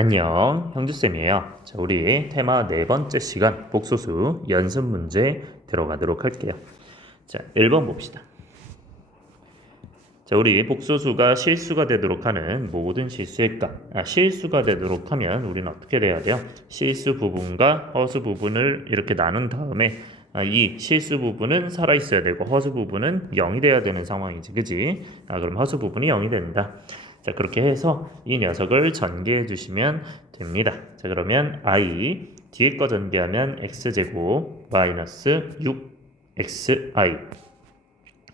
안녕, 형주쌤이에요. 자, 우리 테마 네 번째 시간 복소수 연습 문제 들어가도록 할게요. 자, 1번 봅시다. 자, 우리 복소수가 실수가 되도록 하는 모든 실수의 값. 실수가 되도록 하면 우리는 어떻게 돼야 돼요? 실수 부분과 허수 부분을 이렇게 나눈 다음에 이 실수 부분은 살아있어야 되고 허수 부분은 0이 돼야 되는 상황이지, 그지? 그럼 허수 부분이 0이 된다. 자, 그렇게 해서 이 녀석을 전개해 주시면 됩니다. 자, 그러면 i 뒤에 거 전개하면 x제곱 마이너스 6xi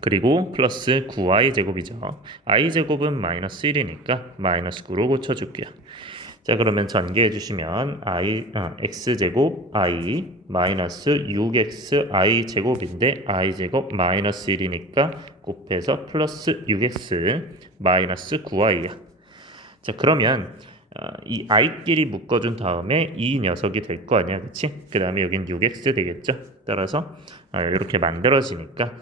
그리고 플러스 9i 제곱이죠. i 제곱은 마이너스 1이니까 마이너스 9로 고쳐줄게요. 자, 그러면 전개해 주시면 x 제곱 i 마이너스 6xi 제곱인데 i 제곱 마이너스 1이니까 곱해서 플러스 6x 마이너스 9i야. 자, 그러면 이 i끼리 묶어준 다음에 이 녀석이 될 거 아니야, 그치? 그 다음에 여긴 6x 되겠죠? 따라서 이렇게 만들어지니까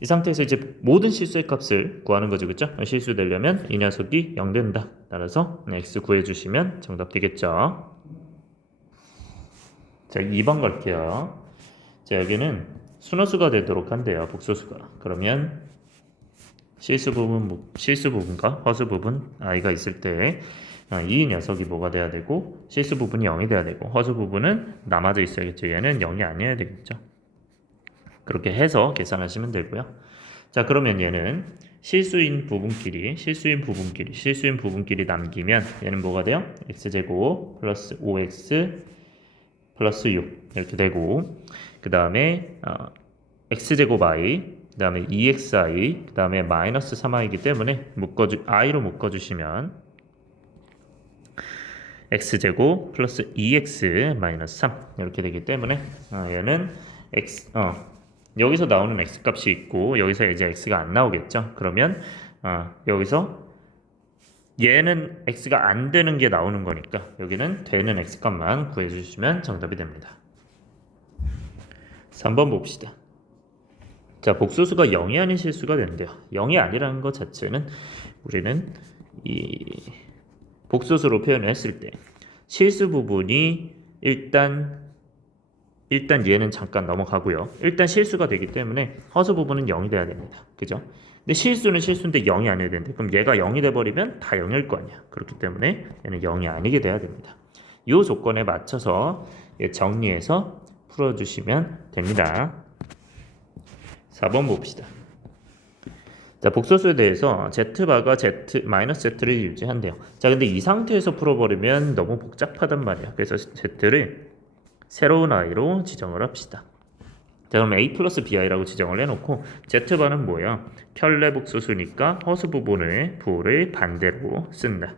이 상태에서 이제 모든 실수의 값을 구하는 거죠, 그쵸? 실수 되려면 이 녀석이 0 된다. 따라서 x 구해주시면 정답 되겠죠. 자, 2번 갈게요. 자, 여기는 순허수가 되도록 한대요, 복소수가. 그러면 실수 부분과 허수 부분 i가 있을 때 이 녀석이 뭐가 돼야 되고 실수 부분이 0이 돼야 되고 허수 부분은 남아져 있어야겠죠. 얘는 0이 아니어야 되겠죠. 그렇게 해서 계산하시면 되고요. 자, 그러면 얘는 실수인 부분끼리 남기면 얘는 뭐가 돼요? x제곱 플러스 5x 플러스 6 이렇게 되고 그 다음에 x제곱 i 그 다음에 2xi 그 다음에 마이너스 3i이기 때문에 i로 묶어주시면 x제곱 플러스 2x 마이너스 3 이렇게 되기 때문에 얘는 여기서 나오는 x값이 있고 여기서 이제 x가 안 나오겠죠. 그러면 여기서 얘는 x가 안 되는 게 나오는 거니까 여기는 되는 x값만 구해주시면 정답이 됩니다. 3번 봅시다. 자, 복소수가 0이 아닌 실수가 된대요. 0이 아니라는 것 자체는 우리는 이 복소수로 표현을 했을 때 실수 부분이 일단 얘는 잠깐 넘어가고요. 일단 실수가 되기 때문에 허수 부분은 0이 돼야 됩니다. 그죠? 근데 실수는 실수인데 0이 아니어야 되는데 그럼 얘가 0이 돼버리면 다 0일 거 아니야. 그렇기 때문에 얘는 0이 아니게 돼야 됩니다. 이 조건에 맞춰서 정리해서 풀어주시면 됩니다. 4번 봅시다. 자, 복소수에 대해서 z바가 마이너스 z를 유지한대요. 자, 근데 이 상태에서 풀어버리면 너무 복잡하단 말이야. 그래서 z를 새로운 i로 지정을 합시다. 자, 그럼 a 플러스 bi라고 지정을 해놓고 z바는 뭐야? 켤레 복소수니까 허수 부분을 부호를 반대로 쓴다.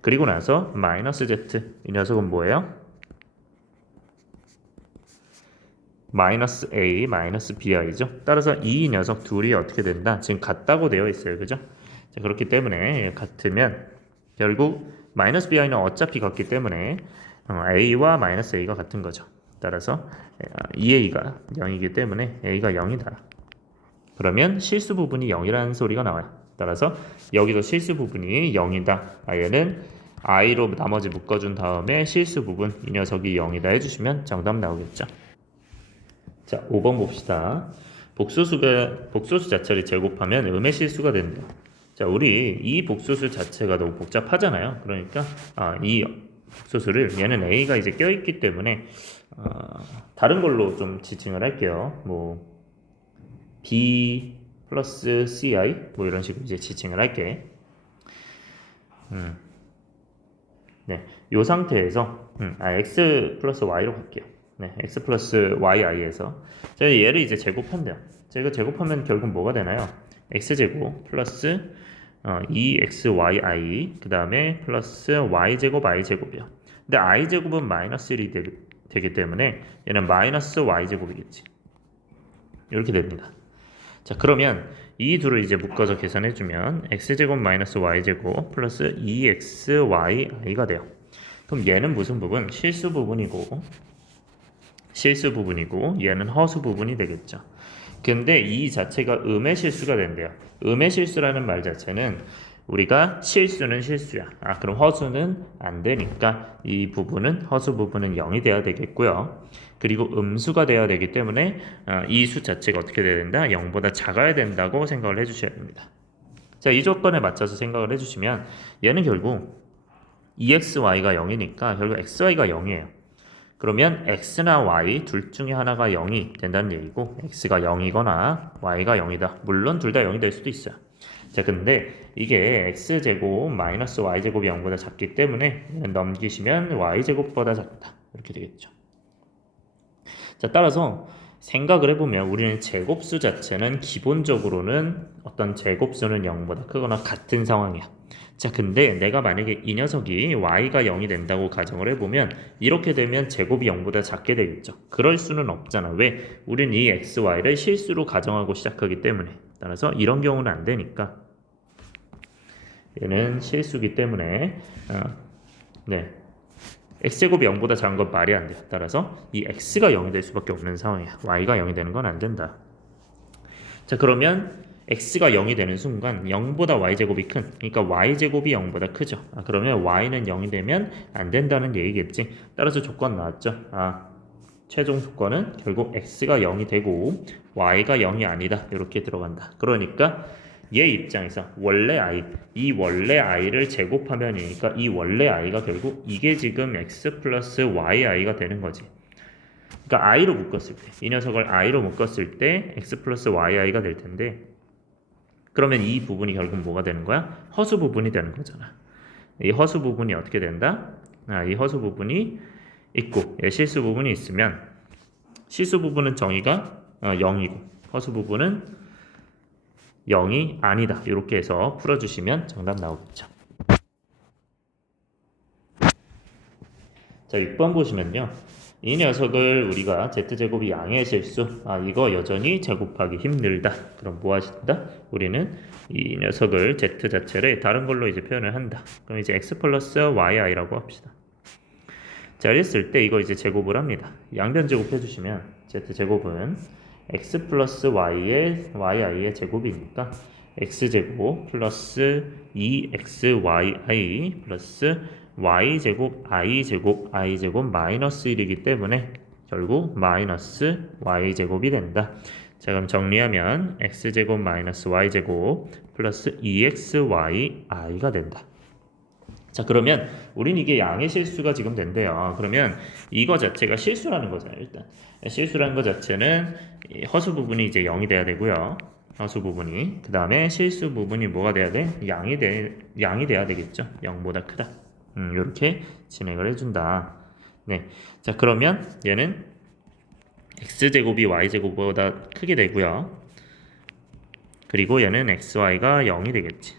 그리고 나서 마이너스 z 이 녀석은 뭐예요? 마이너스 a 마이너스 bi죠. 따라서 이 녀석 둘이 어떻게 된다? 지금 같다고 되어 있어요, 그죠? 자, 그렇기 때문에 같으면 결국 마이너스 bi는 어차피 같기 때문에 a와 마이너스 a가 같은 거죠. 따라서 2a가 0이기 때문에 a가 0이다. 그러면 실수 부분이 0이라는 소리가 나와요. 따라서 여기서 실수 부분이 0이다. 얘는 i로 나머지 묶어준 다음에 실수 부분 이 녀석이 0이다 해주시면 정답 나오겠죠. 자, 5번 봅시다. 복소수 자체를 제곱하면 음의 실수가 된다. 자, 우리 이 복소수 자체가 너무 복잡하잖아요. 그러니까 이 복소수를 얘는 a가 이제 껴있기 때문에 다른 걸로 좀 지칭을 할게요. 뭐 b 플러스 ci 뭐 이런 식으로 이제 지칭을 할게. 네, 요 상태에서 x 플러스 y로 갈게요. 네, x 플러스 yi에서 제가 얘를 이제 제곱한대요. 제가 제곱하면 결국 뭐가 되나요? x제곱 플러스 2xyi 그 다음에 플러스 y제곱 i제곱이요. 근데 i제곱은 마이너스 1이 되기 때문에 얘는 마이너스 y제곱이겠지. 이렇게 됩니다. 자, 그러면 이 둘을 이제 묶어서 계산해주면 x제곱 마이너스 y제곱 플러스 2xyi가 돼요. 그럼 얘는 무슨 부분? 실수 부분이고 얘는 허수 부분이 되겠죠. 근데 이 자체가 음의 실수가 된대요. 음의 실수라는 말 자체는 우리가 실수는 실수야. 그럼 허수는 안 되니까 이 부분은 허수 부분은 0이 돼야 되겠고요. 그리고 음수가 돼야 되기 때문에 이 수 자체가 어떻게 돼야 된다? 0보다 작아야 된다고 생각을 해주셔야 됩니다. 자, 이 조건에 맞춰서 생각을 해주시면 얘는 결국 EXY가 0이니까 결국 XY가 0이에요. 그러면 X나 Y 둘 중에 하나가 0이 된다는 얘기고 X가 0이거나 Y가 0이다. 물론 둘 다 0이 될 수도 있어요. 자, 근데 이게 X제곱 마이너스 Y제곱이 0보다 작기 때문에 넘기시면 Y제곱보다 작다. 이렇게 되겠죠. 자, 따라서 생각을 해보면 우리는 제곱수 자체는 기본적으로는 어떤 제곱수는 0보다 크거나 같은 상황이야. 자, 근데 내가 만약에 이 녀석이 y가 0이 된다고 가정을 해보면 이렇게 되면 제곱이 0보다 작게 되겠죠. 그럴 수는 없잖아. 왜? 우린 이 x, y를 실수로 가정하고 시작하기 때문에. 따라서 이런 경우는 안 되니까 얘는 실수기 때문에 네, x제곱이 0보다 작은 건 말이 안 돼요. 따라서 이 x가 0이 될 수밖에 없는 상황이야. y가 0이 되는 건 안 된다. 자, 그러면 x가 0이 되는 순간 0보다 y제곱이 큰, 그러니까 y제곱이 0보다 크죠. 그러면 y는 0이 되면 안 된다는 얘기겠지. 따라서 조건 나왔죠. 최종 조건은 결국 x가 0이 되고 y가 0이 아니다. 이렇게 들어간다. 그러니까 얘 입장에서 원래 i, 이 원래 i를 제곱하면이니까 이 원래 i가 결국 이게 지금 x 플러스 yi가 되는 거지. 그러니까 i로 묶었을 때, 이 녀석을 i로 묶었을 때 x 플러스 yi가 될 텐데, 그러면 이 부분이 결국 뭐가 되는 거야? 허수 부분이 되는 거잖아. 이 허수 부분이 어떻게 된다? 이 허수 부분이 있고 실수 부분이 있으면 실수 부분은 정의가 0이고 허수 부분은 0이 아니다. 이렇게 해서 풀어주시면 정답 나오겠죠. 자, 6번 보시면요. 이 녀석을 우리가 z제곱이 양의 실수, 이거 여전히 제곱하기 힘들다. 그럼 뭐 하신다? 우리는 이 녀석을 z 자체를 다른 걸로 이제 표현을 한다. 그럼 이제 x 플러스 yi라고 합시다. 자, 이랬을 때 이거 이제 제곱을 합니다. 양변 제곱 해주시면 z제곱은 x 플러스 yi의 제곱이니까 x제곱 플러스 2xyi 플러스 y제곱 i제곱 마이너스 1이기 때문에 결국 마이너스 y제곱이 된다. 자, 그럼 정리하면 x제곱 마이너스 y제곱 플러스 2xyi가 된다. 자, 그러면 우린 이게 양의 실수가 지금 된대요. 그러면 이거 자체가 실수라는 거잖아요. 일단 실수라는 거 자체는 허수 부분이 이제 0이 돼야 되고요. 허수 부분이, 그 다음에 실수 부분이 뭐가 돼야 돼? 양이 돼야 되겠죠. 0보다 크다. 이렇게 진행을 해준다. 네, 자, 그러면 얘는 x제곱이 y제곱보다 크게 되고요. 그리고 얘는 xy가 0이 되겠지.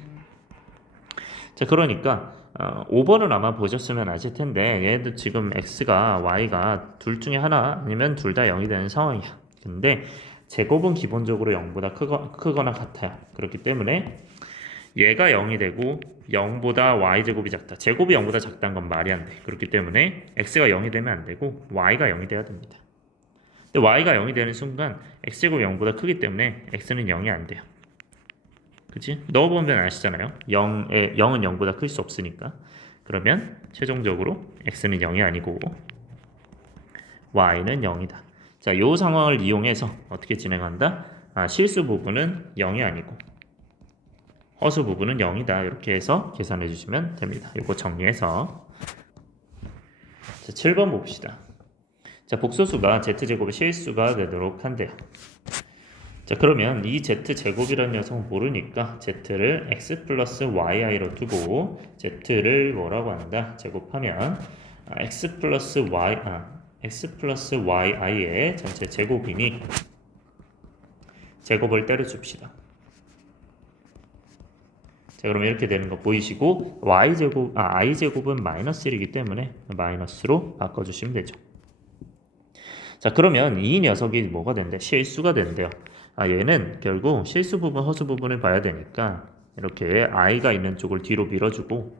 자, 그러니까 5번은 아마 보셨으면 아실 텐데 얘도 지금 x가 y가 둘 중에 하나 아니면 둘 다 0이 되는 상황이야. 근데 제곱은 기본적으로 0보다 크거나 같아요. 그렇기 때문에 얘가 0이 되고 0보다 y제곱이 작다. 제곱이 0보다 작다는 건 말이 안 돼. 그렇기 때문에 x가 0이 되면 안 되고 y가 0이 돼야 됩니다. 근데 y가 0이 되는 순간 x제곱이 0보다 크기 때문에 x는 0이 안 돼요. 그치? 넣어보면 아시잖아요. 0은 0보다 클 수 없으니까. 그러면 최종적으로 x는 0이 아니고 y는 0이다. 자, 이 상황을 이용해서 어떻게 진행한다? 실수 부분은 0이 아니고 허수 부분은 0이다. 이렇게 해서 계산해 주시면 됩니다. 이거 정리해서 자, 7번 봅시다. 자, 복소수가 z제곱의 실수가 되도록 한대요. 자, 그러면 이 z제곱이라는 녀석은 모르니까 z를 x 플러스 yi로 두고 z를 뭐라고 한다? 제곱하면 x 플러스 yi의 전체 제곱이니 제곱을 때려줍시다. 자, 그러면 이렇게 되는 거 보이시고 i제곱은 마이너스 1이기 때문에 마이너스로 바꿔주시면 되죠. 자, 그러면 이 녀석이 뭐가 된대? 실수가 된대요. 얘는 결국 실수 부분, 허수 부분을 봐야 되니까 이렇게 i가 있는 쪽을 뒤로 밀어주고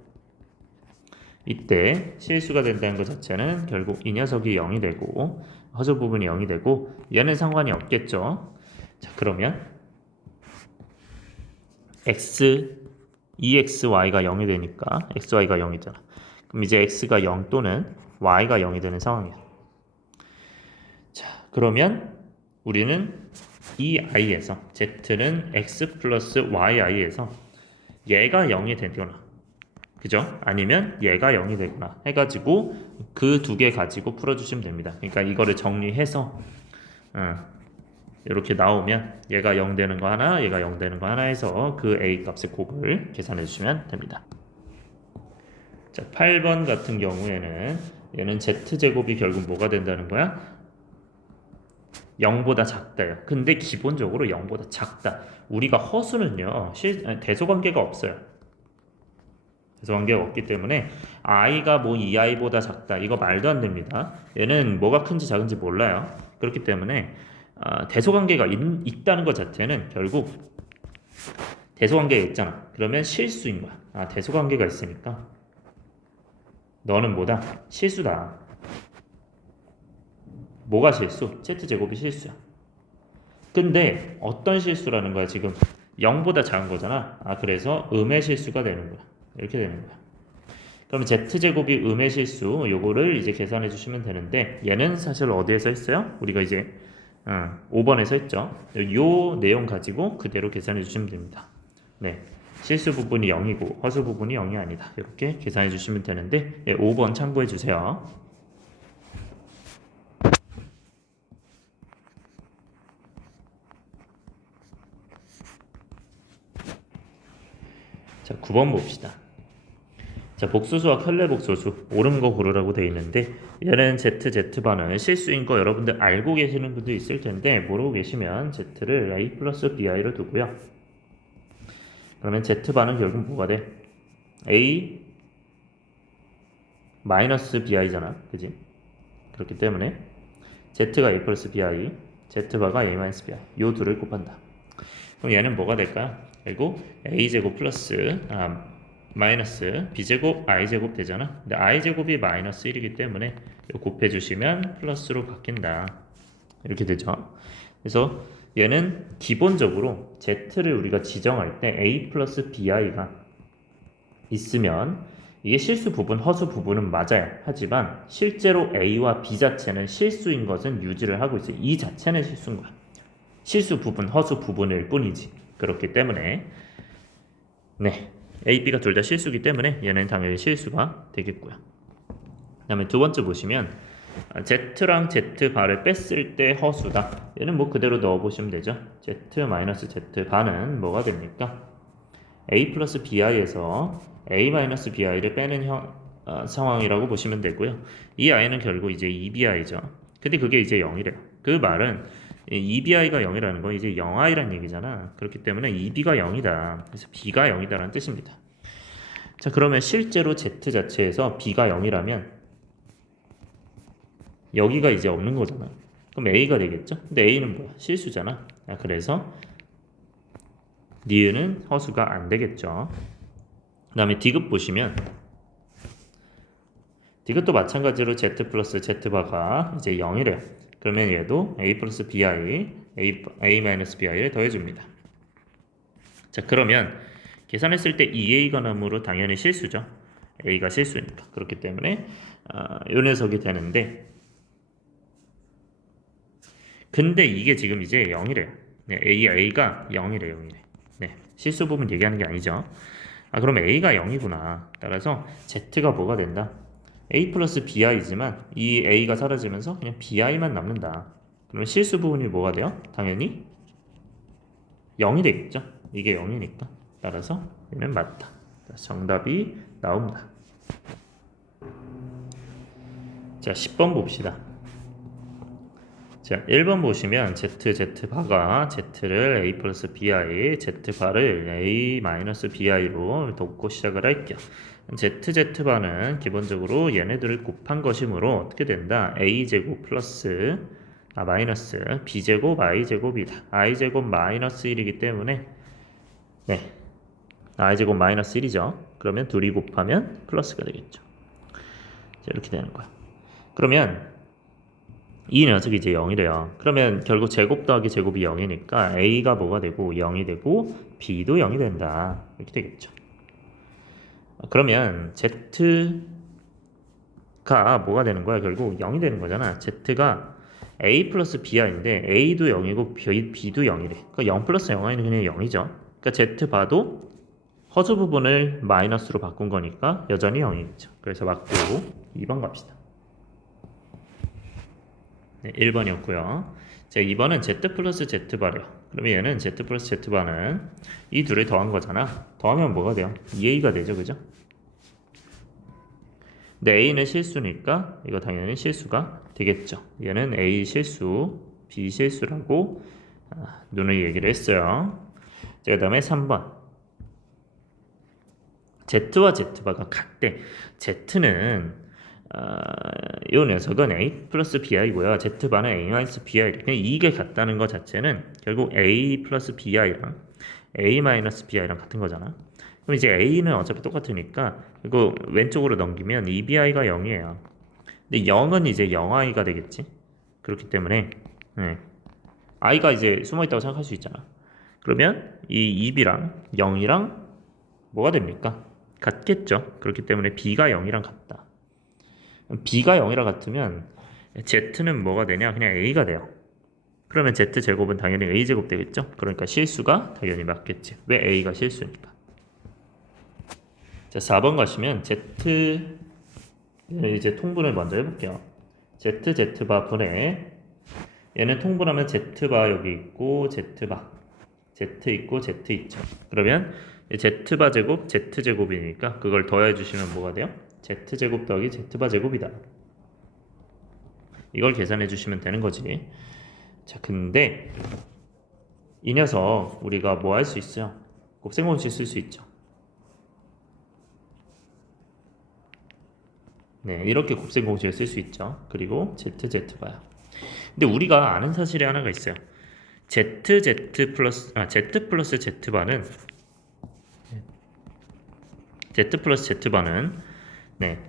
이때 실수가 된다는 것 자체는 결국 이 녀석이 0이 되고 허수 부분이 0이 되고 얘는 상관이 없겠죠. 자, 그러면 x EXY가 0이 되니까 XY가 0이잖아. 그럼 이제 X가 0 또는 Y가 0이 되는 상황이야. 자, 그러면 우리는 이 I에서 Z는 X 플러스 YI에서 얘가 0이 되거나 그죠? 아니면 얘가 0이 되거나 해가지고 그 두 개 가지고 풀어주시면 됩니다. 그러니까 이거를 정리해서 이렇게 나오면 얘가 0 되는 거 하나, 얘가 0 되는 거 하나 해서 그 A 값의 곱을 계산해 주시면 됩니다. 자, 8번 같은 경우에는 얘는 Z제곱이 결국 뭐가 된다는 거야? 0보다 작다요. 근데 기본적으로 0보다 작다. 우리가 허수는요, 대소관계가 없어요. 대소관계가 없기 때문에 i가 뭐 2i보다 작다. 이거 말도 안 됩니다. 얘는 뭐가 큰지 작은지 몰라요. 그렇기 때문에 대소관계가 있다는 것 자체는 결국 대소관계가 있잖아. 그러면 실수인 거야. 대소관계가 있으니까 너는 뭐다? 실수다. 뭐가 실수? Z제곱이 실수야. 근데 어떤 실수라는 거야? 지금 0보다 작은 거잖아. 그래서 음의 실수가 되는 거야. 이렇게 되는 거야. 그럼 Z제곱이 음의 실수 요거를 이제 계산해 주시면 되는데 얘는 사실 어디에서 했어요? 우리가 이제 5번에서 했죠. 요 내용 가지고 그대로 계산해 주시면 됩니다. 네, 실수 부분이 0이고 허수 부분이 0이 아니다. 이렇게 계산해 주시면 되는데 5번 참고해 주세요. 자, 9번 봅시다. 자, 복소수와 켤레복소수 옳은 거 고르라고 되어 있는데 얘는 Z반은 실수인 거 여러분들 알고 계시는 분도 있을 텐데 모르고 계시면 Z를 A 플러스 BI로 두고요. 그러면 Z반은 결국 뭐가 돼? A 마이너스 BI잖아. 그지? 그렇기 때문에 Z가 A 플러스 BI, Z바가 A 마이너스 BI 요 둘을 곱한다. 그럼 얘는 뭐가 될까요? 결국 A제곱 플러스 마이너스 B제곱 I제곱 되잖아. 근데 I제곱이 마이너스 1이기 때문에 곱해주시면 플러스로 바뀐다. 이렇게 되죠. 그래서 얘는 기본적으로 Z를 우리가 지정할 때 A 플러스 BI가 있으면 이게 실수 부분, 허수 부분은 맞아요. 하지만 실제로 A와 B 자체는 실수인 것은 유지를 하고 있어요. 이 자체는 실수인 거야. 실수 부분, 허수 부분일 뿐이지. 그렇기 때문에 네, A, B가 둘 다 실수기 때문에 얘는 당연히 실수가 되겠고요. 그 다음에 두 번째 보시면 Z랑 Z바를 뺐을 때 허수다. 얘는 뭐 그대로 넣어보시면 되죠. Z-Z반은 뭐가 됩니까? A 플러스 BI에서 A 마이너스 BI를 빼는 상황이라고 보시면 되고요. 이 I는 결국 이제 2BI죠. 근데 그게 이제 0이래요. 그 말은 2BI가 0이라는 건 이제 0i라는 얘기잖아. 그렇기 때문에 2B가 0이다. 그래서 B가 0이다라는 뜻입니다. 자, 그러면 실제로 Z 자체에서 B가 0이라면 여기가 이제 없는 거잖아. 그럼 A가 되겠죠? 근데 A는 뭐야? 실수잖아. 그래서 니은은 허수가 안 되겠죠. 그 다음에 D급 보시면 D급도 마찬가지로 Z 플러스 Z바가 이제 0이래요. 그러면 얘도 A 플러스 BI, A 마이너스 BI를 더해줍니다. 자, 그러면 계산했을 때 2A가 남으로 당연히 실수죠. A가 실수니까. 그렇기 때문에 요 녀석이 되는데 근데 이게 지금 이제 0이래요. 네, A가 0이래요. 0이래. 네, 실수 부분 얘기하는 게 아니죠. 그럼 A가 0이구나. 따라서 Z가 뭐가 된다? A 플러스 BI지만 이 A가 사라지면서 그냥 BI만 남는다. 그러면 실수 부분이 뭐가 돼요? 당연히 0이 되겠죠. 이게 0이니까. 따라서 얘는 맞다. 정답이 나옵니다. 자, 10번 봅시다. 자, 1번 보시면 Z바가 Z를 A 플러스 BI, Z바를 A 마이너스 BI로 돕고 시작을 할게요. Z바는 기본적으로 얘네들을 곱한 것이므로 어떻게 된다? A제곱 플러스 마이너스 B제곱 I제곱이다. I제곱 마이너스 1이기 때문에 네, I제곱 마이너스 1이죠. 그러면 둘이 곱하면 플러스가 되겠죠. 자, 이렇게 되는 거야. 그러면 이 녀석이 이제 0이래요. 그러면 결국 제곱 더하기 제곱이 0이니까 A가 뭐가 되고 0이 되고 B도 0이 된다. 이렇게 되겠죠. 그러면 Z가 뭐가 되는 거야? 결국 0이 되는 거잖아. Z가 A 플러스 B야인데 A도 0이고 B도 0이래. 그러니까 0 플러스 0이는 그냥 0이죠. 그러니까 Z 봐도 허수 부분을 마이너스로 바꾼 거니까 여전히 0이겠죠. 그래서 맞고 2번 갑시다. 네, 1번이었고요. 자, 2번은 Z 플러스 Z바래요. 그러면 얘는 Z 플러스 Z바는 이 둘을 더한 거잖아. 더하면 뭐가 돼요? 2A가 되죠. 그죠? 근데 A는 실수니까 이거 당연히 실수가 되겠죠. 얘는 A 실수, B 실수라고 누누이 얘기를 했어요. 자, 그 다음에 3번. Z와 Z바가 같대. Z는 이 녀석은 A 플러스 BI고요. Z바는 A 마이너스 BI. 그냥 이게 같다는 것 자체는 결국 A 플러스 BI랑 A 마이너스 BI랑 같은 거잖아. 그럼 이제 A는 어차피 똑같으니까 이거 왼쪽으로 넘기면 2BI가 0이에요. 근데 0은 이제 0i가 되겠지. 그렇기 때문에 i가 이제 숨어있다고 생각할 수 있잖아. 그러면 이 2B랑 0이랑 뭐가 됩니까? 같겠죠. 그렇기 때문에 B가 0이랑 같다. B가 0이랑 같으면 Z는 뭐가 되냐? 그냥 A가 돼요. 그러면 Z제곱은 당연히 A제곱 되겠죠. 그러니까 실수가 당연히 맞겠지. 왜 A가 실수니까. 자, 4번 가시면 Z 이제 통분을 먼저 해볼게요. Z바 분해 얘는 통분하면 Z바 여기 있고 Z바 Z 있고 Z 있죠. 그러면 Z바 제곱 Z제곱이니까 그걸 더해주시면 뭐가 돼요? Z제곱 더하기 Z바 제곱이다. 이걸 계산해 주시면 되는 거지. 자, 근데 이 녀석 우리가 뭐 할 수 있어요? 곱셈공식 쓸 수 있죠. 네, 이렇게 곱셈공식을 쓸 수 있죠. 그리고 ZZ바요. 근데 우리가 아는 사실이 하나가 있어요. Z 플러스 Z바는 Z 플러스 Z바는 네,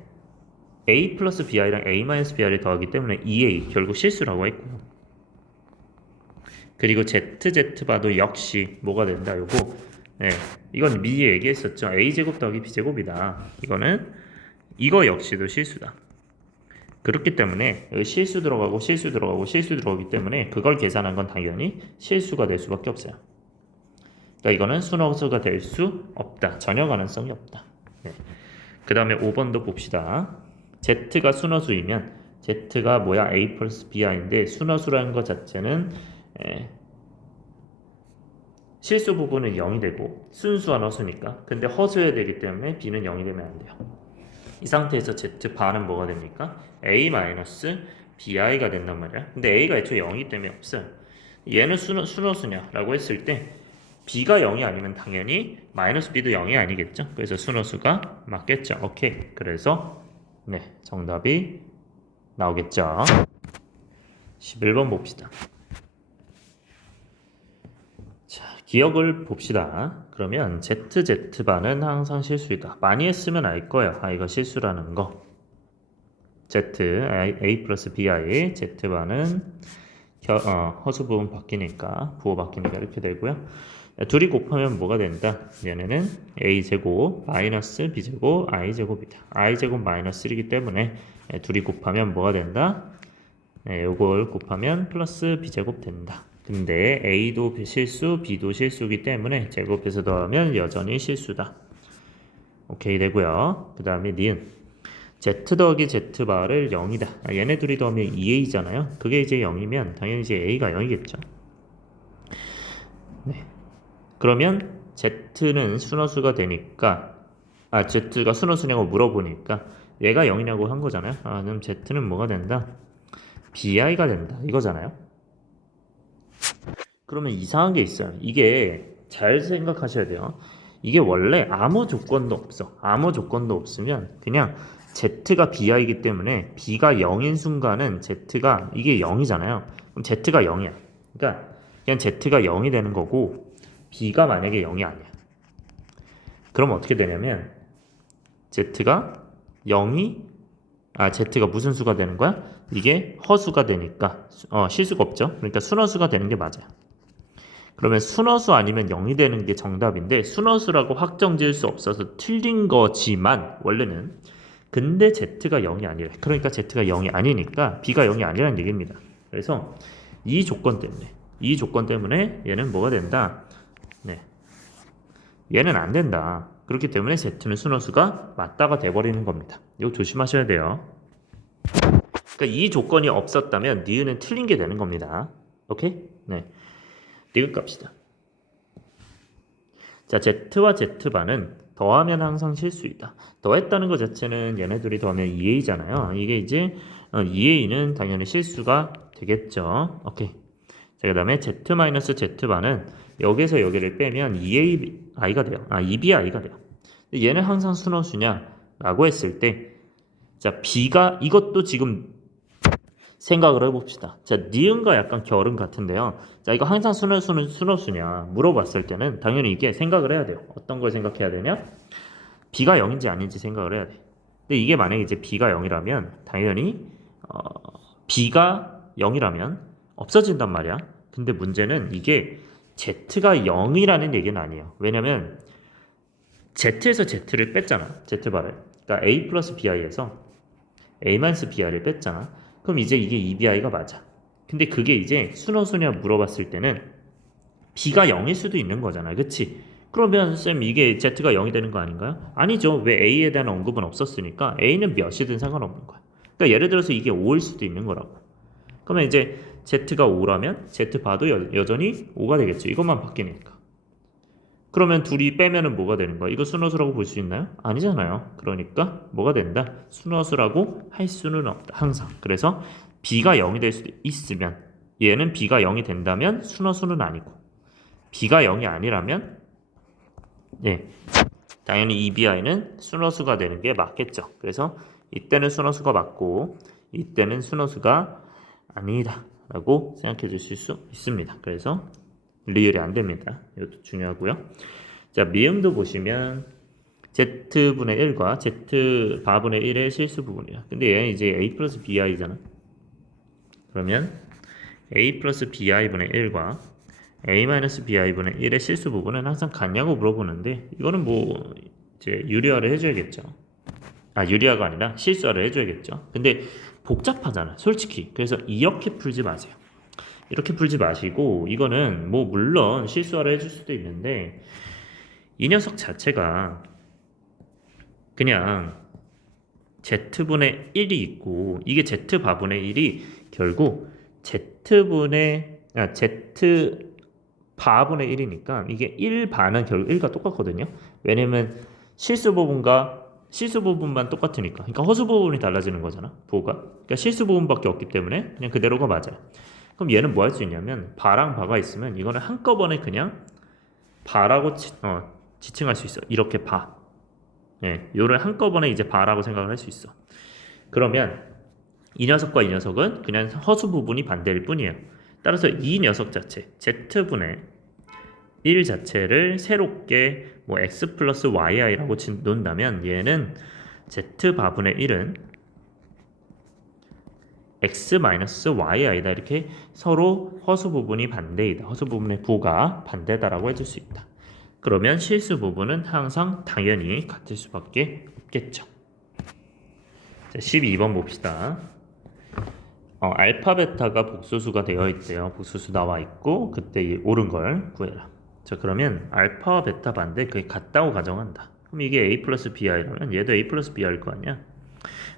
A 플러스 BI랑 A 마이너스 BI를 더하기 때문에 2A 결국 실수라고 했고요. 그리고 ZZ바도 역시 뭐가 된다. 요거 네, 이건 미리 얘기했었죠. A제곱 더하기 B제곱이다. 이거 역시도 실수다. 그렇기 때문에 실수 들어가고 실수 들어가고 실수 들어가기 때문에 그걸 계산한 건 당연히 실수가 될 수밖에 없어요. 그러니까 이거는 순허수가 될 수 없다. 전혀 가능성이 없다. 네. 그 다음에 5번도 봅시다. Z가 순허수이면 Z가 뭐야? A 플러스 BI인데 순허수라는 것 자체는 실수 부분은 0이 되고 순수한 허수니까. 근데 허수여야 되기 때문에 B는 0이 되면 안 돼요. 이 상태에서 Z바는 뭐가 됩니까? A 마이너스 BI가 된단 말이야. 근데 A가 애초에 0이기 때문에 없어요. 얘는 순허수냐? 라고 했을 때 B가 0이 아니면 당연히 마이너스 B도 0이 아니겠죠? 그래서 순허수가 맞겠죠. 오케이. 그래서 네, 정답이 나오겠죠. 11번 봅시다. 자, 기억을 봅시다. 그러면 ZZ바는 항상 실수이다. 많이 했으면 알 거예요. 이거 실수라는 거. Z, A 플러스 BI, Z바는 허수 부분 바뀌니까, 부호 바뀌니까 이렇게 되고요. 둘이 곱하면 뭐가 된다? 얘네는 A제곱 마이너스 B제곱 I제곱이다. I제곱 마이너스 1이기 때문에 둘이 곱하면 뭐가 된다? 요걸 곱하면 플러스 B제곱 된다. 근데 A도 실수, B도 실수이기 때문에 제곱해서 더하면 여전히 실수다. 오케이 되고요. 그 다음에 니은 Z 더하기 Z바를 0이다. 얘네 둘이 더하면 2A잖아요. 그게 이제 0이면 당연히 이제 A가 0이겠죠. 네. 그러면 Z는 순허수가 되니까 Z가 순허수냐고 물어보니까 얘가 0이냐고 한 거잖아요. 그럼 Z는 뭐가 된다? BI가 된다. 이거잖아요. 그러면 이상한 게 있어요. 이게 잘 생각하셔야 돼요. 이게 원래 아무 조건도 없어. 아무 조건도 없으면 그냥 Z가 BI이기 때문에 B가 0인 순간은 Z가 이게 0이잖아요. 그럼 Z가 0이야. 그러니까 그냥 Z가 0이 되는 거고 B가 만약에 0이 아니야. 그럼 어떻게 되냐면 Z가 0이 Z가 무슨 수가 되는 거야? 이게 허수가 되니까 실수가 없죠. 그러니까 순허수가 되는 게 맞아요. 그러면 순허수 아니면 0이 되는 게 정답인데 순허수라고 확정 지을 수 없어서 틀린 거지만 원래는 근데 Z가 0이 아니래. 그러니까 Z가 0이 아니니까 B가 0이 아니라는 얘기입니다. 그래서 이 조건 때문에 얘는 뭐가 된다? 네. 얘는 안 된다. 그렇기 때문에 Z는 순허수가 맞다가 돼버리는 겁니다. 이거 조심하셔야 돼요. 그러니까 이 조건이 없었다면 니은은 틀린 게 되는 겁니다. 오케이? 네. 디귿 갑시다. 자, Z와 Z반은 더하면 항상 실수이다. 더했다는 것 자체는 얘네들이 더하면 2A잖아요. 이게 이제 2A는 당연히 실수가 되겠죠. 오케이. 자, 그 다음에 Z-Z반은 여기서 여기를 빼면 2AI가 돼요. 2BI가 돼요. 얘는 항상 순허수냐? 라고 했을 때 자, B가 이것도 지금 생각을 해봅시다. 자, 니은과 약간 결은 같은데요. 자, 이거 항상 순허수냐 물어봤을 때는 당연히 이게 생각을 해야 돼요. 어떤 걸 생각해야 되냐? B가 0인지 아닌지 생각을 해야 돼. 근데 이게 만약에 이제 B가 0이라면 당연히 B가 0이라면 없어진단 말이야. 근데 문제는 이게 Z가 0이라는 얘기는 아니에요. 왜냐면 Z에서 Z를 뺐잖아. Z바를. 그러니까 A 플러스 BI에서 A 마이너스 BI를 뺐잖아. 그럼 이제 이게 2BI가 맞아. 근데 그게 이제 순허수냐 물어봤을 때는 B가 0일 수도 있는 거잖아. 그치? 그러면 쌤 이게 Z가 0이 되는 거 아닌가요? 아니죠. 왜 A에 대한 언급은 없었으니까 A는 몇이든 상관없는 거야. 그러니까 예를 들어서 이게 5일 수도 있는 거라고. 그러면 이제 Z가 5라면 Z바도 여전히 5가 되겠죠. 이것만 바뀌니까. 그러면 둘이 빼면은 뭐가 되는 거야? 이거 순허수라고 볼 수 있나요? 아니잖아요. 그러니까 뭐가 된다? 순허수라고 할 수는 없다. 항상. 그래서 B가 0이 될 수도 있으면 얘는 B가 0이 된다면 순허수는 아니고 B가 0이 아니라면 예, 당연히 EBI는 순허수가 되는 게 맞겠죠. 그래서 이때는 순허수가 맞고 이때는 순허수가 아니다 라고 생각해 주실 수 있습니다. 그래서 리을이 안 됩니다. 이것도 중요하고요. 자, 미음도 보시면 Z분의 1과 Z바분의 1의 실수 부분이야. 근데 얘는 이제 A 플러스 BI잖아. 그러면 A 플러스 BI분의 1과 A 마이너스 BI분의 1의 실수 부분은 항상 같냐고 물어보는데 이거는 뭐 이제 유리화를 해줘야겠죠. 유리화가 아니라 실수화를 해줘야겠죠. 근데 복잡하잖아, 솔직히. 그래서 이렇게 풀지 마세요. 이렇게 풀지 마시고 이거는 뭐 물론 실수화를 해줄 수도 있는데 이 녀석 자체가 그냥 Z분의 1이 있고 이게 Z바분의 1이 결국 Z바분의 1이니까 이게 1반은 결국 1과 똑같거든요. 왜냐면 실수 부분만 똑같으니까. 그러니까 허수 부분이 달라지는 거잖아. 부호가. 그러니까 실수 부분밖에 없기 때문에 그냥 그대로가 맞아요. 그럼 얘는 뭐 할 수 있냐면 바랑 바가 있으면 이거는 한꺼번에 그냥 바라고 지칭할 수 있어. 이렇게 바. 예, 요를 한꺼번에 이제 바라고 생각을 할 수 있어. 그러면 이 녀석과 이 녀석은 그냥 허수 부분이 반대일 뿐이에요. 따라서 이 녀석 자체 Z분의 1 자체를 새롭게 뭐 X 플러스 YI라고 놓는다면 얘는 Z바분의 1은 X 마이너스 YI다. 이렇게 서로 허수 부분이 반대이다. 허수 부분의 부가 반대다라고 해줄 수 있다. 그러면 실수 부분은 항상 당연히 같을 수밖에 없겠죠. 자, 12번 봅시다. 알파 베타가 복소수가 되어 있대요. 복소수 나와 있고 그때 이 옳은 걸 구해라. 자, 그러면 알파와 베타 반대 그게 같다고 가정한다. 그럼 이게 A 플러스 BI라면 얘도 A 플러스 BI일 거 아니야.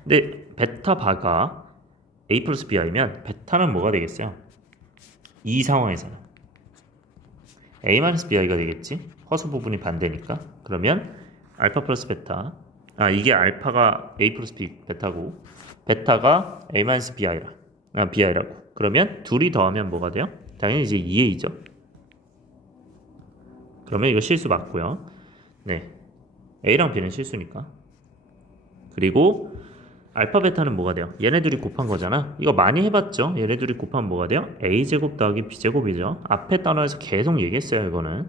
근데 베타 바가 A 플러스 B이면 베타는 뭐가 되겠어요? 이 상황에서는 A 마이너스 BI가 되겠지. 허수 부분이 반대니까. 그러면 알파 플러스 베타. 이게 알파가 A 플러스 베타고 베타가 A 마이너스 BI라고. 그러면 둘이 더하면 뭐가 돼요? 당연히 이제 2A죠. 그러면 이거 실수 맞고요. 네, A랑 B는 실수니까. 그리고 알파 베타는 뭐가 돼요? 얘네들이 곱한 거잖아. 이거 많이 해봤죠? 얘네들이 곱하면 뭐가 돼요? A제곱 더하기 B제곱이죠. 앞에 단어에서 계속 얘기했어요. 이거는.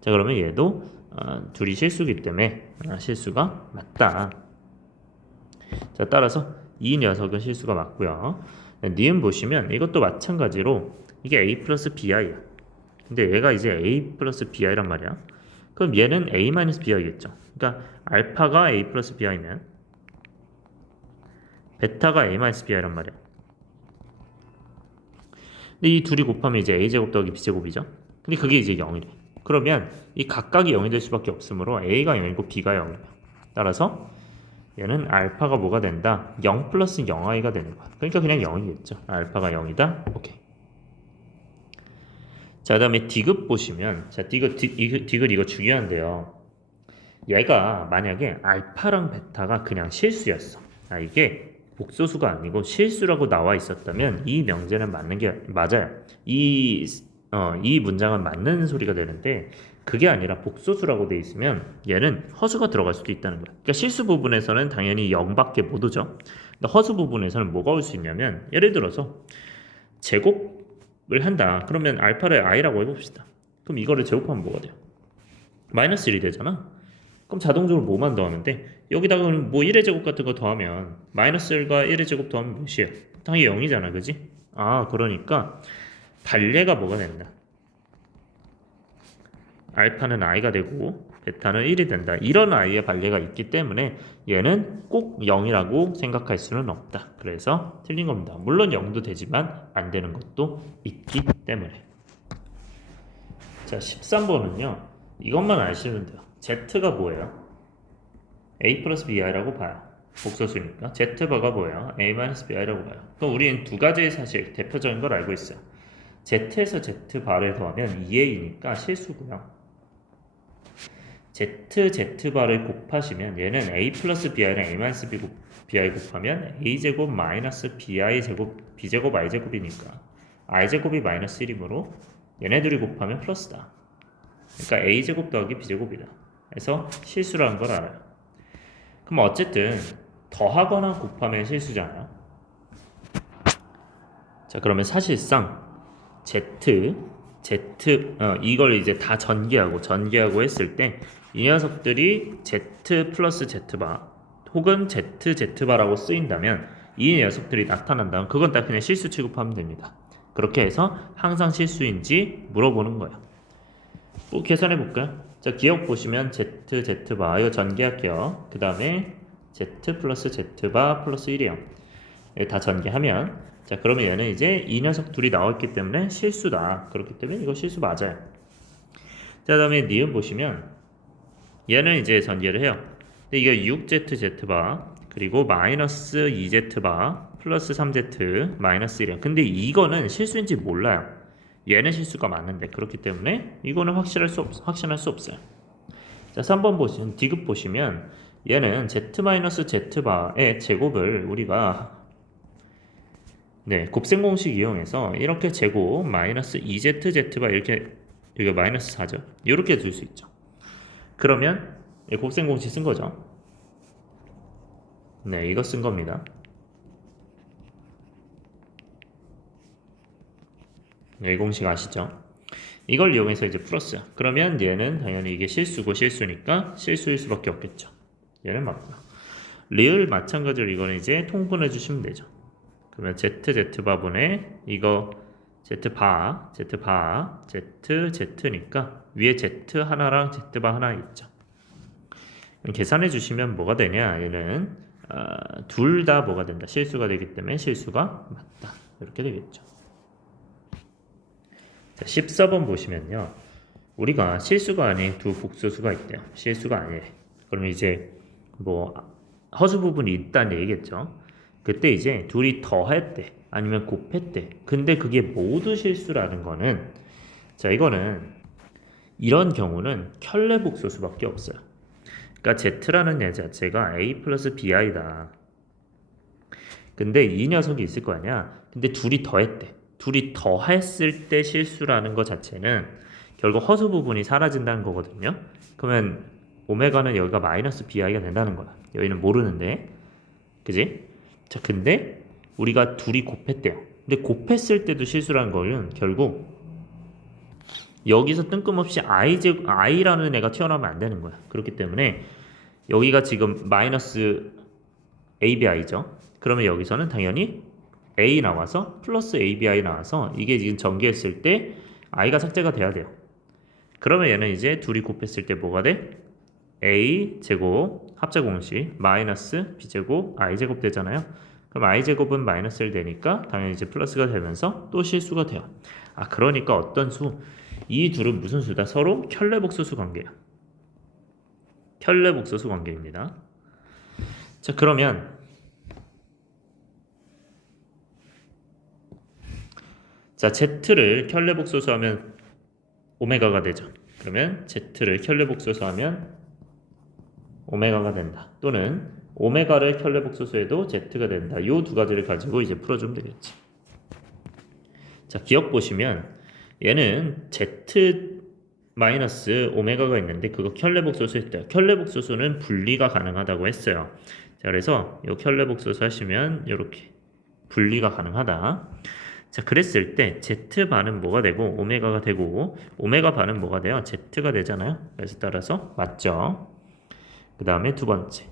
자, 그러면 얘도 둘이 실수기 때문에 실수가 맞다. 자, 따라서 이 녀석은 실수가 맞고요. 니은 보시면 이것도 마찬가지로 이게 A 플러스 BI야. 근데 얘가 이제 a 플러스 bi란 말이야. 그럼 얘는 a 마이너스 bi겠죠. 그러니까 알파가 a 플러스 bi면 베타가 a 마이너스 bi란 말이야. 근데 이 둘이 곱하면 이제 a제곱 더하기 b제곱이죠. 근데 그게 이제 0이래. 그러면 이 각각이 0이 될 수밖에 없으므로 a가 0이고 b가 0이야. 따라서 얘는 알파가 뭐가 된다? 0 플러스 0i가 되는 거야. 그러니까 그냥 0이겠죠. 알파가 0이다. 오케이. 자, 그다음에 디귿 보시면, 자, 디귿 이거 중요한데요. 얘가 만약에 알파랑 베타가 그냥 실수였어. 아, 이게 복소수가 아니고 실수라고 나와 있었다면 이 명제는 맞는 게 맞아요. 이 문장은 맞는 소리가 되는데 그게 아니라 복소수라고 돼 있으면 얘는 허수가 들어갈 수도 있다는 거야. 그러니까 실수 부분에서는 당연히 0밖에 못 오죠. 근데 허수 부분에서는 뭐가 올 수 있냐면 예를 들어서 제곱을 한다. 그러면 알파를 i라고 해봅시다. 그럼 이거를 제곱하면 뭐가 돼요? 마이너스 1이 되잖아. 그럼 자동적으로 뭐만 더하면 돼? 여기다가 뭐 1의 제곱 같은 거 더하면 마이너스 1과 1의 제곱 더하면 몇이야? 당연히 0이잖아. 그지? 아, 그러니까 반례가 뭐가 된다? 알파는 i가 되고 베타는 1이 된다. 이런 i의 반례가 있기 때문에 얘는 꼭 0이라고 생각할 수는 없다. 그래서 틀린 겁니다. 물론 0도 되지만 안 되는 것도 있기 때문에. 자, 13번은요. 이것만 아시면 돼요. z가 뭐예요? a 플러스 bi라고 봐요. 복소수니까 z바가 뭐예요? a 마이너스 bi라고 봐요. 그럼 우리는 두 가지의 사실, 대표적인 걸 알고 있어요. z에서 z바를 더하면 2a니까 실수고요. z바를 곱하시면 얘는 a 플러스 bi랑 a 마이너스 bi 곱하면 a제곱 마이너스 bi제곱 b제곱 i제곱이니까 i제곱이 마이너스 1이므로 얘네 둘이 곱하면 플러스다. 그러니까 a제곱 더하기 b제곱이다. 그래서 실수라는 걸 알아요. 그럼 어쨌든 더하거나 곱하면 실수잖아요. 자, 그러면 사실상 이걸 이제 다 전개하고 했을 때 이 녀석들이 z 플러스 z바 혹은 z바라고 쓰인다면 이 녀석들이 나타난다면 그건 딱 그냥 실수 취급하면 됩니다. 그렇게 해서 항상 실수인지 물어보는 거예요. 뭐 계산해 볼까요? 자, 기억 보시면 z바 이거 전개할게요. 그 다음에 z 플러스 z바 플러스 1이에요. 다 전개하면 자, 그러면 얘는 이제 이 녀석 둘이 나왔기 때문에 실수다. 그렇기 때문에 이거 실수 맞아요. 자, 다음에 니은 보시면 얘는 이제 전개를 해요. 근데 이게 6z바 그리고 마이너스 2z바 플러스 3z 마이너스 1이에요. 근데 이거는 실수인지 몰라요. 얘는 실수가 맞는데 그렇기 때문에 이거는 확신할 수 없어요. 자, 3번 보시면 디귿 보시면 얘는 z-z바의 제곱을 우리가 곱셈 공식 이용해서 이렇게 제곱 마이너스 2zz바 이렇게 여기가 마이너스 4죠. 이렇게 둘 수 있죠. 그러면 곱셈 공식 쓴 거죠. 네, 이거 쓴 겁니다. 이 공식 아시죠? 이걸 이용해서 이제 풀었어요. 그러면 얘는 당연히 이게 실수고 실수니까 실수일 수밖에 없겠죠. 얘는 맞고요. 리을 마찬가지로 이거는 이제 통분해 주시면 되죠. 그러면 z바분의 이거 z바 z니까 위에 z 하나랑 z바 하나 있죠. 계산해 주시면 뭐가 되냐? 얘는 둘 다 뭐가 된다? 실수가 되기 때문에 실수가 맞다. 이렇게 되겠죠. 자, 14번 보시면요. 우리가 실수가 아닌 두 복소수가 있대요. 실수가 아니래. 그러면 이제 뭐 허수 부분이 있다는 얘기겠죠. 그때 이제 둘이 더했대 아니면 곱했대. 근데 그게 모두 실수라는 거는 자, 이거는 이런 경우는 켤레 복소수밖에 없어요. 그러니까 z라는 얘 자체가 a 플러스 bi다. 근데 이 녀석이 있을 거 아니야. 근데 둘이 더했대. 둘이 더했을 때 실수라는 것 자체는 결국 허수 부분이 사라진다는 거거든요. 그러면 오메가는 여기가 마이너스 bi가 된다는 거야. 여기는 모르는데, 그지? 자, 근데 우리가 둘이 곱했대요. 근데 곱했을 때도 실수라는 거는 결국 여기서 뜬금없이 i라는 애가 튀어나오면 안 되는 거야. 그렇기 때문에 여기가 지금 마이너스 ABI죠. 그러면 여기서는 당연히 A 나와서 플러스 ABI 나와서 이게 지금 전개했을 때 i가 삭제가 돼야 돼요. 그러면 얘는 이제 둘이 곱했을 때 뭐가 돼? a 제곱 합제 공식 마이너스 b 제곱 i 제곱 되잖아요. 그럼 i 제곱은 마이너스 1 되니까 당연히 이제 플러스가 되면서 또 실수가 돼요. 그러니까 어떤 수? 이 둘은 무슨 수다? 서로 켤레복소수 관계야. 켤레복소수 관계입니다. 자, 그러면 자, z를 켤레복소수하면 오메가가 되죠. 그러면 z를 켤레복소수하면 오메가가 된다. 또는 오메가를 켤레복소수해도 z가 된다. 이 두 가지를 가지고 이제 풀어주면 되겠지. 자, 기억 보시면 얘는 z 마이너스 오메가가 있는데 그거 켤레복소수 했대요. 켤레복소수는 분리가 가능하다고 했어요. 자, 그래서 이 켤레복소수 하시면 이렇게 분리가 가능하다. 자, 그랬을 때 z반은 뭐가 되고 오메가가 되고 오메가 반은 뭐가 돼요? z가 되잖아요. 그래서 따라서 맞죠. 그 다음에 두 번째.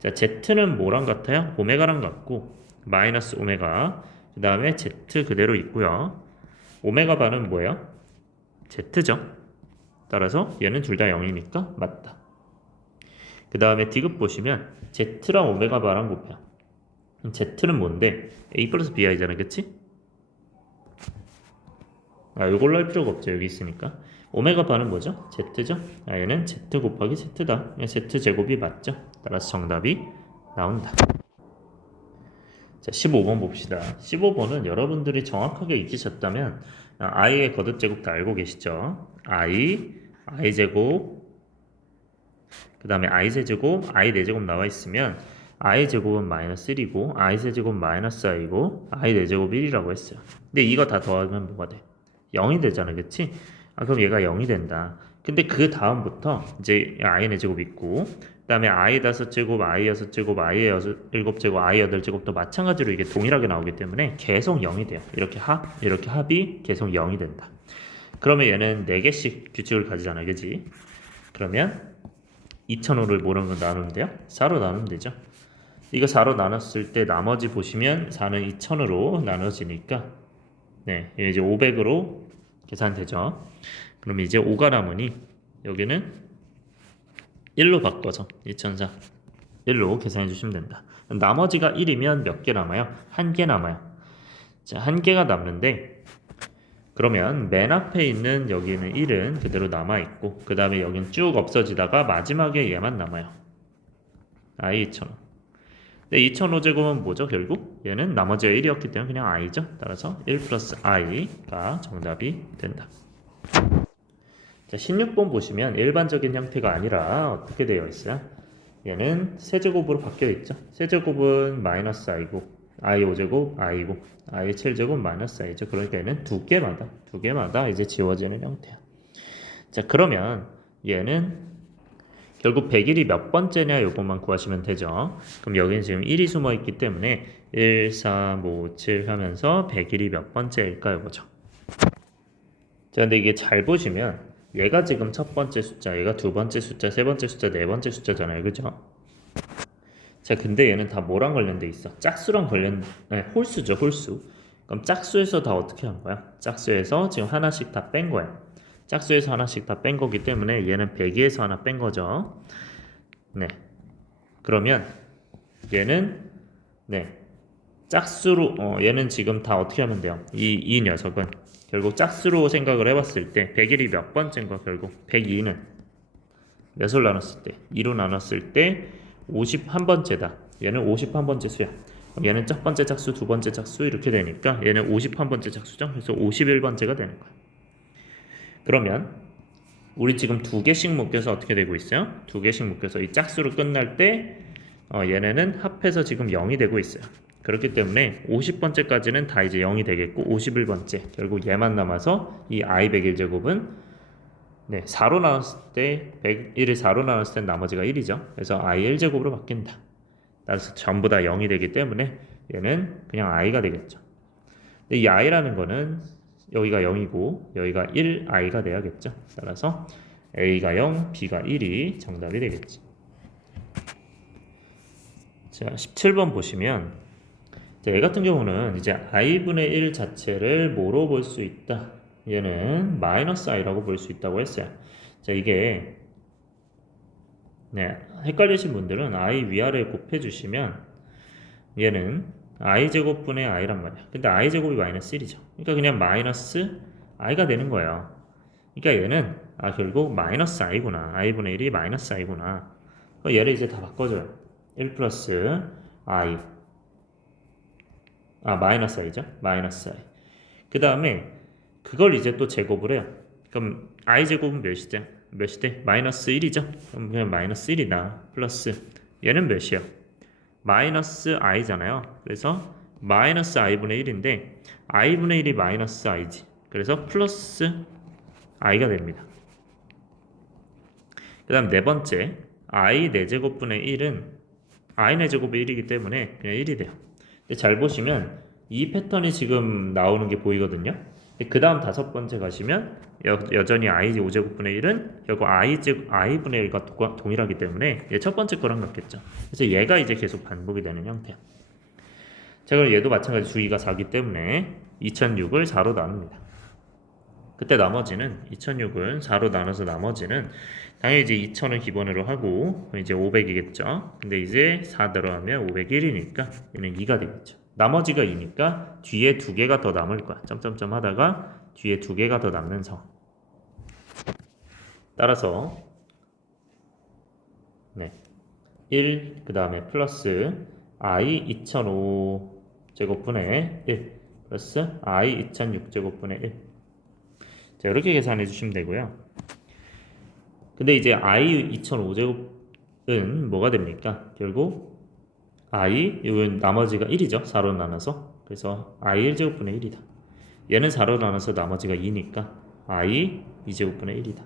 자, z는 뭐랑 같아요? 오메가랑 같고 마이너스 오메가. 그 다음에 z 그대로 있고요. 오메가 반은 뭐예요? z죠. 따라서 얘는 둘 다 0이니까 맞다. 그 다음에 디귿 보시면 z랑 오메가 반랑 곱해요. z는 뭔데? a 플러스 bi잖아, 그치? 이걸로 할 필요가 없죠. 여기 있으니까. 오메가 반은 뭐죠? z죠? 얘는 z 곱하기 z다. z 제곱이 맞죠? 따라서 정답이 나온다. 자, 15번 봅시다. 15번은 여러분들이 정확하게 익히셨다면 i의 거듭 제곱 다 알고 계시죠? i 제곱, 그 다음에 i 세제곱, i 4제곱 나와 있으면 i 제곱은 마이너스 1이고 i 세제곱 마이너스 i고 i 4제곱 1이라고 했어요. 근데 이거 다 더하면 뭐가 돼? 0이 되잖아, 그치? 그럼 얘가 0이 된다. 근데 그 다음부터 이제 i 4제곱 있고 그 다음에 i 5제곱, i 6제곱, i 7제곱, i 8제곱도 마찬가지로 이게 동일하게 나오기 때문에 계속 0이 돼요. 이렇게 합이 계속 0이 된다. 그러면 얘는 4개씩 규칙을 가지잖아, 그치? 그러면 2005를 뭐로 나누면 돼요? 4로 나누면 되죠. 이거 4로 나눴을 때 나머지 보시면 4는 2000으로 나눠지니까 네, 이제 500으로 계산되죠. 그럼 이제 5가 남으니 여기는 1로 바꿔서 2004 1로 계산해 주시면 된다. 나머지가 1이면 몇 개 남아요? 1개 남아요. 자, 1개가 남는데 그러면 맨 앞에 있는 여기는 1은 그대로 남아있고 그 다음에 여기는 쭉 없어지다가 마지막에 얘만 남아요. i 2000. 근데 2005제곱은 뭐죠? 결국 얘는 나머지가 1이었기 때문에 그냥 i죠. 따라서 1 플러스 i가 정답이 된다. 자, 16번 보시면 일반적인 형태가 아니라 어떻게 되어 있어요? 얘는 세제곱으로 바뀌어 있죠. 세제곱은 마이너스 i고 i 5제곱 i고 i 7제곱 마이너스 i죠. 그러니까 얘는 두 개마다 이제 지워지는 형태야. 자, 그러면 얘는 결국 100일이 몇 번째냐 요것만 구하시면 되죠. 그럼 여기는 지금 1이 숨어 있기 때문에 1, 3, 5, 7 하면서 100일이 몇 번째일까요? 보죠. 자, 근데 이게 잘 보시면 얘가 지금 첫 번째 숫자, 얘가 두 번째 숫자, 세 번째 숫자, 네 번째 숫자잖아요. 그죠? 자, 근데 얘는 다 뭐랑 관련돼 있어? 짝수랑 홀수죠, 홀수. 그럼 짝수에서 다 어떻게 한 거야? 짝수에서 지금 하나씩 다 뺀 거야. 짝수에서 하나씩 다 뺀 거기 때문에 얘는 102에서 하나 뺀 거죠. 네. 그러면 얘는 짝수로 얘는 지금 다 어떻게 하면 돼요? 이 녀석은 결국 짝수로 생각을 해봤을 때 101이 몇 번째인 거 결국 102는 몇을 나눴을 때 2로 나눴을 때 51번째다. 얘는 51번째 수야. 얘는 첫 번째 짝수, 두 번째 짝수 이렇게 되니까 얘는 51번째 짝수죠. 그래서 51번째가 되는 거야. 그러면 우리 지금 두 개씩 묶여서 어떻게 되고 있어요? 두 개씩 묶여서 이 짝수로 끝날 때 얘네는 합해서 지금 0이 되고 있어요. 그렇기 때문에 50번째까지는 다 이제 0이 되겠고 51번째 결국 얘만 남아서 이 i 101제곱은 4로 나눴을 때 101을 4로 나눴을 때 나머지가 1이죠. 그래서 i 1제곱으로 바뀐다. 따라서 전부 다 0이 되기 때문에 얘는 그냥 i가 되겠죠. 근데 이 i라는 거는 여기가 0이고 여기가 1i가 돼야겠죠. 따라서 a가 0, b가 1이 정답이 되겠지. 자, 17번 보시면 얘 같은 경우는 이제 i분의 1 자체를 뭐로 볼 수 있다? 얘는 마이너스 i라고 볼 수 있다고 했어요. 자, 이게 네, 헷갈리신 분들은 i 위아래 곱해 주시면 얘는 i 제곱분의 i란 말이야. 근데 i 제곱이 마이너스 1이죠. 그러니까 그냥 마이너스 i가 되는 거예요. 그러니까 얘는 결국 마이너스 i구나. i분의 1이 마이너스 i구나. 얘를 이제 다 바꿔줘요. 1 플러스 i 마이너스 i죠. 마이너스 i. 그 다음에 그걸 이제 또 제곱을 해요. 그럼 i 제곱은 몇이죠? 몇이 돼? 마이너스 1이죠. 그럼 그냥 마이너스 1이다. 플러스 얘는 몇이요? 마이너스 i잖아요. 그래서 마이너스 i분의 1인데 i분의 1이 마이너스 i지. 그래서 플러스 i가 됩니다. 그 다음 네 번째 i 4제곱분의 1은 i 4제곱이 1이기 때문에 그냥 1이 돼요. 근데 잘 보시면 이 패턴이 지금 나오는 게 보이거든요. 그 다음 다섯 번째 가시면 여전히 i 5제곱분의 1은 결국 i분의 1과 동일하기 때문에 얘 첫 번째 거랑 같겠죠. 그래서 얘가 이제 계속 반복이 되는 형태야. 자, 그럼 얘도 마찬가지 주기가 4기 때문에 2006을 4로 나눕니다. 그때 나머지는 2006을 4로 나눠서 나머지는 당연히 이제 2000은 기본으로 하고 이제 500이겠죠. 근데 이제 4 들어가면 501이니까 얘는 2가 되겠죠. 나머지가 2니까 뒤에 2개가 더 남을 거야. 점점점 하다가 뒤에 2개가 더 남는 상황. 따라서 1 그 다음에 플러스 i 2005 제곱분의 1 플러스 i 2006 제곱분의 1. 자, 이렇게 계산해 주시면 되고요. 근데 이제 i 2005제곱은 뭐가 됩니까? 결국 i 이건 나머지가 1이죠. 4로 나눠서. 그래서 i 1제곱분의 1이다. 얘는 4로 나눠서 나머지가 2니까 i 2제곱분의 1이다.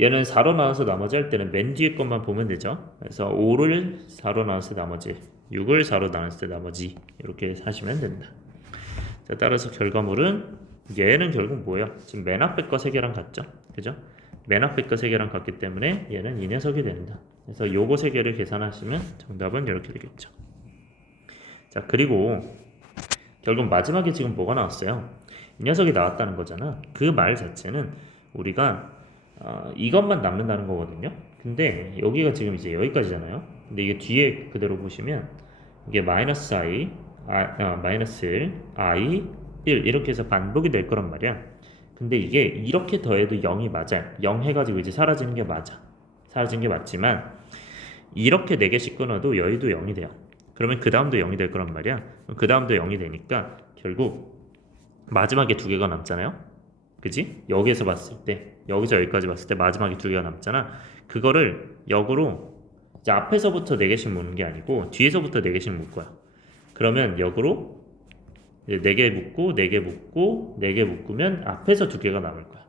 얘는 4로 나눠서 나머지 할 때는 맨 뒤에 것만 보면 되죠. 그래서 5를 4로 나눴을 때 나머지 6을 4로 나눴을 때 나머지 이렇게 하시면 된다. 자, 따라서 결과물은 얘는 결국 뭐야? 지금 맨 앞에 거 3개랑 같죠? 그죠? 맨 앞에 거 3개랑 같기 때문에 얘는 이 녀석이 된다. 그래서 요거 3개를 계산하시면 정답은 이렇게 되겠죠. 자, 그리고 결국 마지막에 지금 뭐가 나왔어요? 이 녀석이 나왔다는 거잖아. 그 말 자체는 우리가 이것만 남는다는 거거든요. 근데 여기가 지금 이제 여기까지잖아요. 근데 이게 뒤에 그대로 보시면 이게 마이너스 i, 마이너스 1, i, 1 이렇게 해서 반복이 될 거란 말이야. 근데 이게 이렇게 더해도 0이 맞아요. 0 해가지고 이제 사라지는 게 맞아. 사라지는 게 맞지만 이렇게 4개씩 끊어도 여의도 0이 돼요. 그러면 그 다음도 0이 될 거란 말이야. 그 다음도 0이 되니까 결국 마지막에 2개가 남잖아요. 그지? 여기에서 봤을 때 여기서 여기까지 봤을 때 마지막에 2개가 남잖아. 그거를 역으로 이제 앞에서부터 4개씩 묶는 게 아니고 뒤에서부터 4개씩 묶을 거야. 그러면 역으로 4개 묶고 4개 묶고 4개 묶으면 앞에서 2개가 남을 거야.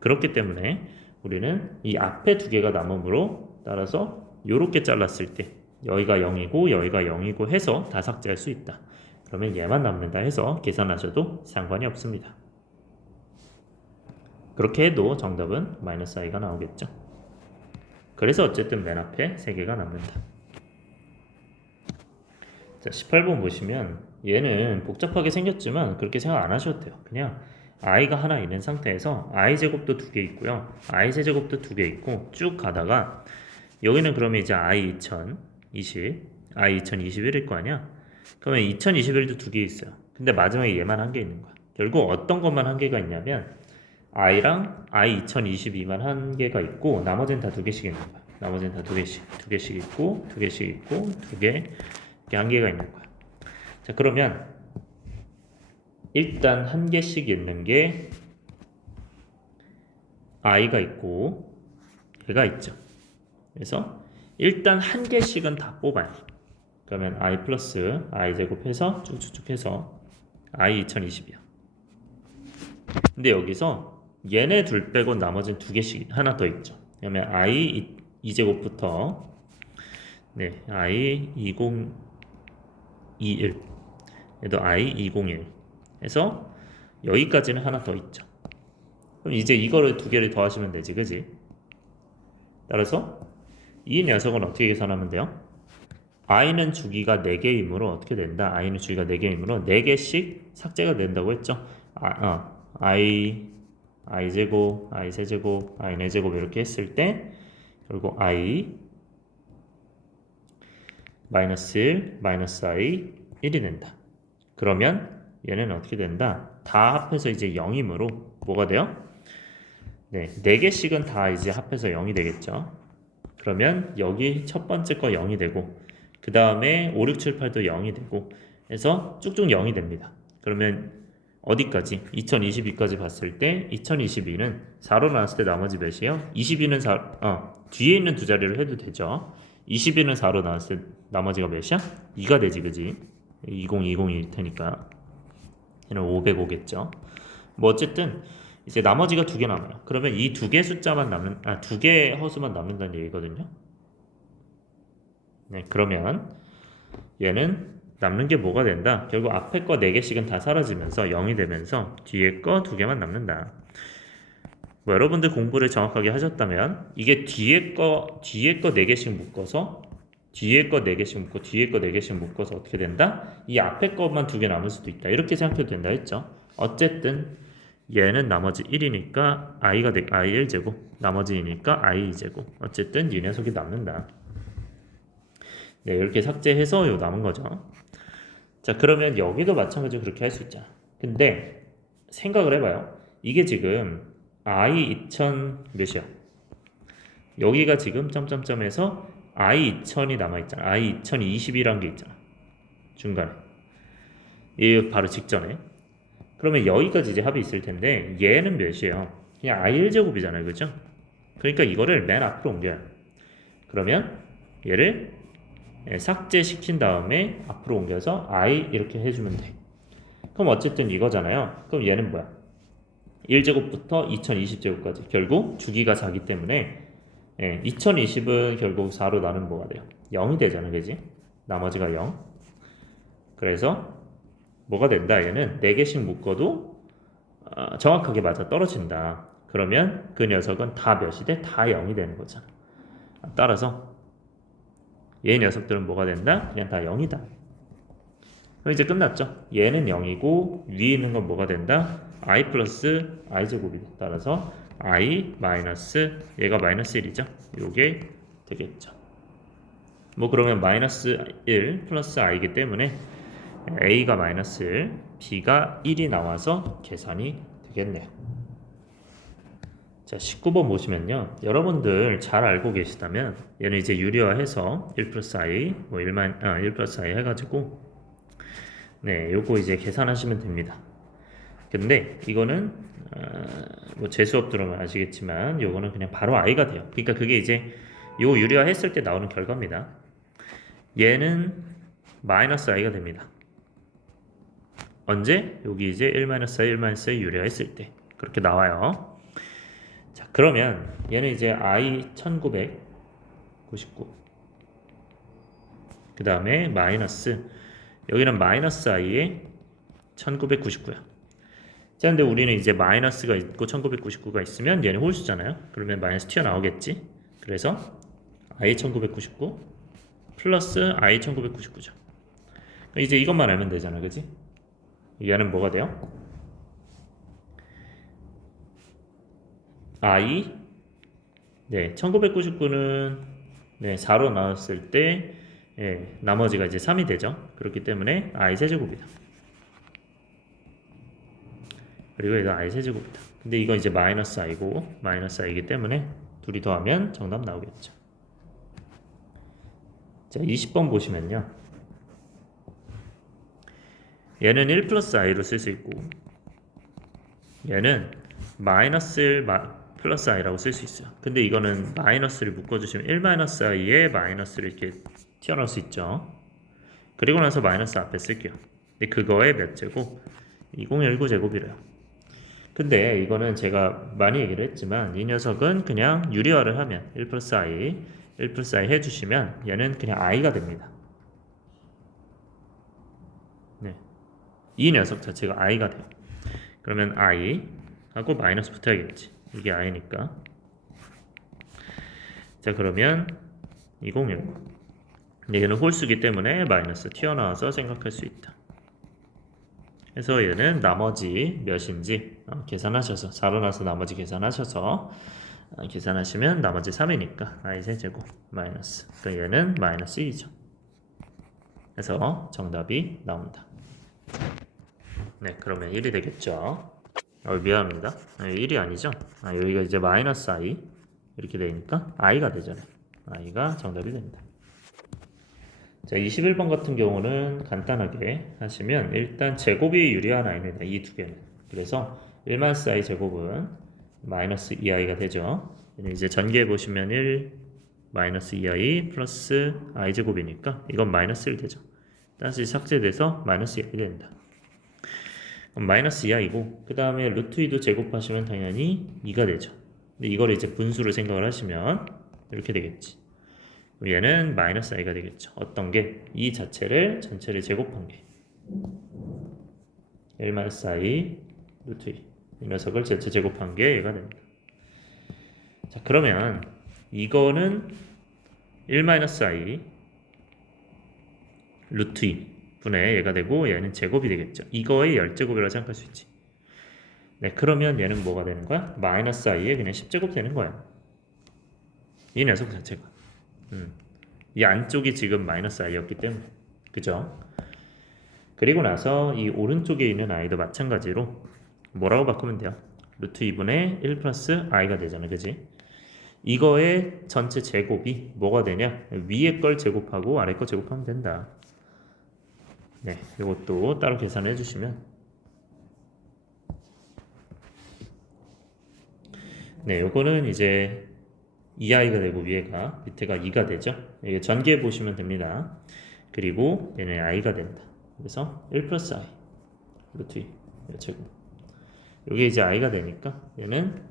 그렇기 때문에 우리는 이 앞에 2개가 남음으로 따라서 요렇게 잘랐을 때 여기가 0이고 여기가 0이고 해서 다 삭제할 수 있다. 그러면 얘만 남는다 해서 계산하셔도 상관이 없습니다. 그렇게 해도 정답은 마이너스 i가 나오겠죠. 그래서 어쨌든 맨 앞에 3개가 남는다. 자, 18번 보시면 얘는 복잡하게 생겼지만 그렇게 생각 안 하셔도 돼요. 그냥 i가 하나 있는 상태에서 i 제곱도 2개 있고요. i 세제곱도 2개 있고 쭉 가다가 여기는 그러면 이제 i 2020, i 2021일 거 아니야? 그러면 2021도 2개 있어요. 근데 마지막에 얘만 1개 있는 거야. 결국 어떤 것만 1개가 있냐면 i랑 i 2022만 1개가 있고 나머지는 다 2개씩 있는 거야. 나머지는 다 2개씩 있고 2개씩 있고 2개 이렇게 1개가 있는 거야. 자, 그러면 일단 1개씩 있는 게 i가 있고 얘가 있죠. 그래서 일단 1개씩은 다 뽑아요. 그러면 i 플러스 i 제곱해서 쭉쭉쭉 해서 i 2020이야. 근데 여기서 얘네 둘 빼고 나머지는 2개씩 하나 더 있죠. 그러면 i 2제곱부터 i 2021 얘도 i 201 해서 여기까지는 하나 더 있죠. 그럼 이제 이거를 2개를 더하시면 되지, 그지? 따라서 이 녀석은 어떻게 계산하면 돼요? i는 주기가 4개이므로 어떻게 된다? i는 주기가 4개이므로 4개씩 삭제가 된다고 했죠. i 제곱, i 세제곱, i 4제곱 이렇게 했을 때 결국 i 마이너스 1, 마이너스 i 1이 된다. 그러면 얘는 어떻게 된다? 다 합해서 이제 0이므로 뭐가 돼요? 네, 4개씩은 다 이제 합해서 0이 되겠죠. 그러면 여기 첫 번째 거 0이 되고 그 다음에 5, 6, 7, 8도 0이 되고 해서 쭉쭉 0이 됩니다. 그러면 어디까지? 2022까지 봤을 때 2022는 4로 나눴을 때 나머지 몇이에요? 22는 4, 뒤에 있는 두 자리를 해도 되죠. 22는 4로 나눴을 때 나머지가 몇이야? 2가 되지, 그지? 2020일 테니까 얘는 505겠죠. 뭐 어쨌든 이제 나머지가 2개 남아요. 그러면 이 2개 숫자만 남는, 2개 허수만 남는다는 얘기거든요. 네, 그러면 얘는 남는 게 뭐가 된다? 결국 앞에 거 4개씩은 다 사라지면서 0이 되면서 뒤에 거 2개만 남는다. 뭐 여러분들 공부를 정확하게 하셨다면 이게 뒤에 거 4개씩 묶어서 뒤에 거 4개씩 묶고 뒤에 거 4개씩 묶어서 어떻게 된다? 이 앞에 것만 2개 남을 수도 있다. 이렇게 생각해도 된다 했죠. 어쨌든 얘는 나머지 1이니까 i가 i 1제곱, 나머지 2니까 i 2제곱. 어쨌든 이 녀석이 남는다. 네, 이렇게 삭제해서 요 남은 거죠. 자, 그러면 여기도 마찬가지로 그렇게 할 수 있잖아. 근데 생각을 해봐요. 이게 지금 i 2000 몇이야? 여기가 지금 점점점에서 i 2000이 남아있잖아. i 2020이란 게 있잖아. 중간에. 이 바로 직전에. 그러면 여기까지 이제 합이 있을 텐데 얘는 몇이에요? 그냥 i 1제곱이잖아요. 그죠? 그러니까 이거를 맨 앞으로 옮겨요. 그러면 얘를 삭제시킨 다음에 앞으로 옮겨서 i 이렇게 해주면 돼. 그럼 어쨌든 이거잖아요. 그럼 얘는 뭐야? 1제곱부터 2020제곱까지 결국 주기가 4기 때문에 2020은 결국 4로 나누면 뭐가 돼요? 0이 되잖아, 그지? 나머지가 0. 그래서 뭐가 된다? 얘는 4개씩 묶어도 정확하게 맞아 떨어진다. 그러면 그 녀석은 다 몇이 돼? 다 0이 되는 거잖아. 따라서 얘 녀석들은 뭐가 된다? 그냥 다 0이다. 그럼 이제 끝났죠? 얘는 0이고 위에 있는 건 뭐가 된다? i 플러스 i 제곱이 돼. 따라서 i 마이너스 얘가 마이너스 1이죠. 요게 되겠죠. 뭐 그러면 마이너스 1 플러스 i이기 때문에 a가 마이너스 1, b가 1이 나와서 계산이 되겠네요. 자, 19번 보시면요. 여러분들 잘 알고 계시다면 얘는 이제 유리화해서 1 플러스 i, 뭐 1 플러스 i 해가지고 네, 요거 이제 계산하시면 됩니다. 근데 이거는 뭐 제 수업 들으면 아시겠지만 요거는 그냥 바로 i가 돼요. 그러니까 그게 이제 요 유리화 했을 때 나오는 결과입니다. 얘는 마이너스 i가 됩니다. 언제? 여기 이제 1 마이너스 i, 1 마이너스 i 유리화 했을 때 그렇게 나와요. 자, 그러면 얘는 이제 i 1999 그 다음에 마이너스 여기는 마이너스 i에 1999야. 자, 근데 우리는 이제 마이너스가 있고 1999가 있으면 얘는 홀수잖아요. 그러면 마이너스 튀어나오겠지. 그래서 i 1999 플러스 i 1999죠. 이제 이것만 알면 되잖아, 그지? 얘는 뭐가 돼요? i 1999는 4로 나눴을 때 나머지가 이제 3이 되죠. 그렇기 때문에 i 세제곱이다. 그리고 얘도 i 세제곱이다. 근데 이거 이제 마이너스 i고 마이너스 i이기 때문에 둘이 더하면 정답 나오겠죠. 자, 20번 보시면요. 얘는 1 플러스 i로 쓸 수 있고 얘는 마이너스 1 플러스 i라고 쓸 수 있어요. 근데 이거는 마이너스를 묶어주시면 1 마이너스 i에 마이너스를 이렇게 튀어나올 수 있죠. 그리고 나서 마이너스 앞에 쓸게요. 근데 그거의 몇 제곱? 2019 제곱이래요. 근데 이거는 제가 많이 얘기를 했지만 이 녀석은 그냥 유리화를 하면 1 플러스 i 해주시면 얘는 그냥 i가 됩니다. 네, 이 녀석 자체가 i가 돼요. 그러면 i 하고 마이너스 붙어야겠지. 이게 i니까. 자, 그러면 2019 근데 얘는 홀수기 때문에 마이너스 튀어나와서 생각할 수 있다. 해서 얘는 나머지 몇인지 계산하셔서 4로 나서 나머지 계산하셔서 계산하시면 나머지 3이니까 i 세제곱 마이너스, 그러니까 얘는 마이너스 1이죠. 그래서 정답이 나옵니다. 네, 그러면 1이 되겠죠. 미안합니다. 1이 아니죠. 여기가 이제 마이너스 i 이렇게 되니까 i가 되잖아요. i가 정답이 됩니다. 자, 21번 같은 경우는 간단하게 하시면 일단 제곱이 유리한 i입니다. 이 두 개는. 그래서 1-i 제곱은 마이너스 2i가 되죠. 이제 전개해 보시면 1 마이너스 2i 플러스 i 제곱이니까 이건 마이너스 1 되죠. 다시 삭제돼서 마이너스 2i 된다. 그럼 마이너스 2i고 그 다음에 루트 2도 제곱하시면 당연히 2가 되죠. 근데 이걸 이제 분수로 생각을 하시면 이렇게 되겠지. 그럼 얘는 마이너스 i가 되겠죠. 어떤 게? 이 자체를 전체를 제곱한 게 1-i 루트 2. 이 녀석을 전체 제곱한 게 얘가 됩니다. 자, 그러면 이거는 1-i 루트 2 분의 얘가 되고 얘는 제곱이 되겠죠. 이거의 10제곱이라고 생각할 수 있지. 네, 그러면 얘는 뭐가 되는 거야? 마이너스 i에 그냥 10제곱 되는 거야. 이 녀석 자체가. 이 안쪽이 지금 마이너스 i였기 때문에. 그죠? 그리고 나서 이 오른쪽에 있는 i도 마찬가지로 뭐라고 바꾸면 돼요? 루트 2분의 1 플러스 i가 되잖아. 그지? 이거의 전체 제곱이 뭐가 되냐? 위에 걸 제곱하고 아래 거 제곱하면 된다. 네, 이것도 따로 계산해 주시면 네, 요거는 이제 2i가 되고 위에가 밑에가 2가 되죠. 이게 전개해 보시면 됩니다. 그리고 얘는 i가 된다. 그래서 1 플러스 i 루트 2 제곱. 요게 이제 i가 되니까 얘는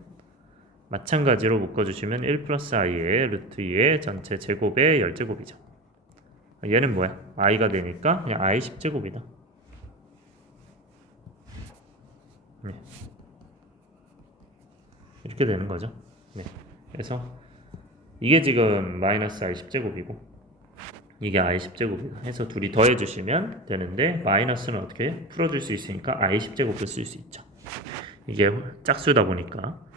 마찬가지로 묶어주시면 1 플러스 i의 루트 2의 전체 제곱의 10제곱이죠. 얘는 뭐야? i가 되니까 그냥 i 10제곱이다. 네. 이렇게 되는 거죠. 네. 그래서 이게 지금 마이너스 i 10제곱이고 이게 i 10제곱이다 해서 둘이 더해주시면 되는데 마이너스는 어떻게 해? 풀어줄 수 있으니까 i 10제곱을 쓸 수 있죠. 이게 짝수다 보니까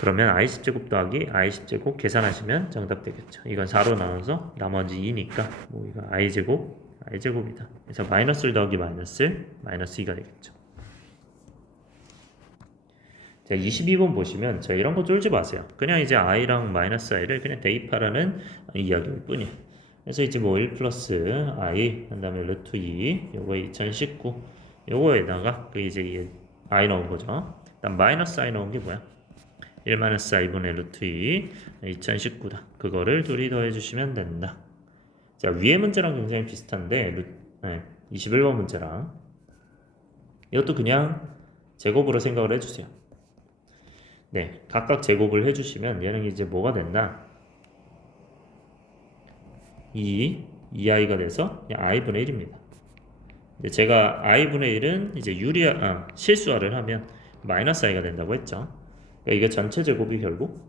그러면 i 10제곱 더하기 i 10제곱 계산하시면 정답 되겠죠. 이건 4로 나눠서 나머지 2니까 뭐 이거 i 제곱이다. 그래서 마이너스 1 더하기 마이너스 1 마이너스 2가 되겠죠. 자, 22번 보시면 자, 이런 거 쫄지 마세요. 그냥 이제 i랑 마이너스 i를 그냥 대입하라는 이야기일 뿐이에요. 그래서 이제 뭐 1 플러스 i 그 다음에 루트 2 요거에 2019 요거에다가 그 이제 i 넣은 거죠. 일단 마이너스 i 넣은 게 뭐야? 1-i분의 루트 2 2019다. 그거를 둘이 더해주시면 된다. 자, 위의 문제랑 굉장히 비슷한데 21번 문제랑 이것도 그냥 제곱으로 생각을 해주세요. 네, 각각 제곱을 해주시면 얘는 이제 뭐가 된다? 2i가 돼서 그냥 i분의 1입니다. 제가 i분의 1은 이제 실수화를 하면 마이너스 i가 된다고 했죠. 그러니까 이게 전체 제곱이 결국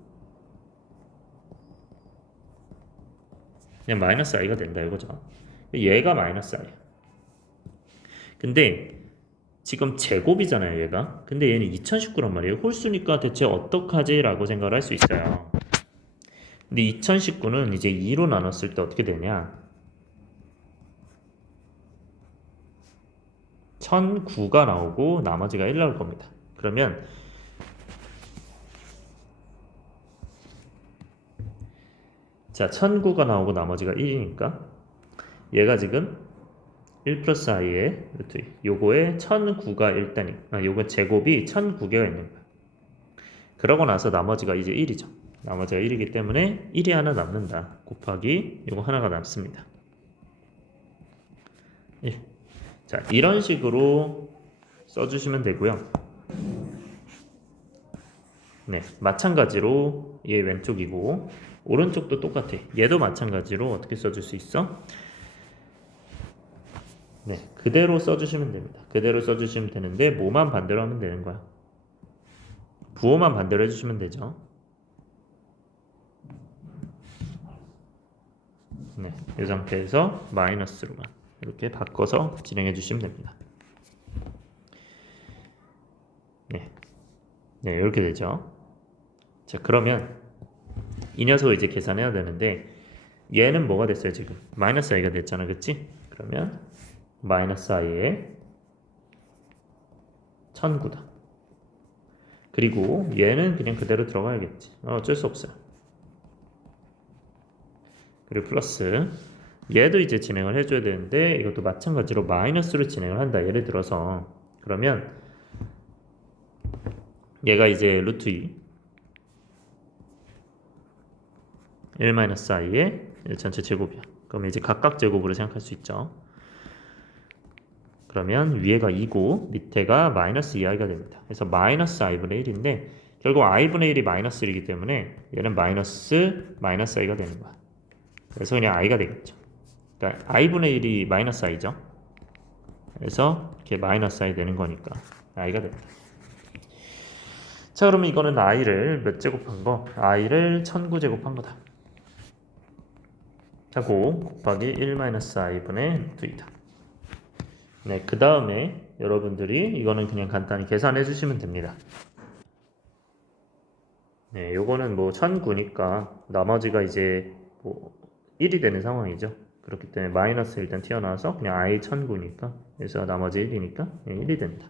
그냥 마이너스 i가 된다 이거죠. 얘가 마이너스 i야. 근데 지금 제곱이잖아요 얘가. 근데 얘는 2019란 말이에요. 홀수니까 대체 어떡하지? 라고 생각을 할 수 있어요. 근데 2019는 이제 2로 나눴을 때 어떻게 되냐? 1009가 나오고 나머지가 1 나올 겁니다. 그러면 자, 1009가 나오고 나머지가 1이니까 얘가 지금 1 플러스 i의 루트 2 요거에 1009가 일단 요거 제곱이 1009개가 있는 거야. 그러고 나서 나머지가 이제 1이죠. 나머지가 1이기 때문에 1이 하나 남는다. 곱하기 요거 하나가 남습니다. 1. 자, 이런 식으로 써주시면 되고요. 네, 마찬가지로 얘 왼쪽이고 오른쪽도 똑같아. 얘도 마찬가지로 어떻게 써줄 수 있어? 네, 그대로 써주시면 됩니다. 그대로 써주시면 되는데 뭐만 반대로 하면 되는 거야? 부호만 반대로 해주시면 되죠. 네, 이 상태에서 마이너스로만 이렇게 바꿔서 진행해 주시면 됩니다. 네, 이렇게 되죠. 자, 그러면 이 녀석을 이제 계산해야 되는데 얘는 뭐가 됐어요 지금? 마이너스 i가 됐잖아, 그치? 그러면 마이너스 i에 1009다. 그리고 얘는 그냥 그대로 들어가야겠지. 어쩔 수 없어요. 그리고 플러스 얘도 이제 진행을 해줘야 되는데 이것도 마찬가지로 마이너스로 진행을 한다. 예를 들어서 그러면 얘가 이제 루트 2 1-i의 전체 제곱이야. 그럼 이제 각각 제곱으로 생각할 수 있죠. 그러면 위에가 2고 밑에가 마이너스 2i가 됩니다. 그래서 마이너스 i분의 1인데 결국 i분의 1이 마이너스 1이기 때문에 얘는 마이너스 i가 되는 거야. 그래서 그냥 i가 되겠죠. 그러니까 i분의 1이 마이너스 i죠. 그래서 이렇게 마이너스 i 되는 거니까 i가 됩니다. 자, 그러면 이거는 i를 몇 제곱한 거? i를 1009 제곱한 거다. 하고 곱하기 1-i분의 2이다. 네, 그 다음에 여러분들이 이거는 그냥 간단히 계산해 주시면 됩니다. 네, 요거는 뭐 1009니까 나머지가 이제 뭐 1이 되는 상황이죠. 그렇기 때문에 마이너스 일단 튀어나와서 그냥 i 1009니까 그래서 나머지 1이니까 1이 된다.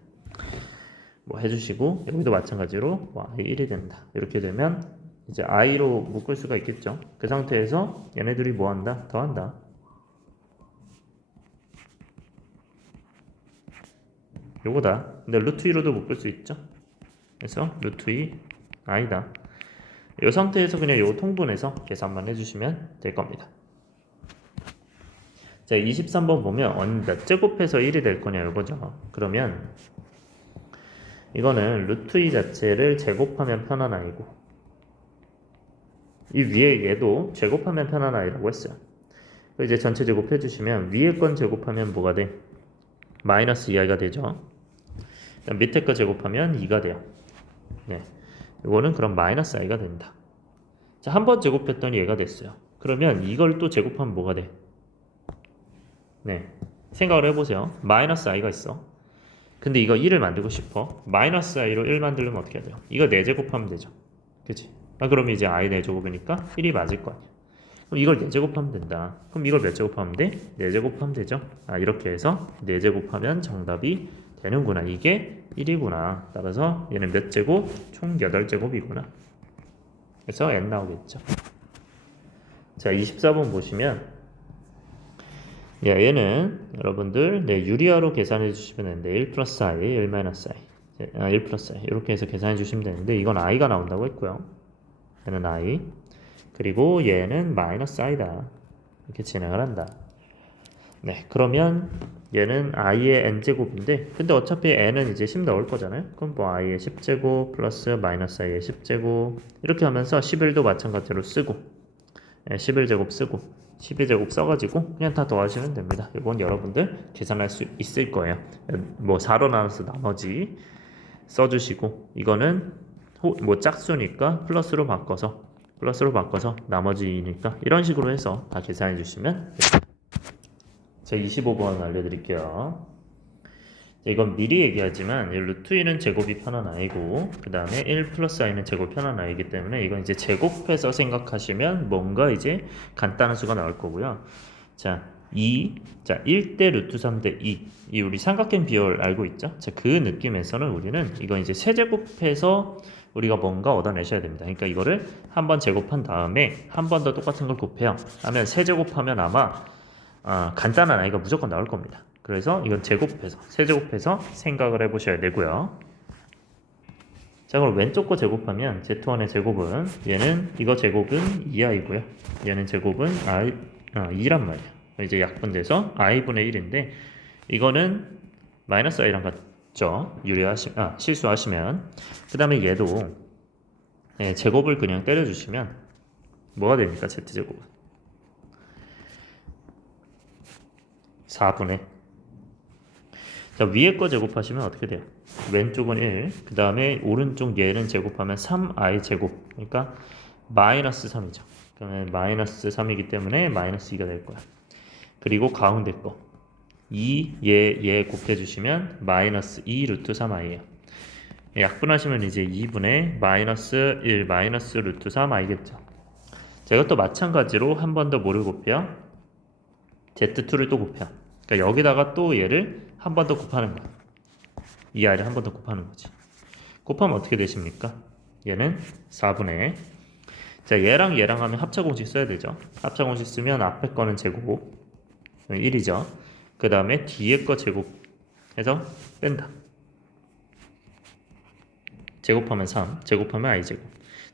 뭐 해주시고 여기도 마찬가지로 뭐 i 1이 된다. 이렇게 되면 이제 i로 묶을 수가 있겠죠. 그 상태에서 얘네들이 뭐 한다? 더한다. 요거다. 근데 루트 2로도 묶을 수 있죠. 그래서 루트 2 i다. 이 상태에서 그냥 요 통분해서 계산만 해주시면 될 겁니다. 자, 23번 보면 몇 제곱해서 1이 될 거냐 이거죠. 그러면 이거는 루트 2 자체를 제곱하면 편한 i고 이 위에 얘도 제곱하면 편한 i라고 했어요. 이제 전체 제곱해 주시면 위에 건 제곱하면 뭐가 돼? 마이너스 2i가 되죠. 밑에 거 제곱하면 2가 돼요. 네, 이거는 그럼 마이너스 i가 된다. 자, 한 번 제곱했더니 얘가 됐어요. 그러면 이걸 또 제곱하면 뭐가 돼? 네, 생각을 해보세요. 마이너스 i가 있어. 근데 이거 1을 만들고 싶어. 마이너스 i로 1 만들려면 어떻게 해야 돼요? 이거 4제곱하면 되죠. 그치? 그러면 이제 i 4제곱이니까 1이 맞을 거 아니야. 그럼 이걸 4제곱하면 된다. 그럼 이걸 몇 제곱하면 돼? 4제곱하면 되죠. 이렇게 해서 4제곱하면 정답이 되는구나. 이게 1이구나. 따라서 얘는 몇 제곱? 총 8제곱이구나. 그래서 n 나오겠죠. 자, 24번 보시면 얘는 여러분들 유리화로 계산해 주시면 되는데 1 플러스 i, 1 마이너스 i 1 플러스 i 이렇게 해서 계산해 주시면 되는데 이건 i가 나온다고 했고요. 얘는 i 그리고 얘는 마이너스 i다. 이렇게 진행을 한다. 네, 그러면 얘는 i의 n제곱인데 근데 어차피 n은 이제 10 넣을 거잖아요. 그럼 뭐 i의 10제곱 플러스 마이너스 i의 10제곱 이렇게 하면서 11도 마찬가지로 쓰고 11제곱 쓰고 12제곱 써가지고 그냥 다 더하시면 됩니다. 이건 여러분들 계산할 수 있을 거예요. 뭐 4로 나눠서 나머지 써주시고 이거는 뭐 짝수니까 플러스로 바꿔서 나머지 2니까 이런 식으로 해서 다 계산해 주시면 됩니다. 제가 25번 알려드릴게요. 이건 미리 얘기하지만 루트 1은 제곱이 편한 i고 그 다음에 1 플러스 i는 제곱 편한 i이기 때문에 이건 이제 제곱해서 생각하시면 뭔가 이제 간단한 수가 나올 거고요. 자, 1대 루트 3대 2. 이 우리 삼각형 비율 알고 있죠? 자, 그 느낌에서는 우리는 이건 이제 세제곱해서 우리가 뭔가 얻어내셔야 됩니다. 그러니까 이거를 한 번 제곱한 다음에 한 번 더 똑같은 걸 곱해요. 하면 세제곱하면 아마 간단한 i가 무조건 나올 겁니다. 그래서 이건 세제곱해서 생각을 해보셔야 되고요. 자, 그럼 왼쪽 거 제곱하면 Z1의 제곱은 얘는 이거 제곱은 2i고요. 얘는 제곱은 2란 말이야. 이제 약분돼서 i분의 1인데 이거는 마이너스 i랑 같죠. 실수하시면 그 다음에 얘도 제곱을 그냥 때려주시면 뭐가 됩니까? Z제곱은 4분의 자, 위에 거 제곱하시면 어떻게 돼요? 왼쪽은 1, 그 다음에 오른쪽 얘는 제곱하면 3i 제곱. 그러니까 마이너스 3이죠. 그러면 마이너스 3이기 때문에 마이너스 2가 될 거야. 그리고 가운데 거 2, 얘 곱해주시면 마이너스 2 루트 3i예요. 약분하시면 이제 2분의 마이너스 1 마이너스 루트 3 i겠죠. 자, 이것도 마찬가지로 한 번 더 뭐를 곱해요? z2를 또 곱해요. 그러니까 여기다가 또 얘를 한 번 더 곱하는 거야. 이 i를 한 번 더 곱하는 거지. 곱하면 어떻게 되십니까? 얘는 4분의, 자, 얘랑 얘랑 하면 합차 공식 써야 되죠. 합차 공식 쓰면 앞에 거는 제곱 1이죠. 그 다음에 뒤에 거 제곱해서 뺀다. 제곱하면 3, 제곱하면 i제곱.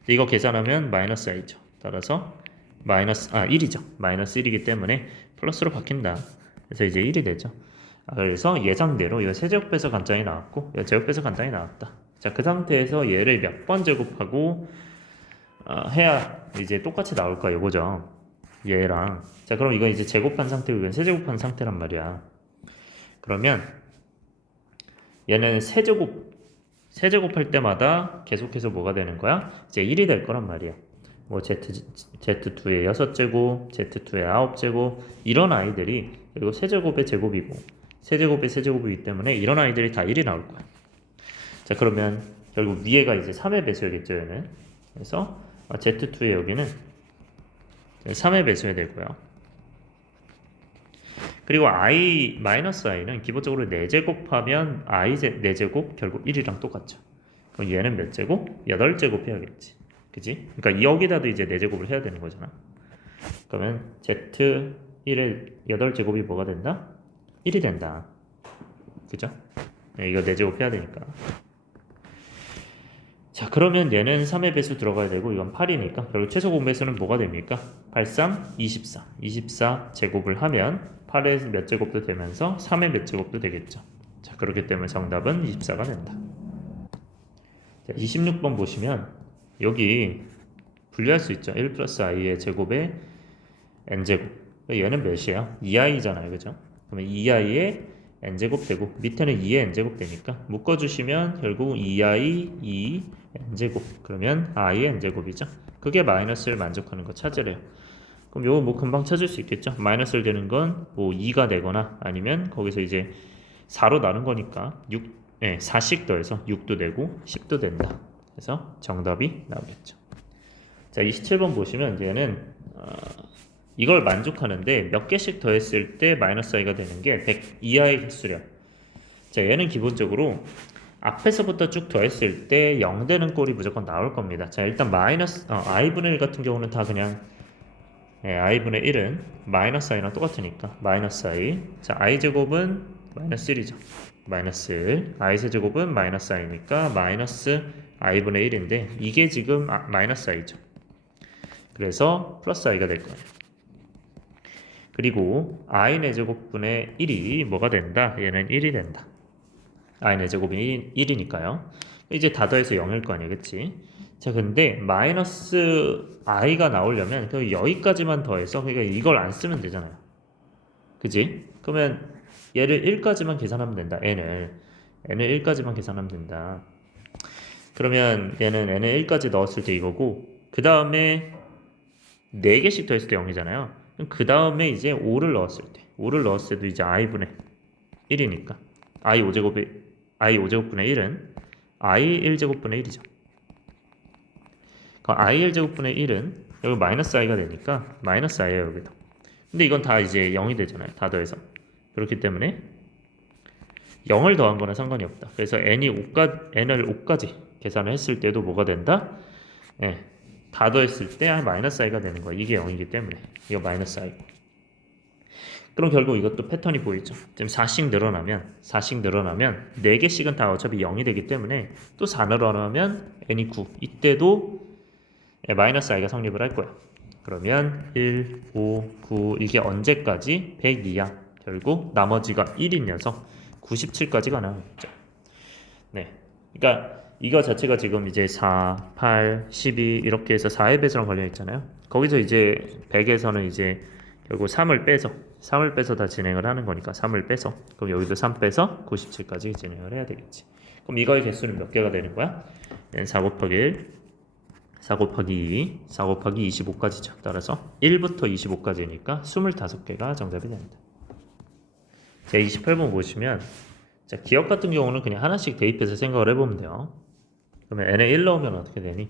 이거 계산하면 마이너스 i죠. 따라서 마이너스 1이죠. 마이너스 1이기 때문에 플러스로 바뀐다. 그래서 이제 1이 되죠. 그래서 예상대로 이거 세제곱해서 간단히 나왔고 이거 제곱해서 간단히 나왔다. 자, 그 상태에서 얘를 몇 번 제곱하고 해야 이제 똑같이 나올까 요거죠. 얘랑. 자, 그럼 이건 이제 제곱한 상태고 이건 세제곱한 상태란 말이야. 그러면 얘는 세제곱할 때마다 계속해서 뭐가 되는 거야? 이제 1이 될 거란 말이야. 뭐 Z2의 6제곱, Z2의 9제곱 이런 아이들이 그리고 세제곱의 제곱이고 세제곱의 세제곱이기 때문에 이런 아이들이 다 1이 나올 거야. 자, 그러면 결국 위에가 이제 3의 배수였겠죠, 얘는. 그래서 Z2의 여기는 3의 배수야 되고요. 그리고 i-i는 기본적으로 4제곱하면 i4제곱 결국 1이랑 똑같죠. 그럼 얘는 몇 제곱? 8제곱 해야겠지. 그지? 그러니까 여기다도 이제 4제곱을 해야 되는 거잖아. 그러면 z1의 8제곱이 뭐가 된다? 1이 된다. 그죠? 네, 이거 4제곱 해야 되니까. 자, 그러면 얘는 3의 배수 들어가야 되고 이건 8이니까 결국 최소 공배수는 뭐가 됩니까? 8, 3, 24. 24 제곱을 하면 8의 몇 제곱도 되면서 3의 몇 제곱도 되겠죠. 자, 그렇기 때문에 정답은 24가 된다. 자, 26번 보시면 여기 분리할 수 있죠. 1 플러스 i의 제곱에 n제곱. 얘는 몇이에요? 2i잖아요. 그죠? 그러면 2i의 n제곱 되고 밑에는 2의 n제곱 되니까 묶어주시면 결국 2i, 2 n제곱. 그러면 i의 n제곱이죠. 그게 마이너스를 만족하는 거 찾으래요. 그럼 요거 뭐 금방 찾을 수 있겠죠. 마이너스를 되는 건 뭐 2가 되거나 아니면 거기서 이제 4로 나눈 거니까 4씩 더해서 6도 되고 10도 된다. 그래서 정답이 나오겠죠. 자, 27번 보시면 얘는 이걸 만족하는데 몇 개씩 더했을 때 마이너스 i가 되는 게 100 이하의 개수량. 자, 얘는 기본적으로 앞에서부터 쭉 더했을 때 0 되는 꼴이 무조건 나올 겁니다. 자, 일단 i분의 1 같은 경우는 다 그냥 i분의 1은 마이너스 i랑 똑같으니까 마이너스 i. 자, i제곱은 마이너스 1이죠. 마이너스 1. i세제곱은 마이너스 i니까 마이너스 i분의 1인데 이게 지금 마이너스 i죠. 그래서 플러스 i가 될 거예요. 그리고 i의 제곱분의 1이 뭐가 된다? 얘는 1이 된다. i의 제곱이 1이니까요. 이제 다 더해서 0일 거 아니야, 그치? 자, 근데 마이너스 i가 나오려면 여기까지만 더해서 그러니까 이걸 안 쓰면 되잖아요. 그치? 그러면 얘를 1까지만 계산하면 된다. n을 1까지만 계산하면 된다. 그러면 얘는 n을 1까지 넣었을 때 이거고 그 다음에 4개씩 더했을 때 0이잖아요. 그 다음에 이제 5를 넣었을 때도 이제 i분의 1이니까 i 5제곱분의 1은 i 1제곱분의 1이죠. i 1제곱분의 1은 여기 마이너스 i가 되니까 마이너스 i예요, 여기도. 근데 이건 다 이제 0이 되잖아요. 다 더해서. 그렇기 때문에 0을 더한 거는 상관이 없다. 그래서 n을 5까지 계산을 했을 때도 뭐가 된다? 다 더했을 때 마이너스 i가 되는 거야. 이게 0이기 때문에 이거 마이너스 i고. 그럼 결국 이것도 패턴이 보이죠. 지금 4씩 늘어나면 4개씩은 다 어차피 0이 되기 때문에 또 4 늘어나면 n이 9. 이때도 마이너스 i가 성립을 할 거야. 그러면 1, 5, 9 이게 언제까지? 102야. 결국 나머지가 1인 녀석 97까지가 나오겠죠. 네. 그러니까 이거 자체가 지금 이제 4, 8, 12 이렇게 해서 4의 배수랑 관련 있잖아요. 거기서 이제 100에서는 이제 결국 3을 빼서 다 진행을 하는 거니까 3을 빼서 그럼 여기도 3 빼서 97까지 진행을 해야 되겠지. 그럼 이거의 개수는 몇 개가 되는 거야? 4 곱하기 1, 4 곱하기 2, 4 곱하기 25까지죠. 따라서 1부터 25까지니까 25개가 정답이 됩니다. 자, 28번 보시면 자, 기억 같은 경우는 그냥 하나씩 대입해서 생각을 해보면 돼요. 그러면 n에 1 넣으면 어떻게 되니?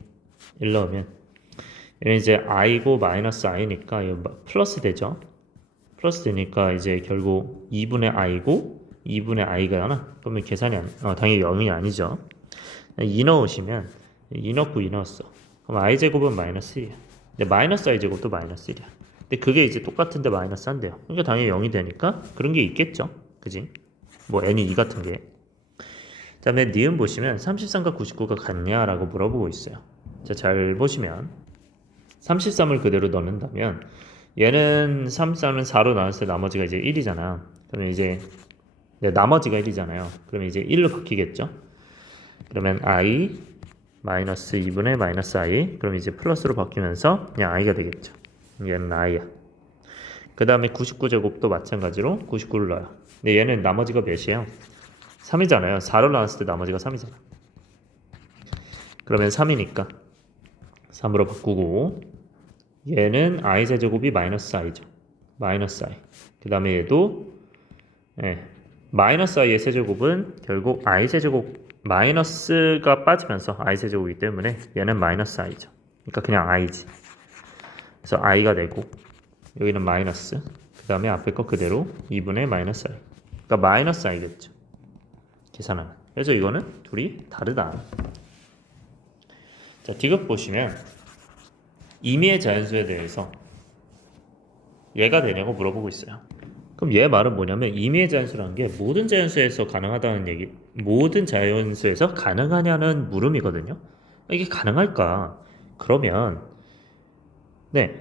1 넣으면 얘는 이제 i고 마이너스 i니까 이거 플러스 되죠. 플러스 되니까 이제 결국 2분의 i고 2분의 i가 하나? 그러면 계산이 당연히 0이 아니죠. 2 넣으시면 2 넣고 2 넣었어. 그럼 i제곱은 마이너스 1이야. 근데 마이너스 i제곱도 마이너스 1이야. 근데 그게 이제 똑같은데 마이너스 한대요. 그러니까 당연히 0이 되니까 그런 게 있겠죠. 그지? 뭐 n이 2 같은 게. 그 다음에 니은 보시면 33과 99가 같냐라고 물어보고 있어요. 자, 잘 보시면 33을 그대로 넣는다면 얘는 33은 4로 나눴을 때 나머지가 이제 1이잖아. 그러면 이제 나머지가 1이잖아요. 그러면 이제 1로 바뀌겠죠. 그러면 i 마이너스 2분의 마이너스 i 그럼 이제 플러스로 바뀌면서 그냥 i가 되겠죠. 얘는 i야. 그 다음에 99제곱도 마찬가지로 99를 넣어요. 근데 얘는 나머지가 몇이에요? 3이잖아요. 4로 나눴을 때 나머지가 3이잖아. 그러면 3이니까 3으로 바꾸고 얘는 i제곱이 마이너스 i죠. 마이너스 i. 그 다음에 얘도 마이너스 i의 세제곱은 결국 i제곱 마이너스가 빠지면서 i제곱이기 때문에 얘는 마이너스 i죠. 그러니까 그냥 i지. 그래서 i가 되고 여기는 마이너스 그 다음에 앞에 거 그대로 2분의 마이너스 i. 그러니까 마이너스 i겠죠. 계산하면. 그래서 이거는 둘이 다르다. 자, 디귿 보시면 임의의 자연수에 대해서 얘가 되냐고 물어보고 있어요. 그럼 얘 말은 뭐냐면 임의의 자연수라는 게 모든 자연수에서 가능하다는 얘기, 모든 자연수에서 가능하냐는 물음이거든요. 이게 가능할까? 그러면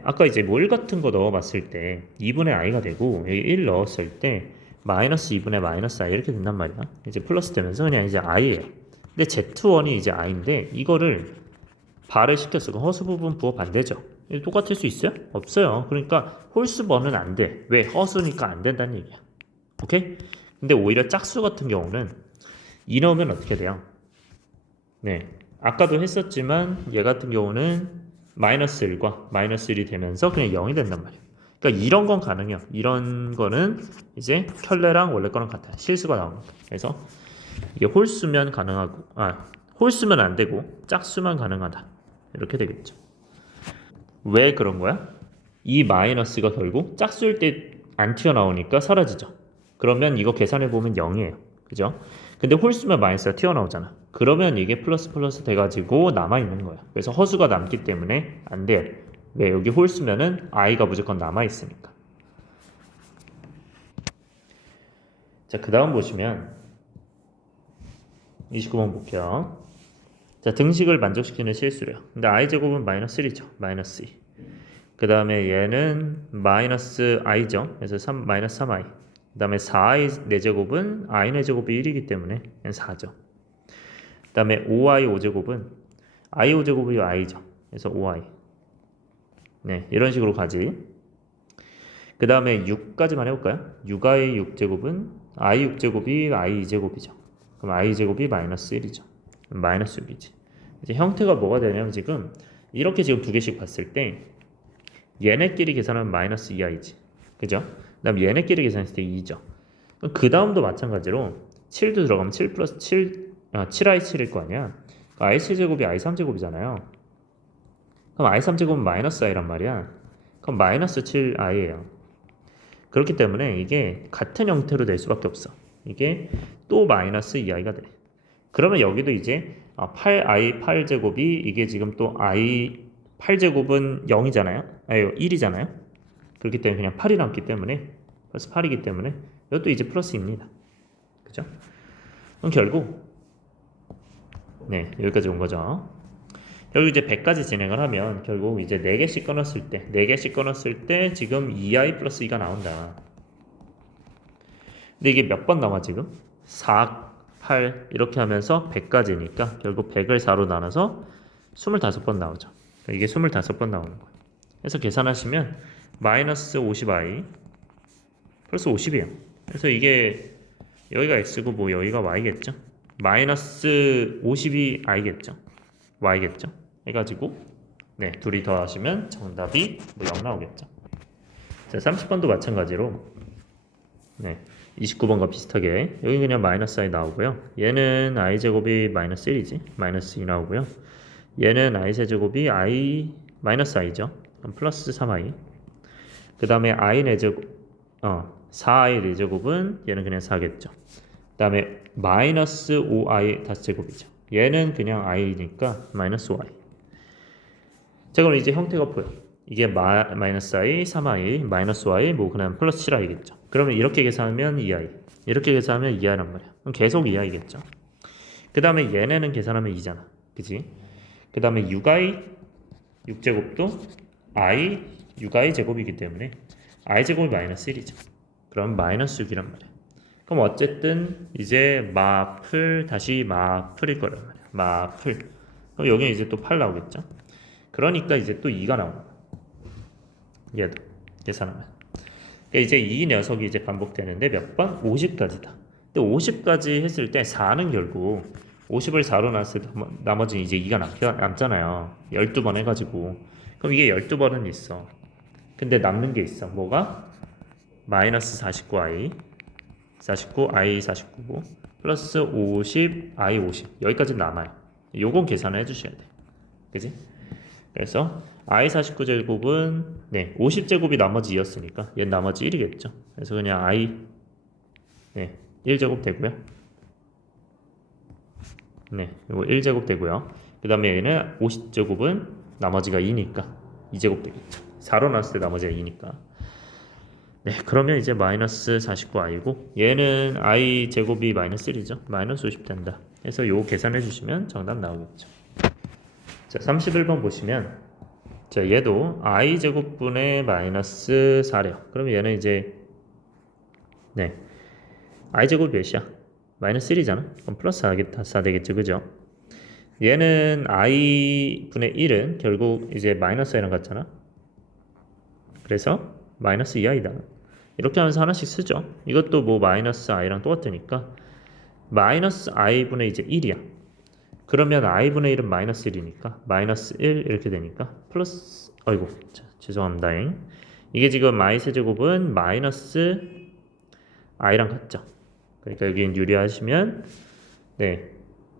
아까 이제 뭐 1 같은 거 넣어봤을 때 2분의 i가 되고 여기 1 넣었을 때 마이너스 2분의 마이너스 i 이렇게 된단 말이야. 이제 플러스 되면서 그냥 이제 i예요. 근데 z1이 이제 i인데 이거를 발을 시켰어. 그럼 허수 부분 부호 반대죠. 똑같을 수 있어요? 없어요. 그러니까 홀수번은 안 돼. 왜? 허수니까 안 된다는 얘기야. 오케이? 근데 오히려 짝수 같은 경우는 2 넣으면 어떻게 돼요? 아까도 했었지만 얘 같은 경우는 마이너스 1과 마이너스 1이 되면서 그냥 0이 된단 말이에요. 그러니까 이런 건 가능해요. 이런 거는 이제 켤레랑 원래 거랑 같아요. 실수가 나오는 거예요. 그래서 이게 홀수면 가능하고 홀수면 안 되고 짝수만 가능하다. 이렇게 되겠죠. 왜 그런 거야? 이 마이너스가 결국 짝수일 때 안 튀어나오니까 사라지죠. 그러면 이거 계산해보면 0이에요. 그죠? 근데 홀수면 마이너스가 튀어나오잖아. 그러면 이게 플러스 플러스 돼가지고 남아있는 거야. 그래서 허수가 남기 때문에 안 돼요. 왜? 여기 홀수면은 i가 무조건 남아있으니까. 자, 그 다음 보시면 29번 볼게요. 자, 등식을 만족시키는 실수래요. 근데 i제곱은 마이너스 1이죠. 마이너스 2. 그 다음에 얘는 마이너스 i죠. 그래서 마이너스 3i. 그 다음에 4i 4제곱은 i 4제곱이 1이기 때문에 4죠. 그 다음에 5i 5제곱은 i 5제곱이 i죠. 그래서 5i. 이런 식으로 가지. 그 다음에 6까지만 해볼까요? 6i 6제곱은 i 6제곱이 i 2제곱이죠. 그럼 i 제곱이 마이너스 1이죠. 마이너스 6이지. 이제 형태가 뭐가 되냐면 지금 이렇게 지금 두 개씩 봤을 때 얘네끼리 계산하면 마이너스 2i지. 그죠? 그 다음 얘네끼리 계산했을 때 2죠. 그 다음도 마찬가지로 7도 들어가면 7 플러스 7, 7i 7일 거 아니야. i 7제곱이 i 3제곱이잖아요. 그럼 i 3제곱은 마이너스 i란 말이야. 그럼 마이너스 7i예요. 그렇기 때문에 이게 같은 형태로 될 수밖에 없어. 이게 또 마이너스 2i가 돼. 그러면 여기도 이제 8i 8제곱이 이게 지금 또 i 8제곱은 0이잖아요. 1이잖아요. 그렇기 때문에 그냥 8이 남기 때문에 플러스 8이기 때문에 이것도 이제 플러스입니다. 그죠? 그럼 결국 여기까지 온 거죠. 결국 이제 100까지 진행을 하면 결국 이제 4개씩 끊었을 때 4개씩 끊었을 때 지금 2i 플러스 2가 나온다. 근데 이게 몇 번 나와 지금? 4, 8 이렇게 하면서 100까지니까 결국 100을 4로 나눠서 25번 나오죠. 이게 25번 나오는 거예요. 그래서 계산하시면 마이너스 50i 플러스 50이에요. 그래서 이게 여기가 x고 뭐 여기가 y겠죠. 마이너스 50이 i겠죠. y겠죠. 해가지고 둘이 더하시면 정답이 뭐 0 나오겠죠. 자, 30번도 마찬가지로 네, 29번과 비슷하게 여기 그냥 마이너스 i 나오고요. 얘는 i 제곱이 마이너스 1이지. 마이너스 2 나오고요. 얘는 i 세제곱이 i 마이너스 i죠. 그럼 플러스 3i. 그 다음에 i 4제곱 4i 4제곱은 얘는 그냥 4겠죠. 그 다음에 마이너스 5i 5제곱이죠. 얘는 그냥 i니까 마이너스 5i. 자, 그럼 이제 형태가 보여. 이게 마이너스 i, 3i, 마이너스 y, 뭐 그냥 플러스 7i겠죠. 그러면 이렇게 계산하면 2i, 이렇게 계산하면 2i란 말이야. 그럼 계속 2i겠죠. 그 다음에 얘네는 계산하면 2잖아. 그지? 그 다음에 6i, 6제곱도 i, 6i 제곱이기 때문에 i 제곱이 마이너스 1이죠. 그럼 마이너스 6이란 말이야. 그럼 어쨌든 이제 마플 다시 마플일 거란 말이야. 마플. 그럼 여기는 이제 또 8 나오겠죠. 그러니까 이제 또 2가 나오는 거야. 얘도 계산하면. 그러니까 이제 이 녀석이 이제 반복되는데 몇 번? 50까지다. 근데 50까지 했을 때 4는 결국 50을 4로 나눴을 때 나머지는 이제 2가 남잖아요. 12번 해가지고. 그럼 이게 12번은 있어. 근데 남는 게 있어. 뭐가? 마이너스 49i 49i 49 플러스 50i 50 여기까지 남아요. 요건 계산을 해주셔야 돼. 그지? 그래서 i 49제곱은 50제곱이 나머지 2였으니까 얘는 나머지 1이겠죠. 그래서 그냥 i 1제곱 되고요. 이거 1제곱 되고요. 그 다음에 얘는 50제곱은 나머지가 2니까 2제곱 되겠죠. 4로 나눴을 때 나머지가 2니까. 그러면 이제 마이너스 49i고 얘는 i 제곱이 마이너스 1이죠. 마이너스 50 된다. 그래서 요 계산해 주시면 정답 나오겠죠. 자, 31번 보시면 자, 얘도 i 제곱분의 마이너스 4래요. 그러면 얘는 이제 i 제곱 몇이야? 마이너스 1이잖아. 그럼 플러스 4 되겠죠. 그죠? 얘는 i 분의 1은 결국 이제 마이너스 i랑 같잖아. 그래서 마이너스 2i다. 이렇게 하면서 하나씩 쓰죠. 이것도 뭐 마이너스 i랑 똑같으니까 마이너스 i분의 이제 1이야. 그러면 i분의 1은 마이너스 1이니까 마이너스 1 이렇게 되니까 플러스 죄송합니다. 이게 지금 i 세제곱은 마이너스 i랑 같죠. 그러니까 여기 유리하시면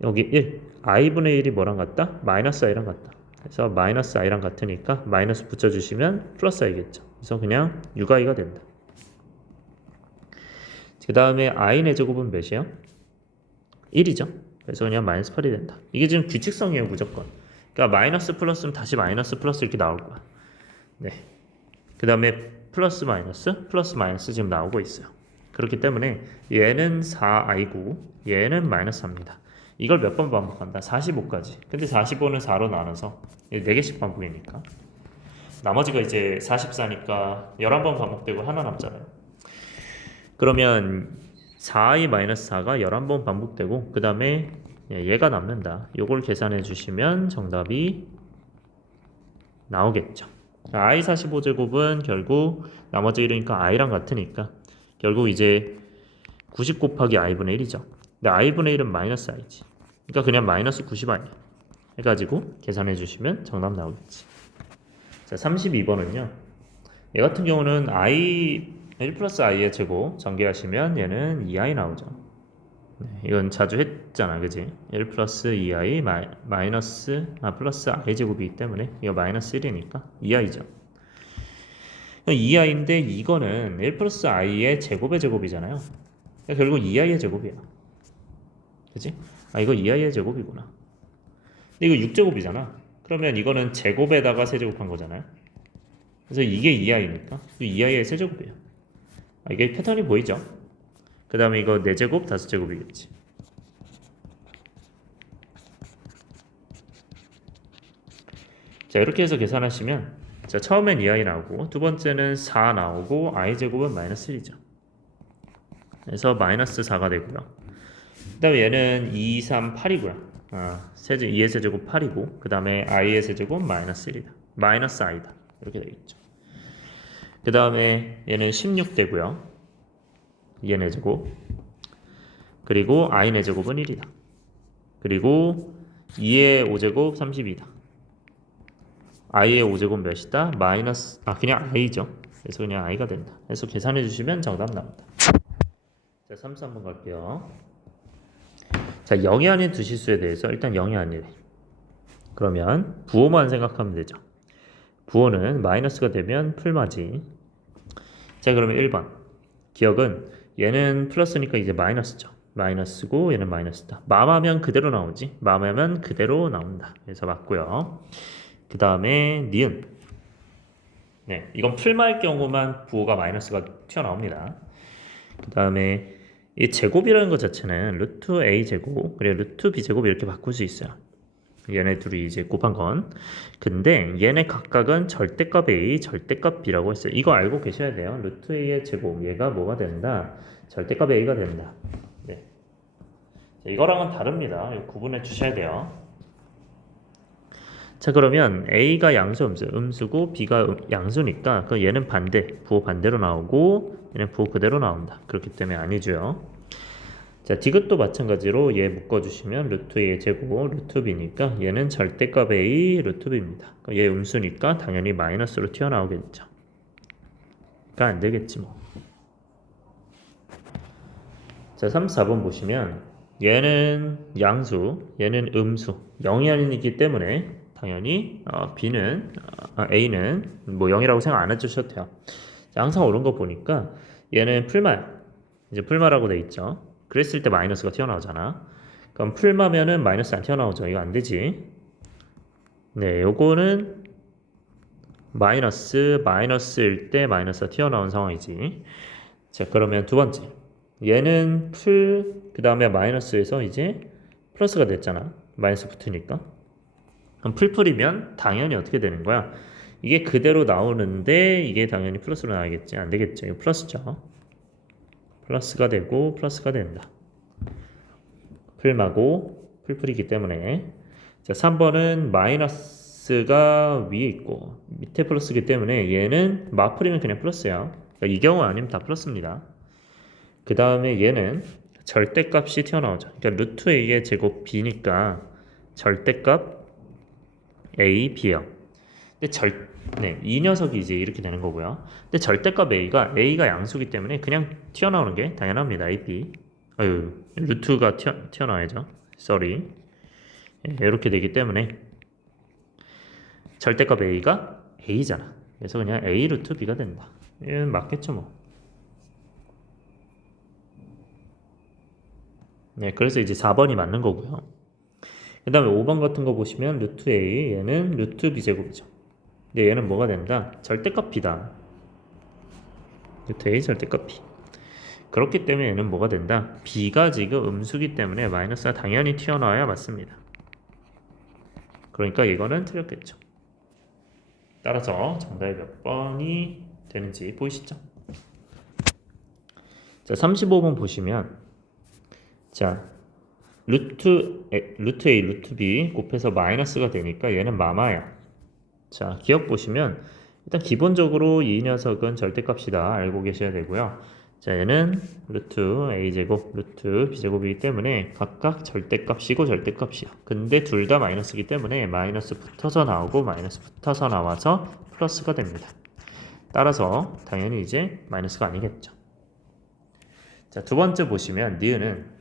여기 1 i분의 1이 뭐랑 같다? 마이너스 i랑 같다. 그래서 마이너스 i랑 같으니까 마이너스 붙여주시면 플러스 i겠죠. 그래서 그냥 6i가 된다. 그 다음에 i의 제곱은 몇이에요? 1이죠. 그래서 그냥 마이너스 8이 된다. 이게 지금 규칙성이에요. 무조건. 그러니까 마이너스 플러스는 다시 마이너스 플러스 이렇게 나올 거야. 그 다음에 플러스 마이너스 지금 나오고 있어요. 그렇기 때문에 얘는 4i고 얘는 마이너스 4입니다. 이걸 몇 번 반복한다? 45까지. 근데 45는 4로 나눠서 4개씩 반복이니까 나머지가 이제 44니까 11번 반복되고 하나 남잖아요. 그러면 4i-4가 11번 반복되고 그 다음에 얘가 남는다. 요걸 계산해 주시면 정답이 나오겠죠. i 45제곱은 결국 나머지 1이니까 i랑 같으니까 결국 이제 90 곱하기 i분의 1이죠. 근데 i분의 1은 마이너스 i지. 그러니까 그냥 마이너스 90i야. 해가지고 계산해 주시면 정답 나오겠지. 자, 32번은요. 얘 같은 경우는 i 1 플러스 i의 제곱 전개하시면 얘는 2i 나오죠. 이건 자주 했잖아, 그지? 1 플러스 2i 플러스 i 제곱이기 때문에 이거 마이너스 1이니까 2i죠. 2i인데 이거는 1 플러스 i의 제곱의 제곱이잖아요. 그러니까 결국 2i의 제곱이야. 그지? 이거 2i의 제곱이구나. 근데 이거 6제곱이잖아. 그러면 이거는 제곱에다가 세제곱한 거잖아요. 그래서 이게 2i니까 2i의 세제곱이에요. 이게 패턴이 보이죠? 그 다음에 이거 4제곱, 5제곱이겠지. 자, 이렇게 해서 계산하시면 자, 처음엔 2i 나오고 두 번째는 4 나오고 i 제곱은 마이너스 1이죠. 그래서 마이너스 4가 되고요. 그 다음에 얘는 2, 3, 8이고요. 2의 세제곱 8이고 그 다음에 i의 세제곱 마이너스 1이다. 마이너스 i다. 이렇게 되겠죠. 그 다음에 얘는 16 되고요. 얘네 제곱. 그리고 i의 제곱은 1이다. 그리고 2의 5제곱 32다. i의 5제곱 몇이다? 그냥 i죠. 그래서 그냥 i가 된다. 그래서 계산해 주시면 정답 나온다. 자, 3, 3번 갈게요. 자, 0이 아닌 두 실수에 대해서 일단 0이 아니래. 그러면 부호만 생각하면 되죠. 부호는 마이너스가 되면 풀마지. 자, 그러면 1번. 기억은 얘는 플러스니까 이제 마이너스죠. 마이너스고 얘는 마이너스다. 맘하면 그대로 나오지. 맘하면 그대로 나온다. 그래서 맞고요. 그 다음에 니은. 네, 이건 풀마일 경우만 부호가 마이너스가 튀어나옵니다. 그 다음에 이 제곱이라는 것 자체는 루트 a 제곱 그리고 루트 b 제곱 이렇게 바꿀 수 있어요. 얘네 둘이 이제 곱한 건. 근데 얘네 각각은 절대값 a, 절대값 b라고 했어요. 이거 알고 계셔야 돼요. 루트 a의 제곱 얘가 뭐가 된다? 절대값 a가 된다. 네. 자, 이거랑은 다릅니다. 이거 구분해 주셔야 돼요. 자, 그러면 a가 양수 음수고 b가 양수니까 그 얘는 반대, 부호 반대로 나오고 얘는 부호 그대로 나온다. 그렇기 때문에 아니죠. 자, 디귿도 마찬가지로 얘 묶어주시면 루트 a의 제곱 루트 b니까 얘는 절대값 a 루트 b입니다. 얘 음수니까 당연히 마이너스로 튀어나오겠죠. 그러니까 안 되겠지 뭐. 자, 3, 4번 보시면 얘는 양수, 얘는 음수, 0이 아니기 때문에 당연히 b는 a는 뭐 0이라고 생각 안 해주셔도 돼요. 자, 항상 옳은 거 보니까 얘는 풀마야. 이제 풀마라고 돼 있죠. 그랬을 때 마이너스가 튀어나오잖아. 그럼 풀마면은 마이너스 안 튀어나오죠. 이거 안 되지. 네, 요거는 마이너스일 때 마이너스가 튀어나온 상황이지. 자, 그러면 두 번째. 얘는 그 다음에 마이너스에서 이제 플러스가 됐잖아. 마이너스 붙으니까. 그럼 풀풀이면 당연히 어떻게 되는 거야? 이게 그대로 나오는데 이게 당연히 플러스로 나와야겠지. 안 되겠죠. 이거 플러스죠. 플러스가 되고 플러스가 된다. 풀마고 풀풀이기 때문에. 자, 3번은 마이너스가 위에 있고 밑에 플러스기 때문에 얘는 마풀이면 그냥 플러스야. 그러니까 이 경우 아니면 다 플러스입니다. 그 다음에 얘는 절대값이 튀어나오죠. 그러니까 루트 a의 제곱 b니까 절대값 a, b요. 근데 이 녀석이 이제 이렇게 되는 거고요. 근데 절대값 a가 양수기 때문에 그냥 튀어나오는 게 당연합니다. a, b. 루트가 튀어나와야죠. sorry. 이렇게 되기 때문에 절대값 a가 a잖아. 그래서 그냥 a 루트 b가 된다. 이건 맞겠죠 뭐. 네, 그래서 이제 4번이 맞는 거고요. 그 다음에 5번 같은 거 보시면 루트 a 얘는 루트 b 제곱이죠. 근데 얘는 뭐가 된다? 절대값 b다. 루트 a 절대값 b. 그렇기 때문에 얘는 뭐가 된다? b가 지금 음수기 때문에 마이너스가 당연히 튀어나와야 맞습니다. 그러니까 이거는 틀렸겠죠. 따라서 정답이 몇 번이 되는지 보이시죠? 자, 35번 보시면 자, 루트 a, 루트 b 곱해서 마이너스가 되니까 얘는 마마야. 자, 기억 보시면 일단 기본적으로 이 녀석은 절대값이다 알고 계셔야 되고요. 자, 얘는 루트 a제곱 루트 b제곱이기 때문에 각각 절대값이고 절대값이야. 근데 둘 다 마이너스이기 때문에 마이너스 붙어서 나오고 마이너스 붙어서 나와서 플러스가 됩니다. 따라서 당연히 이제 마이너스가 아니겠죠. 자, 두 번째 보시면 니은은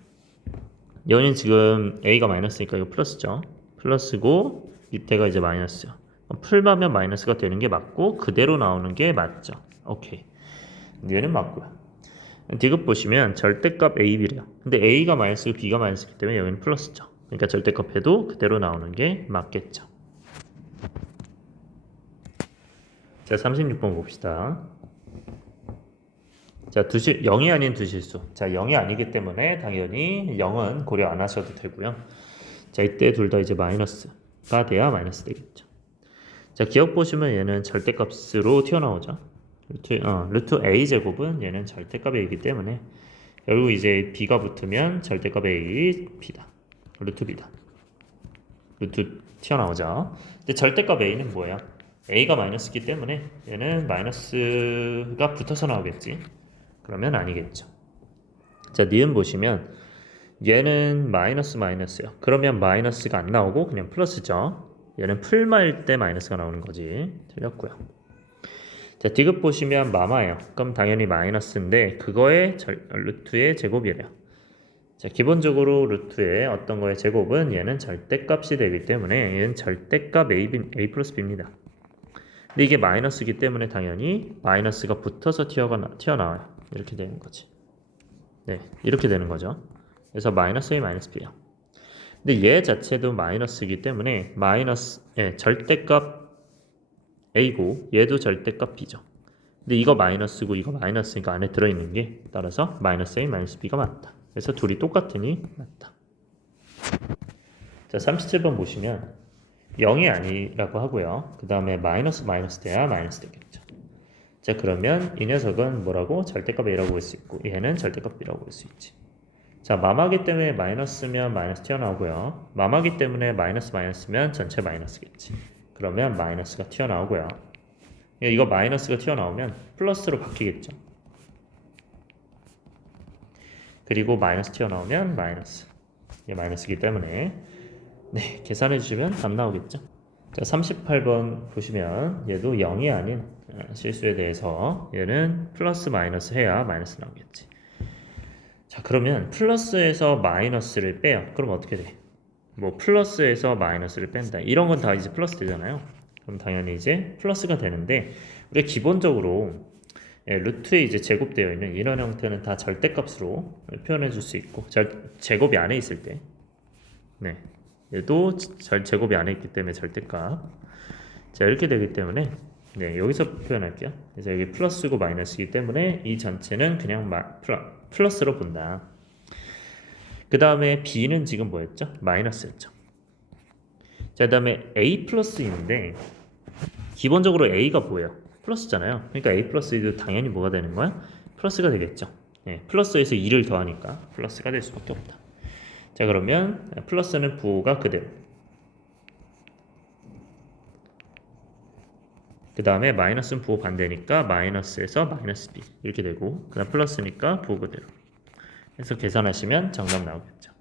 여기는 지금 a가 마이너스니까 이거 플러스죠. 플러스고 밑에가 이제 마이너스죠. 풀마면 마이너스가 되는 게 맞고 그대로 나오는 게 맞죠. 오케이. 얘는 맞고요. 디귿 보시면 절대값 a, b래요. 근데 a가 마이너스고 b가 마이너스이기 때문에 여기는 플러스죠. 그러니까 절대값 해도 그대로 나오는 게 맞겠죠. 자, 36번 봅시다. 자, 0이 아닌 두 실수. 자, 0이 아니기 때문에 당연히 0은 고려 안 하셔도 되고요. 자, 이때 둘 다 이제 마이너스가 돼야 마이너스 되겠죠. 자, 기억 보시면 얘는 절대값으로 튀어나오죠. 루트 a 제곱은 얘는 절대값 a이기 때문에 결국 이제 b가 붙으면 절대값 a b다. 루트 b다. 루트 튀어나오죠. 근데 절대값 a는 뭐예요? a가 마이너스이기 때문에 얘는 마이너스가 붙어서 나오겠지. 그러면 아니겠죠. 자, 니은 보시면 얘는 마이너스요. 그러면 마이너스가 안 나오고 그냥 플러스죠. 얘는 풀마일 때 마이너스가 나오는 거지. 틀렸고요. 자, 디귿 보시면 마마예요. 그럼 당연히 마이너스인데 그거의 루트의 제곱이래요. 자, 기본적으로 루트의 어떤 거의 제곱은 얘는 절대값이 되기 때문에 얘는 절대값 a 플러스 b입니다. 근데 이게 마이너스이기 때문에 당연히 마이너스가 붙어서 튀어나와요. 이렇게 되는 거지. 네, 이렇게 되는 거죠. 그래서 마이너스 a 마이너스 b야. 근데 얘 자체도 마이너스이기 때문에 절대값 a고 얘도 절대값 b죠. 근데 이거 마이너스고 이거 마이너스니까 안에 들어있는 게 따라서 마이너스 a 마이너스 b가 맞다. 그래서 둘이 똑같으니 맞다. 자, 37번 보시면 0이 아니라고 하고요. 그 다음에 마이너스 돼야 마이너스 되겠죠. 자, 그러면 이 녀석은 뭐라고? 절대값 a라고 볼 수 있고 얘는 절대값 b라고 볼 수 있지. 자, 마마기 때문에 마이너스면 마이너스 튀어나오고요. 마마기 때문에 마이너스면 전체 마이너스겠지. 그러면 마이너스가 튀어나오고요. 이거 마이너스가 튀어나오면 플러스로 바뀌겠죠. 그리고 마이너스 튀어나오면 마이너스. 이게 마이너스이기 때문에 네, 계산해 주시면 답 나오겠죠. 자, 38번 보시면 얘도 0이 아닌 실수에 대해서 얘는 플러스 마이너스 해야 마이너스 나오겠지. 자, 그러면 플러스에서 마이너스를 빼요. 그럼 어떻게 돼? 뭐 플러스에서 마이너스를 뺀다. 이런 건 다 이제 플러스 되잖아요. 그럼 당연히 이제 플러스가 되는데 우리가 기본적으로 루트에 이제 제곱되어 있는 이런 형태는 다 절대값으로 표현해 줄 수 있고 제곱이 안에 있을 때 네, 얘도 제곱이 안에 있기 때문에 절대값. 자, 이렇게 되기 때문에 네, 여기서 표현할게요. 그래서 여기 플러스고 마이너스이기 때문에 이 전체는 그냥 플러스로 본다. 그 다음에 b는 지금 뭐였죠? 마이너스였죠. 자, 그 다음에 a 플러스인데 기본적으로 a가 뭐예요? 플러스잖아요. 그러니까 a 플러스 1도 당연히 뭐가 되는 거야? 플러스가 되겠죠. 네, 플러스에서 2를 더하니까 플러스가 될 수밖에 없다. 자, 그러면 플러스는 부호가 그대로. 그 다음에 마이너스는 부호 반대니까 마이너스에서 마이너스 b 이렇게 되고 그 다음 플러스니까 부호 그대로. 해서 계산하시면 정답 나오겠죠.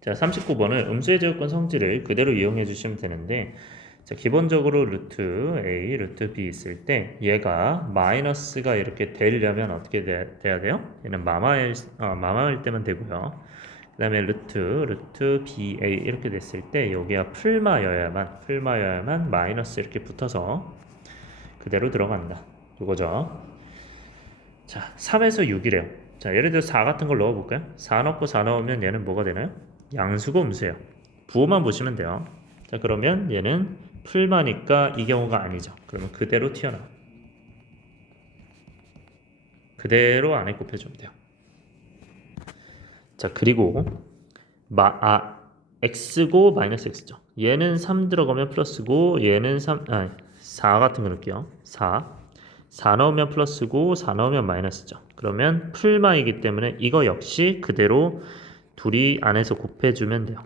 자, 39번은 음수의 제곱권 성질을 그대로 이용해 주시면 되는데 자, 기본적으로 루트 a, 루트 b 있을 때 얘가 마이너스가 이렇게 되려면 어떻게 돼야 돼요? 얘는 마마일 때만 되고요. 그 다음에 루트 ba 이렇게 됐을 때 여기가 풀마여야만 마이너스 이렇게 붙어서 그대로 들어간다. 이거죠. 자, 3에서 6이래요. 자, 예를 들어 4 같은 걸 넣어볼까요? 4 넣고 4 넣으면 얘는 뭐가 되나요? 양수고 음수예요. 부호만 보시면 돼요. 자, 그러면 얘는 풀마니까 이 경우가 아니죠. 그러면 그대로 튀어나와. 그대로 안에 곱해주면 돼요. 자, 그리고 x고 마이너스 x죠. 얘는 3 들어가면 플러스고 얘는 4 같은 거 넣을게요. 4 넣으면 플러스고 4 넣으면 마이너스죠. 그러면 풀마이기 때문에 이거 역시 그대로 둘이 안에서 곱해주면 돼요.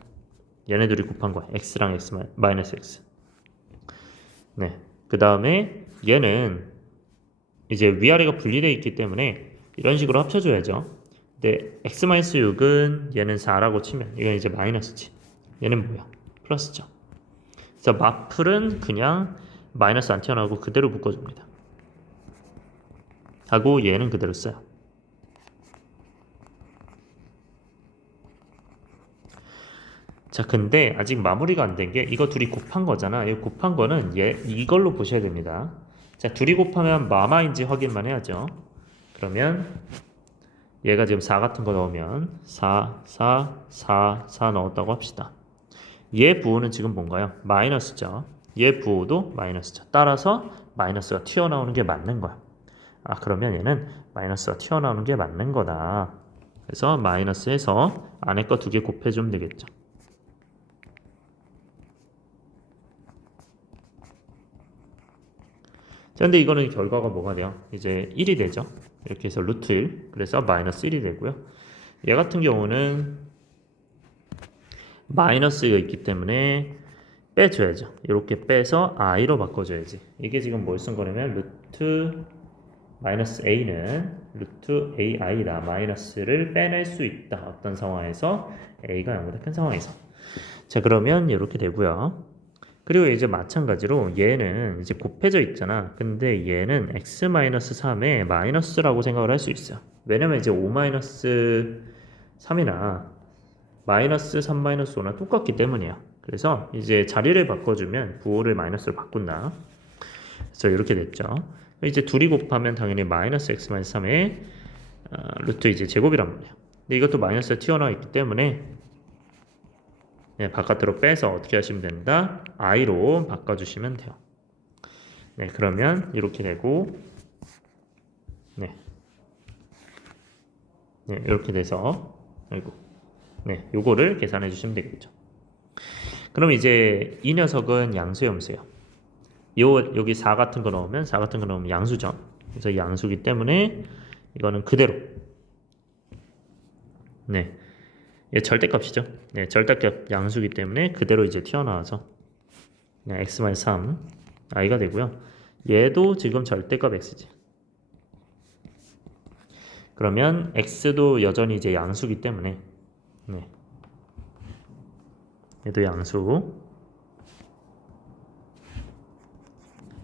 얘네 둘이 곱한 거야. x랑 x 마이너스 x. 네. 그 다음에 얘는 이제 위아래가 분리되어 있기 때문에 이런 식으로 합쳐줘야죠. 근데 x-6은 얘는 4라고 치면 이건 이제 마이너스지. 얘는 뭐야? 플러스죠. 그래서 마플은 그냥 마이너스 안 튀어나오고 그대로 묶어줍니다. 하고 얘는 그대로 써요. 자, 근데 아직 마무리가 안 된 게 이거 둘이 곱한 거잖아. 이 곱한 거는 이걸로 보셔야 됩니다. 자, 둘이 곱하면 마마인지 확인만 해야죠. 그러면 얘가 지금 4 같은 거 넣으면 4 넣었다고 합시다. 얘 부호는 지금 뭔가요? 마이너스죠. 얘 부호도 마이너스죠. 따라서 마이너스가 튀어나오는 게 맞는 거야. 그러면 얘는 마이너스가 튀어나오는 게 맞는 거다. 그래서 마이너스해서 안에 거 2개 곱해주면 되겠죠. 자, 근데 이거는 결과가 뭐가 돼요? 이제 1이 되죠. 이렇게 해서 루트 1, 그래서 마이너스 1이 되고요. 얘 같은 경우는 마이너스가 있기 때문에 빼줘야죠. 이렇게 빼서 i로 바꿔줘야지. 이게 지금 뭘 쓴 거냐면 루트 마이너스 a는 루트 ai다. 마이너스를 빼낼 수 있다. 어떤 상황에서 a가 0보다 큰 상황에서. 자, 그러면 이렇게 되고요. 그리고 이제 마찬가지로 얘는 이제 곱해져 있잖아. 근데 얘는 x-3의 마이너스라고 생각을 할 수 있어요. 왜냐면 이제 5-3이나 마이너스 3-5나 똑같기 때문이야. 그래서 이제 자리를 바꿔주면 부호를 마이너스로 바꾼다. 그래서 이렇게 됐죠. 이제 둘이 곱하면 당연히 마이너스 x-3의 루트 이제 제곱이란 말이야. 근데 이것도 마이너스가 튀어나와 있기 때문에 네, 바깥으로 빼서 어떻게 하시면 된다? i로 바꿔주시면 돼요. 네, 그러면 이렇게 되고 네, 네 이렇게 돼서 아이고, 네, 요거를 계산해 주시면 되겠죠. 그럼 이제 이 녀석은 양수의 음수예요. 여기 4 같은 거 넣으면 4 같은 거 넣으면 양수죠. 그래서 양수기 때문에 이거는 그대로 네, 얘 절대값이죠. 네, 절대값 양수기 때문에 그대로 이제 튀어나와서 그냥 x-3 i가 되고요. 얘도 지금 절대값 x지. 그러면 x도 여전히 이제 양수기 때문에 네, 얘도 양수.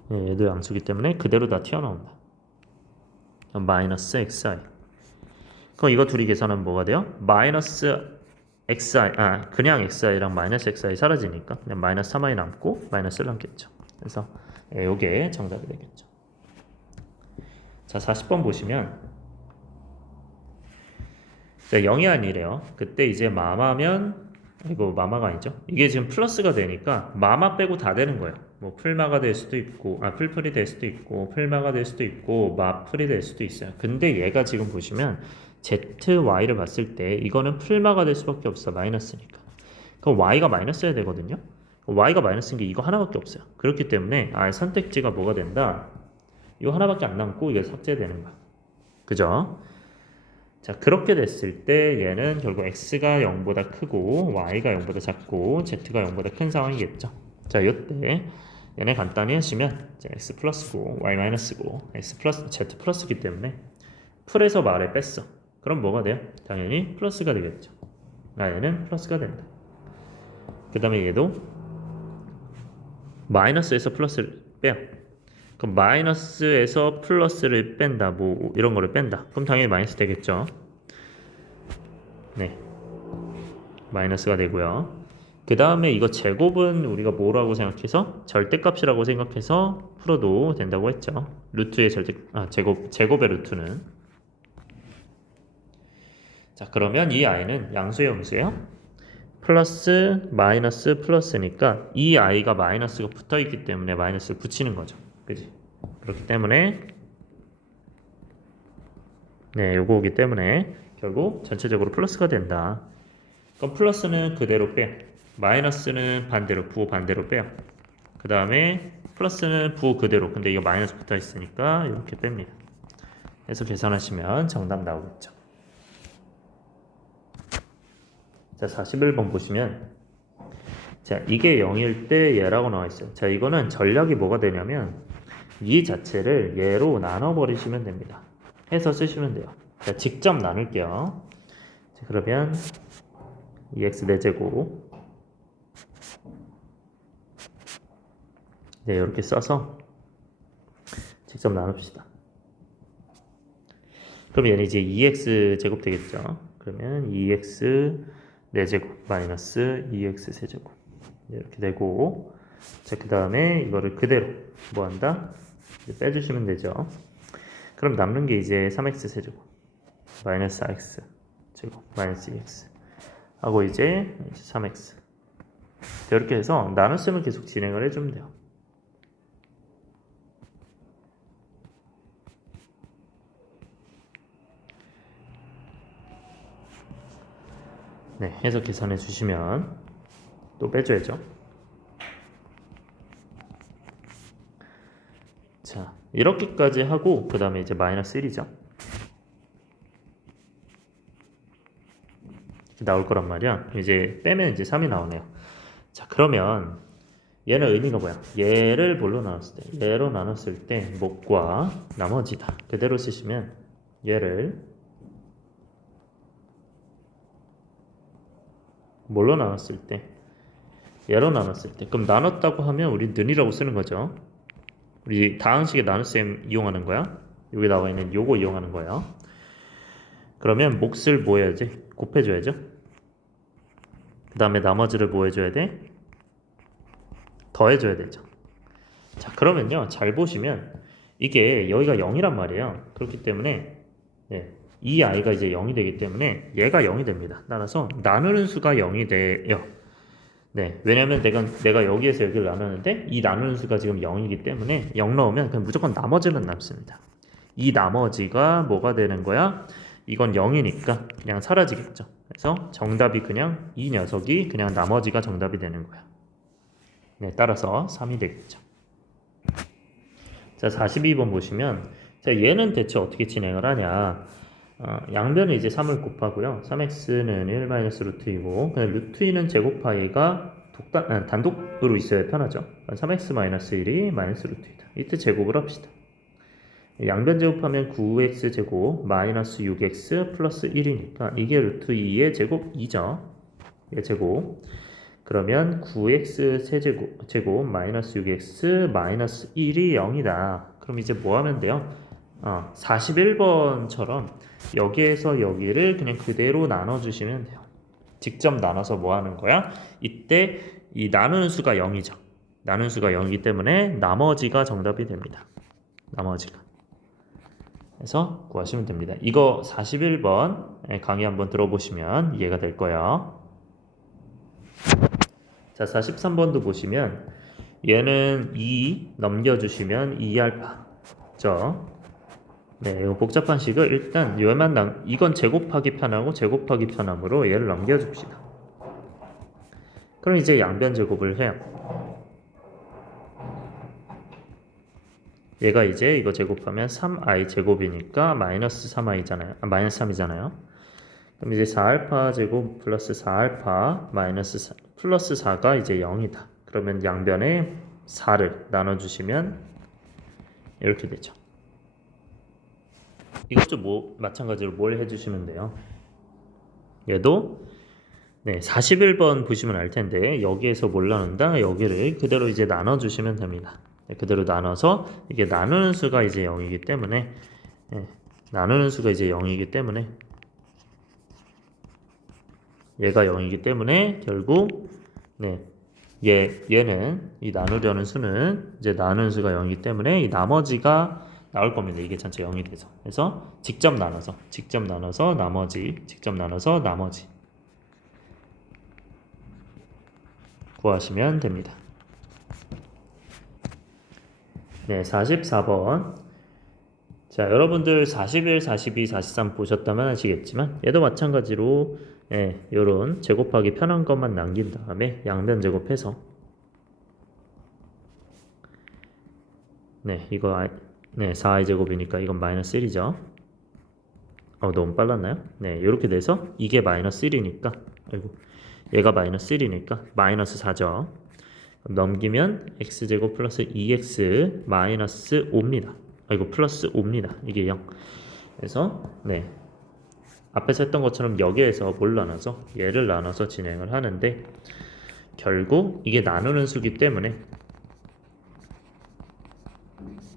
네, 얘도 양수기 때문에 그대로 다 튀어나온다. 마이너스 xi. 그럼 이거 둘이 계산하면 뭐가 돼요? 마이너스 xi, 그냥 xi랑 마이너스 xi 사라지니까 그냥 마이너스 3i 남고 마이너스를 남겠죠. 그래서 요게 정답이 되겠죠. 자, 40번 보시면 자, 0이 아니래요. 그때 이제 마마면 이거 마마가 아니죠. 이게 지금 플러스가 되니까 마마 빼고 다 되는 거예요. 뭐 풀마가 될 수도 있고 풀풀이 될 수도 있고 풀마가 될 수도 있고 마풀이 될 수도 있어요. 근데 얘가 지금 보시면 ZY를 봤을 때 이거는 풀마가 될 수밖에 없어. 마이너스니까. 그럼 Y가 마이너스여야 되거든요. Y가 마이너스인 게 이거 하나밖에 없어요. 그렇기 때문에 선택지가 뭐가 된다? 이거 하나밖에 안 남고 이게 삭제되는 거야. 그죠? 자, 그렇게 됐을 때 얘는 결국 x가 0보다 크고 y가 0보다 작고 z가 0보다 큰 상황이겠죠. 자, 이때 얘네 간단히 하시면 x 플러스고 y 마이너스고 x 플러스 z 플러스기 때문에 풀에서 말에 뺐어. 그럼 뭐가 돼요? 당연히 플러스가 되겠죠. 얘는 플러스가 된다. 그 다음에 얘도 마이너스에서 플러스를 빼요. 그럼 마이너스에서 플러스를 뺀다. 뭐 이런 거를 뺀다. 그럼 당연히 마이너스 되겠죠. 네, 마이너스가 되고요. 그 다음에 이거 제곱은 우리가 뭐라고 생각해서 절대값이라고 생각해서 풀어도 된다고 했죠. 루트의 제곱의 루트는 자, 그러면 이 i는 양수의 음수예요. 플러스 마이너스 플러스니까 이 i가 마이너스가 붙어있기 때문에 마이너스를 붙이는 거죠. 그지? 그렇기 때문에 네, 요거기 때문에 결국 전체적으로 플러스가 된다. 그럼 플러스는 그대로 빼요. 마이너스는 반대로 부호 반대로 빼요. 그 다음에 플러스는 부호 그대로. 근데 이거 마이너스 붙어 있으니까 이렇게 뺍니다. 해서 계산하시면 정답 나오겠죠. 자, 41번 보시면 자, 이게 0일 때 얘라고 나와 있어요. 자, 이거는 전략이 뭐가 되냐면 이 자체를 얘로 나눠버리시면 됩니다. 해서 쓰시면 돼요. 자, 직접 나눌게요. 자, 그러면 2x 4제곱 네, 이렇게 써서 직접 나눕시다. 그럼 얘는 이제 2x 제곱 되겠죠. 그러면 2x 4제곱 마이너스 2x 세제곱 이렇게 되고 자, 그 다음에 이거를 그대로 뭐 한다? 빼주시면 되죠. 그럼 남는 게 이제 3x 세제곱 마이너스 4x 제곱 마이너스 2x 하고 이제 3x 이렇게 해서 나눗셈을 계속 진행을 해주면 돼요. 네, 해서 계산해 주시면 또 빼줘야죠. 자, 이렇게까지 하고 그 다음에 이제 마이너스 1이죠. 나올 거란 말이야. 이제 빼면 이제 3이 나오네요. 자, 그러면 얘는 의미가 뭐야? 얘를 뭘로 나눴을 때? 얘로 나눴을 때 목과 나머지다. 그대로 쓰시면 얘를 뭘로 나눴을 때 얘로 나눴을 때. 그럼 나눴다고 하면 우리 는이라고 쓰는 거죠. 우리 다항식의 나눗셈 이용하는 거야. 여기 나와 있는 요거 이용하는 거야. 그러면 몫을 뭐 해야지? 곱해줘야죠. 그 다음에 나머지를 뭐 해줘야 돼? 더해줘야 되죠. 자, 그러면요. 잘 보시면 이게 여기가 0이란 말이에요. 그렇기 때문에 네, 이 i가 이제 0이 되기 때문에 얘가 0이 됩니다. 따라서 나누는 수가 0이 돼요. 네, 왜냐면 내가 여기에서 여기를 나누는데 이 나누는 수가 지금 0이기 때문에 0 넣으면 그냥 무조건 나머지는 남습니다. 이 나머지가 뭐가 되는 거야? 이건 0이니까 그냥 사라지겠죠. 그래서 정답이 그냥 이 녀석이 그냥 나머지가 정답이 되는 거야. 네, 따라서 3이 되겠죠. 자, 42번 보시면 자, 얘는 대체 어떻게 진행을 하냐? 양변에 이제 3을 곱하고요. 3x는 1 마이너스 루트이고 그냥 루트 2는 제곱파이가 단독으로 있어야 편하죠. 3x 마이너스 1이 마이너스 루트 2다. 이때 제곱을 합시다. 양변 제곱하면 9x 제곱 마이너스 6x 플러스 1이니까 이게 루트 2의 제곱 2죠. 얘 제곱. 그러면 9x 세제곱 마이너스 6x 마이너스 1이 0이다. 그럼 이제 뭐 하면 돼요? 41번처럼 여기에서 여기를 그냥 그대로 나눠주시면 돼요. 직접 나눠서 뭐 하는 거야? 이때 이 나누는 수가 0이죠. 나누는 수가 0이기 때문에 나머지가 정답이 됩니다. 나머지가. 그래서 구하시면 됩니다. 이거 41번 강의 한번 들어보시면 이해가 될 거예요. 자, 43번도 보시면 얘는 2 넘겨주시면 2알파죠. 네, 이거 복잡한 식을 일단 이건 제곱하기 편하고 제곱하기 편함으로 얘를 넘겨줍시다. 그럼 이제 양변 제곱을 해요. 얘가 이제 이거 제곱하면 3i 제곱이니까 마이너스 3i잖아요. 마이너스 3이잖아요. 그럼 이제 4알파 제곱 플러스 4알파 마이너스 4, 플러스 4가 이제 0이다. 그러면 양변에 4를 나눠주시면 이렇게 되죠. 이것도 마찬가지로 뭘 해주시면 돼요. 얘도 네, 41번 보시면 알 텐데 여기에서 뭘 나눈다? 여기를 그대로 이제 나눠주시면 됩니다. 네, 그대로 나눠서 이게 나누는 수가 이제 0이기 때문에 나누는 수가 이제 0이기 때문에 얘가 0이기 때문에 결국 얘는 이 나누려는 수는 이제 나누는 수가 0이기 때문에 이 나머지가 나올 겁니다. 이게 전체 0이 돼서. 그래서 직접 나눠서 나머지 구하시면 됩니다. 네, 44번. 자, 여러분들 41, 42, 43 보셨다면 아시겠지만 얘도 마찬가지로 요런 제곱하기 편한 것만 남긴 다음에 양변 제곱해서 이거 4i 제곱이니까 이건 마이너스 1이죠. 너무 빨랐나요? 네, 요렇게 돼서 이게 마이너스 1이니까 얘가 마이너스 1이니까 마이너스 4죠. 넘기면 x제곱 플러스 2x 마이너스 5입니다. 플러스 5입니다. 이게 0. 그래서 앞에서 했던 것처럼 여기에서 뭘 나눠서 얘를 나눠서 진행을 하는데 결국 이게 나누는 수기 때문에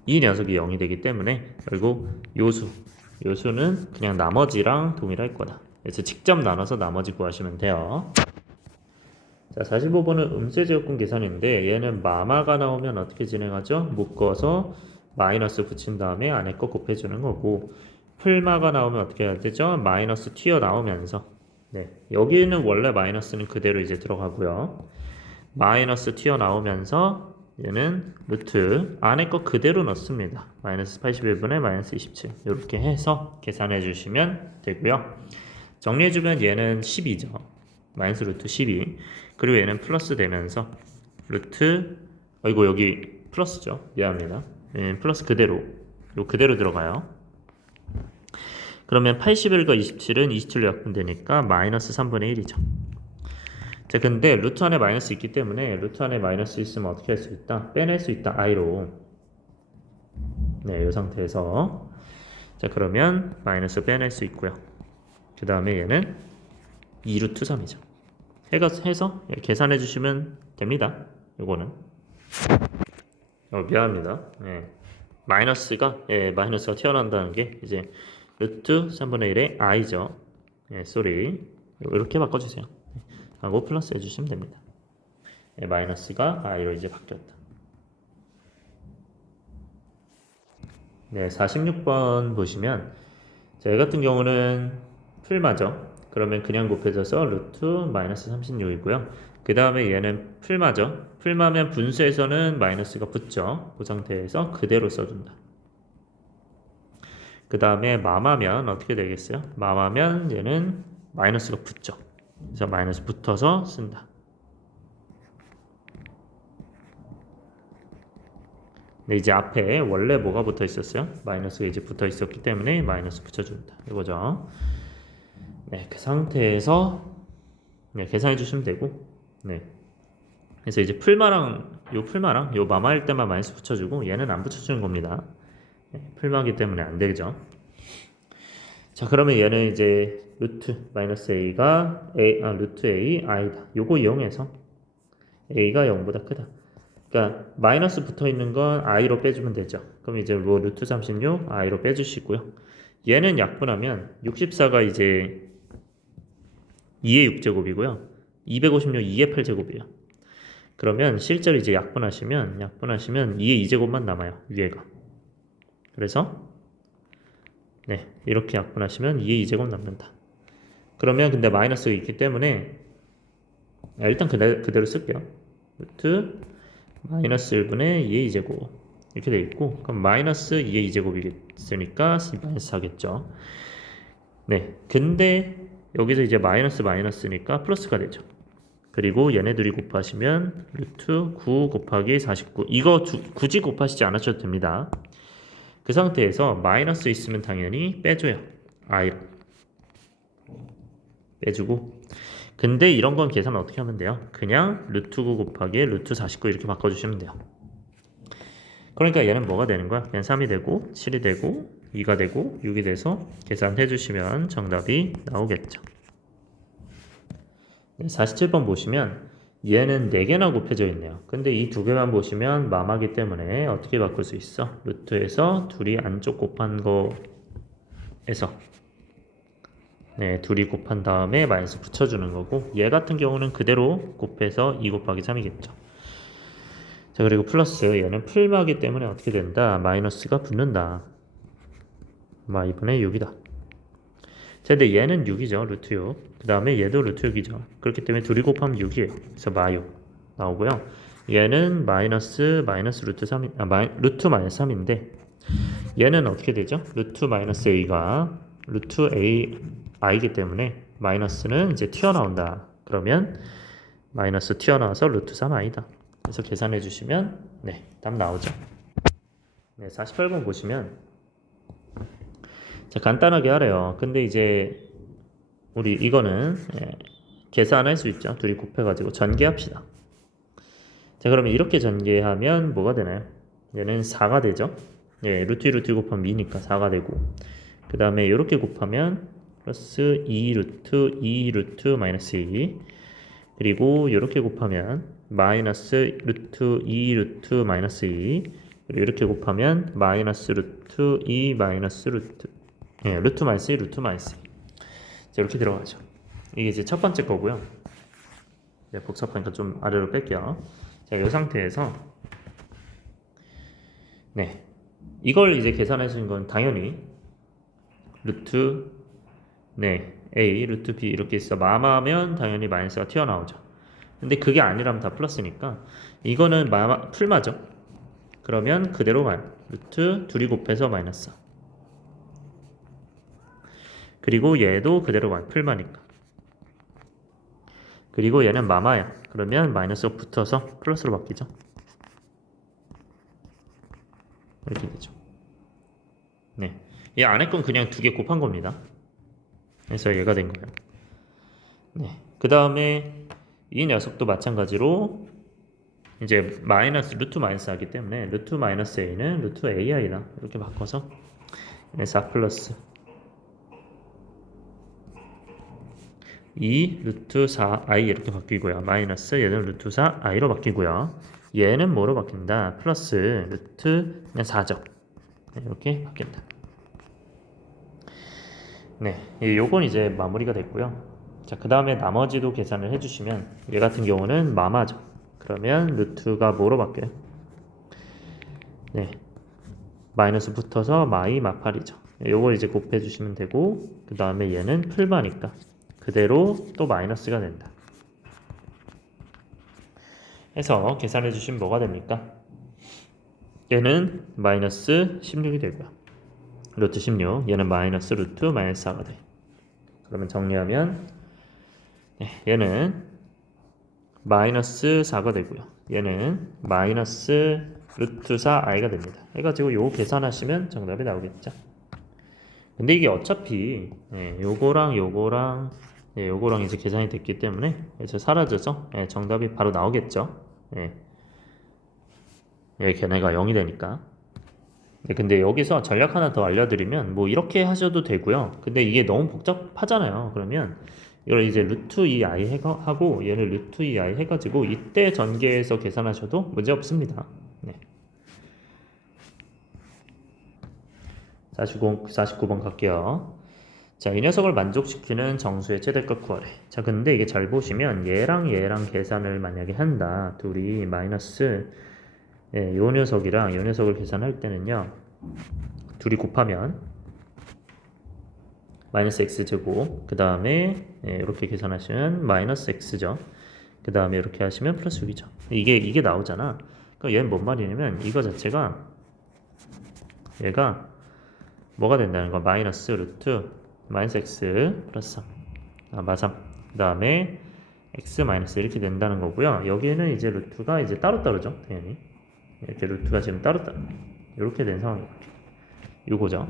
이 녀석이 0이 되기 때문에 결국 요수는 그냥 나머지랑 동일할 거다. 그래서 직접 나눠서 나머지 구하시면 돼요. 자, 45번은 음수제곱근 계산인데 얘는 마마가 나오면 어떻게 진행하죠? 묶어서 마이너스 붙인 다음에 안에 거 곱해주는 거고 풀마가 나오면 어떻게 해야 되죠? 마이너스 튀어나오면서 여기는 원래 마이너스는 그대로 이제 들어가고요. 마이너스 튀어나오면서 얘는 루트 안에 거 그대로 넣습니다. 마이너스 81분의 마이너스 27 이렇게 해서 계산해 주시면 되고요. 정리해주면 얘는 12죠. 마이너스 루트 12 그리고 얘는 플러스 되면서 루트 여기 플러스죠. 미안합니다. 플러스 그대로 들어가요. 그러면 81과 27은 27로 약분되니까 마이너스 3분의 1이죠. 자, 근데 루트 안에 마이너스 있기 때문에 루트 안에 마이너스 있으면 어떻게 할 수 있다? 빼낼 수 있다. i로. 이 상태에서 자, 그러면 마이너스 빼낼 수 있고요. 그 다음에 얘는 2루트 3이죠. 해서 계산해 주시면 됩니다. 됩니다. 요거는 미안합니다. 마이너스가 튀어나온다는 게 이제 루트 3분의 1의 i죠. 쏘리 이렇게 바꿔주세요. 하고 플러스 해주시면 됩니다. 마이너스가 i로 이제 바뀌었다. 네, 46번 보시면 저희 같은 경우는 풀마죠. 그러면 그냥 곱해져서 루트 마이너스 36이고요. 그 다음에 얘는 풀마죠. 풀마면 분수에서는 마이너스가 붙죠. 그 상태에서 그대로 써준다. 그 다음에 마마면 어떻게 되겠어요? 마마면 얘는 마이너스가 붙죠. 그래서 마이너스 붙어서 쓴다. 근데 이제 앞에 원래 뭐가 붙어 있었어요? 마이너스가 이제 붙어 있었기 때문에 마이너스 붙여준다. 이거죠. 네, 그 상태에서 계산해 주시면 되고, 그래서 이제 풀마랑 요 마마일 때만 마이너스 붙여주고 얘는 안 붙여주는 겁니다. 풀마기 때문에 안 되죠. 자, 그러면 얘는 이제 루트 마이너스 루트 a i다. 요거 이용해서 a가 0보다 크다. 그러니까 마이너스 붙어 있는 건 i로 빼주면 되죠. 그럼 이제 뭐 루트 36 i로 빼주시고요. 얘는 약분하면 64가 이제 2의 6제곱이고요. 256 2의 8제곱이에요. 그러면 실제로 이제 약분하시면 2의 2제곱만 남아요. 위에가. 그래서 이렇게 약분하시면 2의 2제곱 남는다. 그러면 근데 마이너스가 있기 때문에 일단 그대로 쓸게요. 루트 마이너스 1분의 2의 2제곱 이렇게 돼 있고, 그럼 마이너스 2의 2제곱이겠으니까 마이너스 하겠죠. 근데 여기서 이제 마이너스니까 플러스가 되죠. 그리고 얘네들이 곱하시면 루트 9 곱하기 49 이거 굳이 곱하시지 않으셔도 됩니다. 그 상태에서 마이너스 있으면 당연히 빼줘요. i로 빼주고, 근데 이런 건 계산 어떻게 하면 돼요? 그냥 루트 9 곱하기 루트 49 이렇게 바꿔주시면 돼요. 그러니까 얘는 뭐가 되는 거야? 그냥 3이 되고 7이 되고 2가 되고 6이 돼서 계산해 주시면 정답이 나오겠죠. 47번 보시면 얘는 4개나 곱해져 있네요. 근데 이 2개만 보시면 마마기 때문에 어떻게 바꿀 수 있어? 루트에서 둘이 안쪽 곱한 거에서 둘이 곱한 다음에 마이너스 붙여주는 거고, 얘 같은 경우는 그대로 곱해서 2 곱하기 3이겠죠. 자, 그리고 플러스 얘는 풀마기 때문에 어떻게 된다? 마이너스가 붙는다. 이번에 6이다. 자, 근데 얘는 6이죠. 루트 6. 그 다음에 얘도 루트 6이죠. 그렇기 때문에 둘이 곱하면 6이에요. 그래서 마6 나오고요. 얘는 마이너스 루트 3, 루트 마이너스 3인데 얘는 어떻게 되죠? 루트 마이너스 a가 루트 a i이기 때문에 마이너스는 이제 튀어나온다. 그러면 마이너스 튀어나와서 루트 3i다. 그래서 계산해 주시면 답 나오죠. 48번 보시면 자, 간단하게 하래요. 근데 이제 우리 이거는 계산할 수 있죠. 둘이 곱해가지고 전개합시다. 자, 그러면 이렇게 전개하면 뭐가 되나요? 얘는 4가 되죠. 루트 2 루트 2 곱하면 2니까 4가 되고, 그 다음에 이렇게 곱하면 플러스 2 루트 마이너스 2, 그리고 이렇게 곱하면 마이너스 루트 2 루트 마이너스 2, 그리고 이렇게 곱하면 마이너스 루트 2 마이너스 루트 마이너스 2 루트 마이너스 2. 자, 이렇게 들어가죠. 이게 이제 첫 번째 거고요. 복잡하니까 좀 아래로 뺄게요. 자, 이 상태에서 이걸 이제 계산하시는 건 당연히 루트 a 루트 b 이렇게 있어 마마면 당연히 마이너스가 튀어나오죠. 근데 그게 아니라면 다 플러스니까 이거는 풀마죠. 그러면 그대로만 루트 둘이 곱해서 마이너스, 그리고 얘도 그대로만 풀마니까, 그리고 얘는 마마야. 그러면 마이너스가 붙어서 플러스로 바뀌죠. 이렇게 되죠. 이 안에 건 그냥 2개 곱한 겁니다. 그래서 얘가 된 거예요. 그 다음에 이 녀석도 마찬가지로 이제 루트 마이너스 하기 때문에 루트 마이너스 a는 루트 ai다. 이렇게 바꿔서 4 플러스 2 루트 4i 이렇게 바뀌고요. 마이너스 얘는 루트 4i로 바뀌고요. 얘는 뭐로 바뀐다? 플러스 루트 그냥 4죠. 네, 이렇게 바뀐다. 네, 요건 이제 마무리가 됐고요. 자, 그 다음에 나머지도 계산을 해주시면 얘 같은 경우는 마마죠. 그러면 루트가 뭐로 바뀌어요? 네, 마이너스 붙어서 마이 마팔이죠. 요걸 이제 곱해 주시면 되고, 그 다음에 얘는 풀마니까 그대로 또 마이너스가 된다. 해서 계산해 주시면 뭐가 됩니까? 얘는 마이너스 16이 되고요. 루트 16, 얘는 마이너스 루트 마이너스 4가 돼. 그러면 정리하면 얘는 마이너스 4가 되고요. 얘는 마이너스 루트 4i가 됩니다. 해가지고 요거 계산하시면 정답이 나오겠죠. 근데 이게 어차피 요거랑 요거랑 이제 계산이 됐기 때문에 이제 사라져서 정답이 바로 나오겠죠. 여기 걔네가 0이 되니까. 근데 여기서 전략 하나 더 알려드리면 뭐 이렇게 하셔도 되고요. 근데 이게 너무 복잡하잖아요. 그러면 이걸 이제 루트 2i 하고 얘를 루트 2i 해가지고 이때 전개해서 계산하셔도 문제 없습니다. 49번 갈게요. 자, 이 녀석을 만족시키는 정수의 최대값 구하래. 자, 근데 이게 잘 보시면 얘랑 계산을 만약에 한다. 둘이 마이너스 요 녀석이랑 요 녀석을 계산할 때는요. 둘이 곱하면 마이너스 x제곱, 그 다음에 이렇게 계산하시면 마이너스 x죠. 그 다음에 이렇게 하시면 플러스 6이죠. 이게 나오잖아. 그러니까 얘는 뭔 말이냐면 이거 자체가 얘가 뭐가 된다는 거? 마이너스 루트 마이너스 x 플러스 3 마삼 그 다음에 x 마이너스 이렇게 된다는 거고요. 여기에는 이제 루트가 이제 따로따로죠. 당연히 이렇게 루트가 지금 따로따로 이렇게 된 상황이에요. 요거죠.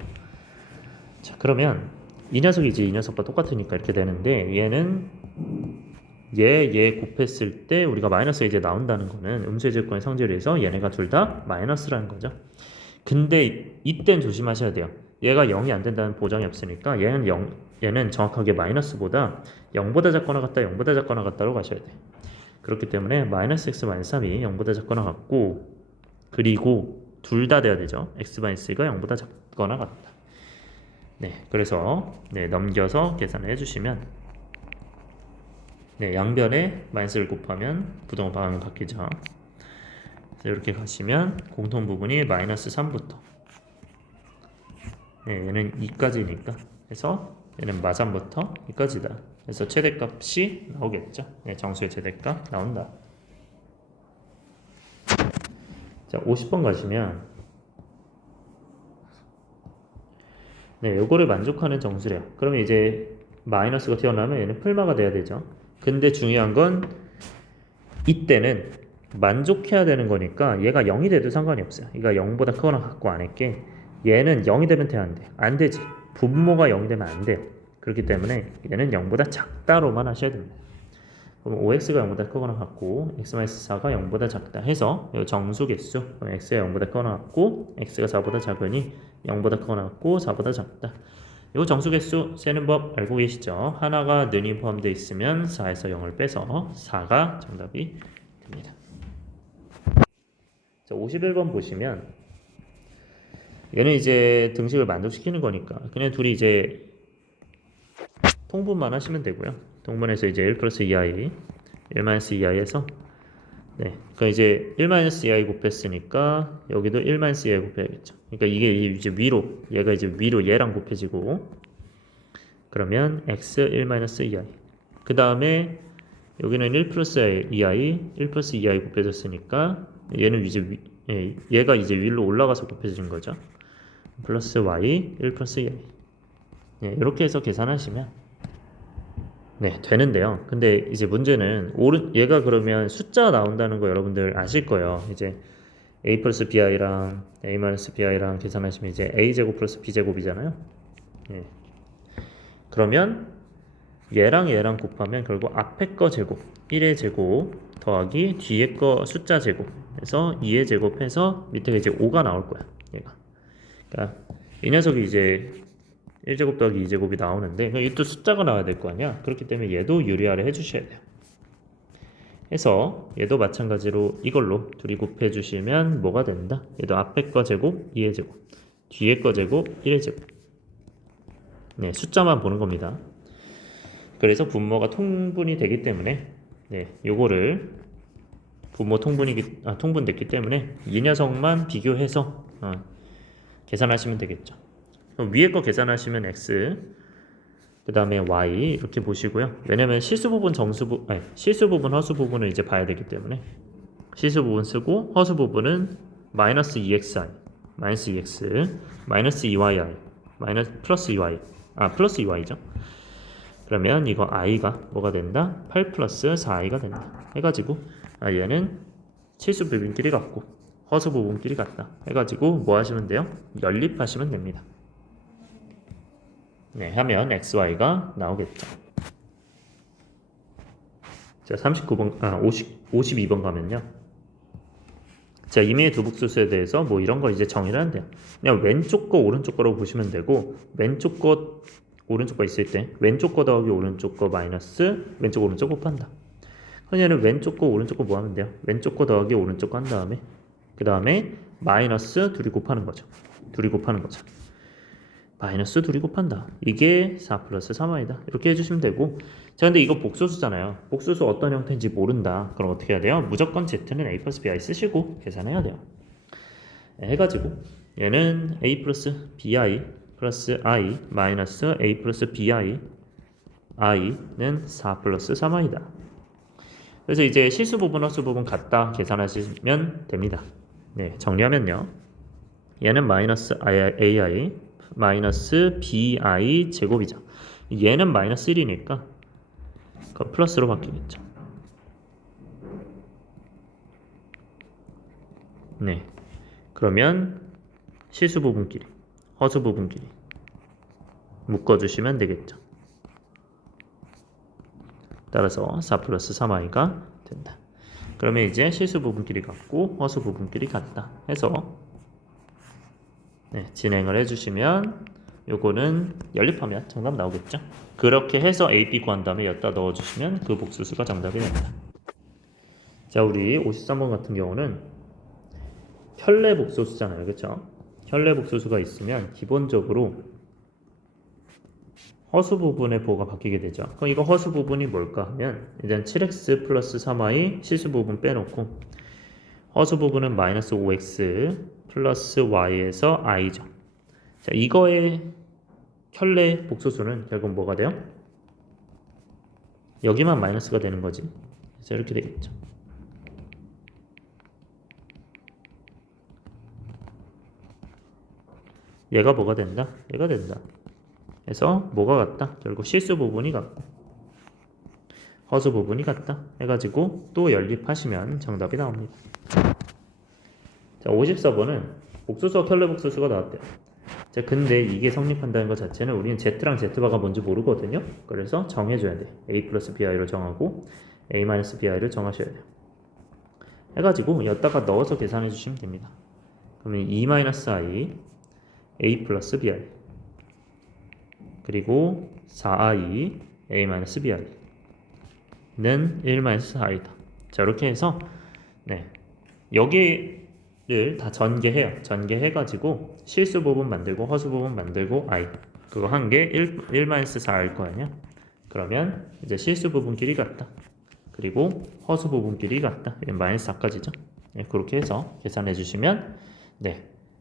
자, 그러면 이 녀석이 이제 이 녀석과 똑같으니까 이렇게 되는데 얘는 얘 곱했을 때 우리가 마이너스 이제 나온다는 거는 음수의 제곱권의 성질에서 얘네가 둘 다 마이너스라는 거죠. 근데 이땐 조심하셔야 돼요. 얘가 0이 안 된다는 보장이 없으니까 얘는 정확하게 마이너스보다 0보다 작거나 같다, 0보다 작거나 같다로 가셔야 돼요. 그렇기 때문에 마이너스 x 마이너스 3이 0보다 작거나 같고, 그리고 둘 다 돼야 되죠. x 마이너스 2가 0보다 작거나 같다. 그래서 넘겨서 계산을 해주시면 양변에 마이너스를 곱하면 부등호 방향이 바뀌죠. 이렇게 가시면 공통 부분이 마이너스 3부터 얘는 2까지니까 해서 얘는 마삼부터 2까지다. 그래서 최대값이 나오겠죠. 정수의 최대값 나온다. 자, 50번 가시면 요거를 만족하는 정수래요. 그러면 이제 마이너스가 튀어나오면 얘는 풀마가 돼야 되죠. 근데 중요한 건 이때는 만족해야 되는 거니까 얘가 0이 돼도 상관이 없어요. 그러니까 0보다 크거나 같고 안 할게. 얘는 0이 되면 돼, 안 돼? 안 되지. 분모가 0이 되면 안 돼요. 그렇기 때문에 얘는 0보다 작다로만 하셔야 됩니다. 그럼 5x가 0보다 크거나 같고 x-4가 0보다 작다 해서 이 정수 개수 x가 0보다 크거나 같고 x가 4보다 작으니 0보다 크거나 같고 4보다 작다. 이 정수 개수 세는 법 알고 계시죠? 하나가 는이 포함되어 있으면 4에서 0을 빼서 4가 정답이 됩니다. 자, 51번 보시면 얘는 이제 등식을 만족시키는 거니까 그냥 둘이 이제 통분만 하시면 되고요. 통분해서 이제 1 플러스 2i 1 마이너스 2i 해서 그러니까 이제 1 마이너스 2i 곱했으니까 여기도 1 마이너스 2i 곱해야겠죠. 그러니까 이게 이제 위로 얘가 이제 위로 얘랑 곱해지고 그러면 x 1 마이너스 2i 그 다음에 여기는 1 플러스 2i 1 플러스 2i 곱해졌으니까 얘는 이제 얘가 이제 위로 올라가서 곱해지는 거죠. 플러스 y 1 플러스 2i 이렇게 해서 계산하시면 되는데요. 근데 이제 문제는 얘가 그러면 숫자가 나온다는 거 여러분들 아실 거예요. 이제 a 플러스 bi랑 a 마이너스 bi랑 계산하시면 이제 a제곱 플러스 b제곱이잖아요. 그러면 얘랑 곱하면 결국 앞에 거 제곱 1의 제곱 더하기 뒤에 거 숫자 제곱 해서 2의 제곱해서 밑에 이제 5가 나올 거야. 얘가. 그러니까 이 녀석이 이제 1제곱 더하기 2제곱이 나오는데 이것도 숫자가 나와야 될 거 아니야. 그렇기 때문에 얘도 유리화를 해주셔야 돼요. 해서 얘도 마찬가지로 이걸로 둘이 곱해 주시면 뭐가 된다? 얘도 앞에 거 제곱 2의 제곱, 뒤에 거 제곱 1의 제곱. 네, 숫자만 보는 겁니다. 그래서 분모가 통분이 되기 때문에 요거를 분모 통분됐기 때문에 이 녀석만 비교해서 계산하시면 되겠죠. 그럼 위에 거 계산하시면 x, 그 다음에 y 이렇게 보시고요. 왜냐면 실수 부분 실수 부분 허수 부분을 이제 봐야 되기 때문에 실수 부분 쓰고 허수 부분은 마이너스 2xi, 마이너스 2x, 마이너스 2yi, 플러스 2y, 플러스 2y죠. 그러면 이거 i가 뭐가 된다? 8 플러스 4i가 된다. 해가지고 얘는 실수 부분끼리 같고 허수 부분끼리 같다. 해가지고 뭐 하시면 돼요? 연립하시면 됩니다. 네, 하면 xy가 나오겠죠. 자, 52번 가면요. 자, 이미의 두북수수에 대해서 뭐 이런 거 이제 정의를 한대요. 그냥 왼쪽 거 오른쪽 거라고 보시면 되고, 왼쪽 거 오른쪽 거 있을 때 왼쪽 거 더하기 오른쪽 거 마이너스 왼쪽 오른쪽 곱한다. 그러면 왼쪽 거 오른쪽 거 뭐 하면 돼요? 왼쪽 거 더하기 오른쪽 거 한 다음에 그 다음에 마이너스 둘이 곱하는 거죠. 마이너스 둘이 곱한다. 이게 4 플러스 3i다. 이렇게 해주시면 되고, 자, 근데 이거 복소수잖아요. 복소수 어떤 형태인지 모른다. 그럼 어떻게 해야 돼요? 무조건 z는 a 플러스 bi 쓰시고 계산해야 돼요. 해가지고 얘는 a 플러스 bi 플러스 i 마이너스 a 플러스 bi i는 4 플러스 3i다. 그래서 이제 실수 부분, 허수 부분 같다 계산하시면 됩니다. 네, 정리하면요. 얘는 마이너스 ai 마이너스 bi 제곱이죠. 얘는 마이너스 1이니까 플러스로 바뀌겠죠. 네, 그러면 실수 부분끼리, 허수 부분끼리 묶어주시면 되겠죠. 따라서 4 플러스 3i가 된다. 그러면 이제 실수 부분끼리 같고 허수 부분끼리 같다 해서 진행을 해주시면 요거는 연립하면 정답 나오겠죠. 그렇게 해서 A, B 구한 다음에 여기다 넣어주시면 그 복수수가 정답이 됩니다. 자, 우리 53번 같은 경우는 현례 복소수잖아요. 그렇죠? 현례 복소수가 있으면 기본적으로 허수 부분의 보가 바뀌게 되죠. 그럼 이거 허수 부분이 뭘까 하면 일단 7x 플러스 3y 실수 부분 빼놓고 허수 부분은 마이너스 5x 플러스 y에서 i죠. 자, 이거의 현례 복소수는 결국 뭐가 돼요? 여기만 마이너스가 되는 거지. 그래서 이렇게 되겠죠. 얘가 뭐가 된다? 얘가 된다. 그래서 뭐가 같다? 결국 실수 부분이 같고 허수 부분이 같다. 해가지고 또 연립하시면 정답이 나옵니다. 자, 54번은 복소수와 현례 복소수가 나왔대요. 자, 근데 이게 성립한다는 것 자체는 우리는 z랑 z바가 뭔지 모르거든요. 그래서 정해줘야 돼요. a 플러스 bi를 정하고 a 마이너스 bi를 정하셔야 돼요. 해가지고 여기다가 넣어서 계산해 주시면 됩니다. 그러면 2 마이너스 i a 플러스 bi 그리고 4i a 마이너스 bi는 1 마이너스 i다. 자, 이렇게 해서 여기를 다 전개해요. 전개해가지고 실수 부분 만들고 허수 부분 만들고 i 그거 한 게 1 마이너스 4일 거 아니야? 그러면 이제 실수 부분끼리 같다. 그리고 허수 부분끼리 같다. 마이너스 4까지죠. 그렇게 해서 계산해 주시면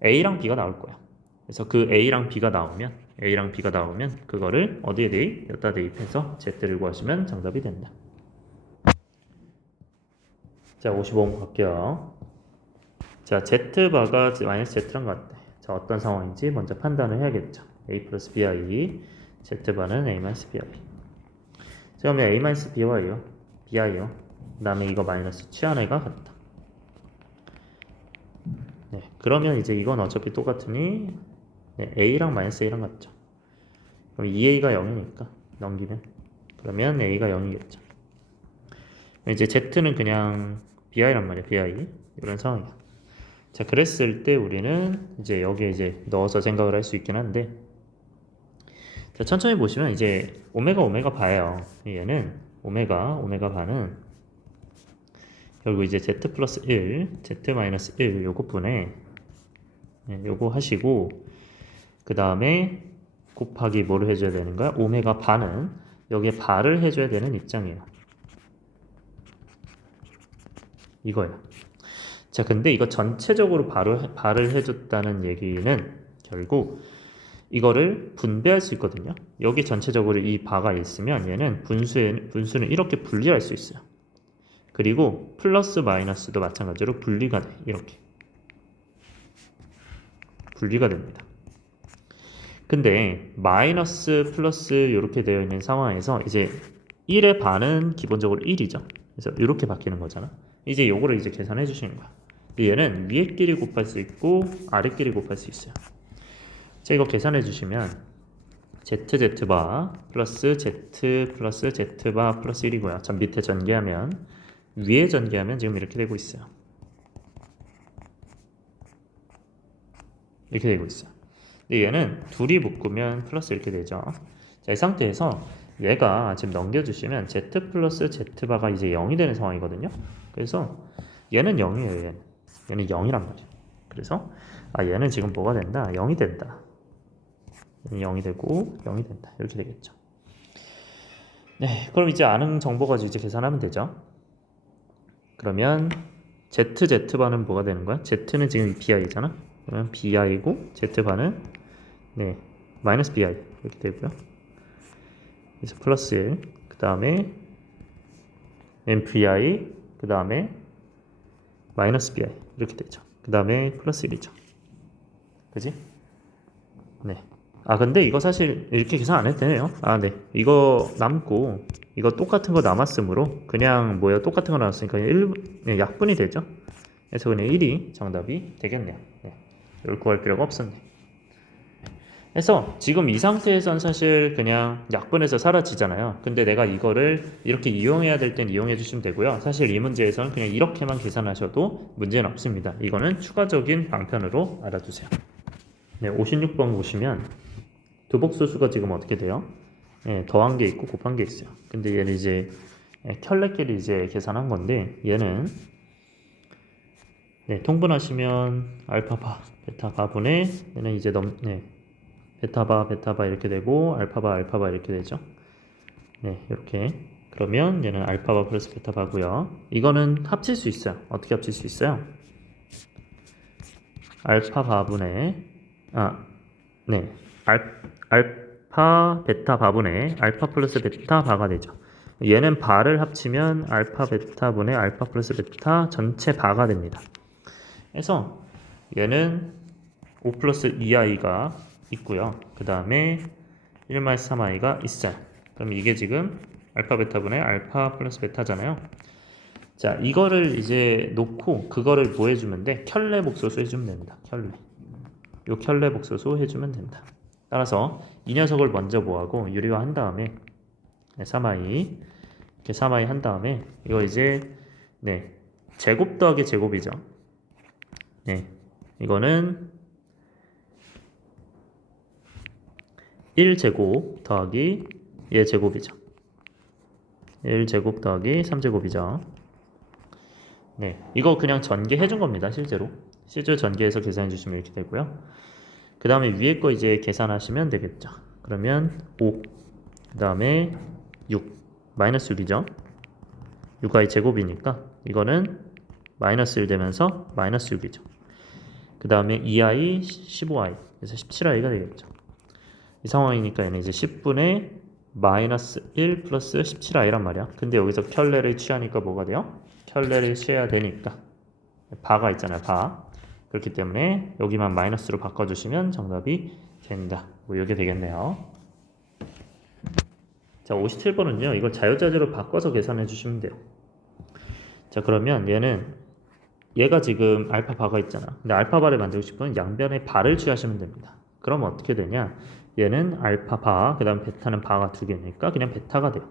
a랑 b가 나올 거야. 그래서 그 A랑 B가 나오면 그거를 어디에 대입? 여기다 대입해서 Z를 구하시면 정답이 된다. 자, 55번 갈게요. 자, Z바가 마이너스 Z랑 같대. 자, 어떤 상황인지 먼저 판단을 해야겠죠. A 플러스 BI, Z바는 A 마이너스 BI. 자, 그러면 A 마이너스 BI요. 그 다음에 이거 마이너스 치안애가 같다. 그러면 이제 이건 어차피 똑같으니 A랑 마이너스 A랑 같죠. 그럼 2A가 0이니까 넘기면 그러면 A가 0이겠죠. 이제 Z는 그냥 BI란 말이야. BI 이런 상황이야. 자, 그랬을 때 우리는 이제 여기에 이제 넣어서 생각을 할 수 있긴 한데 자, 천천히 보시면 이제 오메가 바예요. 얘는 오메가 바는 결국 이제 z 플러스 1, z 마이너스 1 요것분에 요거 하시고 그 다음에 곱하기 뭐를 해줘야 되는 거야? 오메가 바는 여기에 바를 해줘야 되는 입장이에요. 이거예요. 자, 근데 이거 전체적으로 바를 해줬다는 얘기는 결국 이거를 분배할 수 있거든요. 여기 전체적으로 이 바가 있으면 얘는 분수는 이렇게 분리할 수 있어요. 그리고 플러스 마이너스도 마찬가지로 분리가 돼. 이렇게 분리가 됩니다. 근데 마이너스 플러스 이렇게 되어 있는 상황에서 이제 1의 반은 기본적으로 1이죠. 그래서 이렇게 바뀌는 거잖아. 이제 요거를 이제 계산해 주시는 거야. 얘는 위에끼리 곱할 수 있고 아래끼리 곱할 수 있어요. 자, 이거 계산해 주시면 ZZ바 플러스 Z 플러스 Z바 플러스 1이고요. 자, 밑에 전개하면 위에 전개하면 지금 이렇게 되고 있어요. 이렇게 되고 있어요. 근데 얘는 둘이 묶으면 플러스 이렇게 되죠. 자, 이 상태에서 얘가 지금 넘겨주시면 Z 플러스 Z바가 이제 0이 되는 상황이거든요. 그래서 얘는 0이에요. 얘는 0이란 말이에요. 그래서 얘는 지금 뭐가 된다? 0이 된다. 0이 되고 0이 된다. 이렇게 되겠죠. 네, 그럼 이제 아는 정보 가지고 이제 계산하면 되죠. 그러면 ZZ바는 뭐가 되는 거야? Z는 지금 BI잖아. 그러면 BI고 Z바는 마이너스 BI 이렇게 되고요. 그래서 플러스 1, 그 다음에 MBI, 그 다음에 마이너스 BI 이렇게 되죠. 그 다음에 플러스 1이죠. 그지? 네. 근데 이거 사실 이렇게 계산 안 해도 되네요. 네. 이거 남고 이거 똑같은 거 남았으므로 그냥 똑같은 거 나왔으니까 1, 약분이 되죠. 그래서 그냥 1이 정답이 되겠네요. 이걸 구할 필요가 없었네. 그래서 지금 이 상태에선 사실 그냥 약분해서 사라지잖아요. 근데 내가 이거를 이렇게 이용해야 될 땐 이용해 주시면 되고요. 사실 이 문제에서는 그냥 이렇게만 계산하셔도 문제는 없습니다. 이거는 추가적인 방편으로 알아두세요. 56번 보시면 두복소수가 지금 어떻게 돼요? 더한 게 있고 곱한 게 있어요. 근데 얘는 이제 켤레끼리 이제 계산한 건데 얘는 통분하시면 알파바, 베타바분의 얘는 이제 베타바 이렇게 되고 알파바 이렇게 되죠. 이렇게. 그러면 얘는 알파바 플러스 베타바고요. 이거는 합칠 수 있어요. 어떻게 합칠 수 있어요? 알파바분의 알파 베타바분의 알파 플러스 베타바가 되죠. 얘는 바를 합치면 알파 베타분의 알파 플러스 베타 전체 바가 됩니다. 그래서 얘는 5 플러스 2i가 있고요. 그 다음에 1 마이너스 3i가 있어요. 그럼 이게 지금 알파 베타분의 알파 플러스 베타잖아요. 자, 이거를 이제 놓고 그거를 뭐 해주면 돼? 켤레 복소수 해주면 됩니다. 요 켤레 복소수 해주면 된다. 따라서 이 녀석을 먼저 뭐하고 유리화 한 다음에 3i 이렇게 3i 한 다음에 이거 이제 제곱 더하기 제곱이죠. 이거는 1제곱 더하기 얘 제곱이죠. 1제곱 더하기 3제곱이죠. 이거 그냥 전개해 준 겁니다. 실제로 전개해서 계산해 주시면 이렇게 되고요. 그 다음에 위에 거 이제 계산하시면 되겠죠. 그러면 5, 그 다음에 6, 마이너스 6이죠. 6i 제곱이니까 이거는 마이너스 1 되면서 마이너스 6이죠. 그 다음에 2i, 15i, 그래서 17i가 되겠죠. 이 상황이니까 얘는 이제 10분의 마이너스 1 플러스 17i란 말이야. 근데 여기서 켤레를 취하니까 뭐가 돼요? 켤레를 취해야 되니까 바가 있잖아요. 바. 그렇기 때문에 여기만 마이너스로 바꿔주시면 정답이 된다. 이게 되겠네요. 자, 57번은요. 이걸 자유자재로 바꿔서 계산해 주시면 돼요. 자, 그러면 얘가 지금 알파 바가 있잖아. 근데 알파 바를 만들고 싶으면 양변에 바를 취하시면 됩니다. 그럼 어떻게 되냐? 얘는 알파 바, 그 다음 베타는 바가 두 개니까 그냥 베타가 돼요.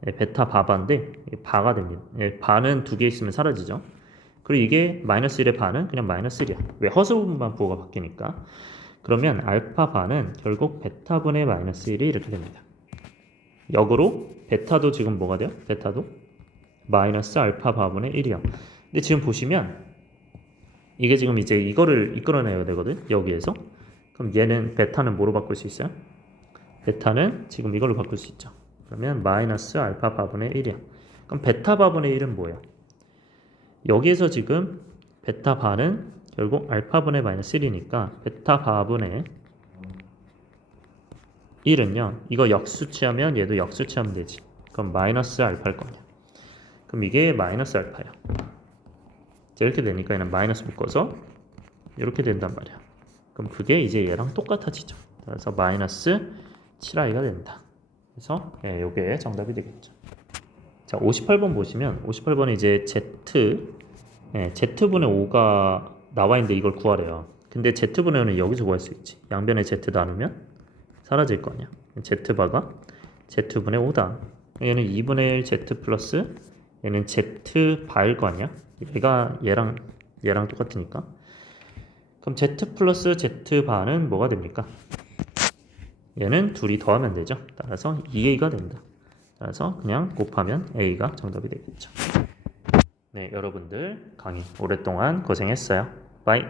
베타 바바인데 바가 됩니다. 바는 두 개 있으면 사라지죠. 그리고 이게 마이너스 1의 바는 그냥 마이너스 1이야. 왜? 허수 부분만 부호가 바뀌니까. 그러면 알파 바는 결국 베타분의 마이너스 1이 이렇게 됩니다. 역으로 베타도 지금 뭐가 돼요? 베타도 마이너스 알파 바분의 1이요. 근데 지금 보시면 이게 지금 이제 이거를 이끌어내야 되거든. 여기에서. 그럼 얘는 베타는 뭐로 바꿀 수 있어요? 베타는 지금 이걸로 바꿀 수 있죠. 그러면 마이너스 알파 바분의 1이야. 그럼 베타 바분의 1은 뭐예요? 여기에서 지금 베타 바는 결국 알파분의 마이너스 1이니까 베타 바분의 1은요. 이거 역수치하면 얘도 역수치하면 되지. 그럼 마이너스 알파일 거냐. 그럼 이게 마이너스 알파야. 자, 이렇게 되니까 얘는 마이너스 묶어서 이렇게 된단 말이야. 그럼 그게 이제 얘랑 똑같아지죠. 그래서 마이너스 7i가 된다. 그래서 요게 정답이 되겠죠. 자, 58번 보시면 58번에 이제 z분의 5가 나와 있는데 이걸 구하래요. 근데 z분의 5는 여기서 구할 수 있지. 양변에 z 나누면 사라질 거 아니야. z바가 z분의 5다. 얘는 2분의 1 z 플러스 얘는 z바일 거 아니야. 얘가 얘랑 똑같으니까. 그럼 z 플러스 z바는 뭐가 됩니까? 얘는 둘이 더하면 되죠. 따라서 2a가 된다. 따라서 그냥 곱하면 a가 정답이 되겠죠. 네, 여러분들 강의 오랫동안 고생했어요. 바이.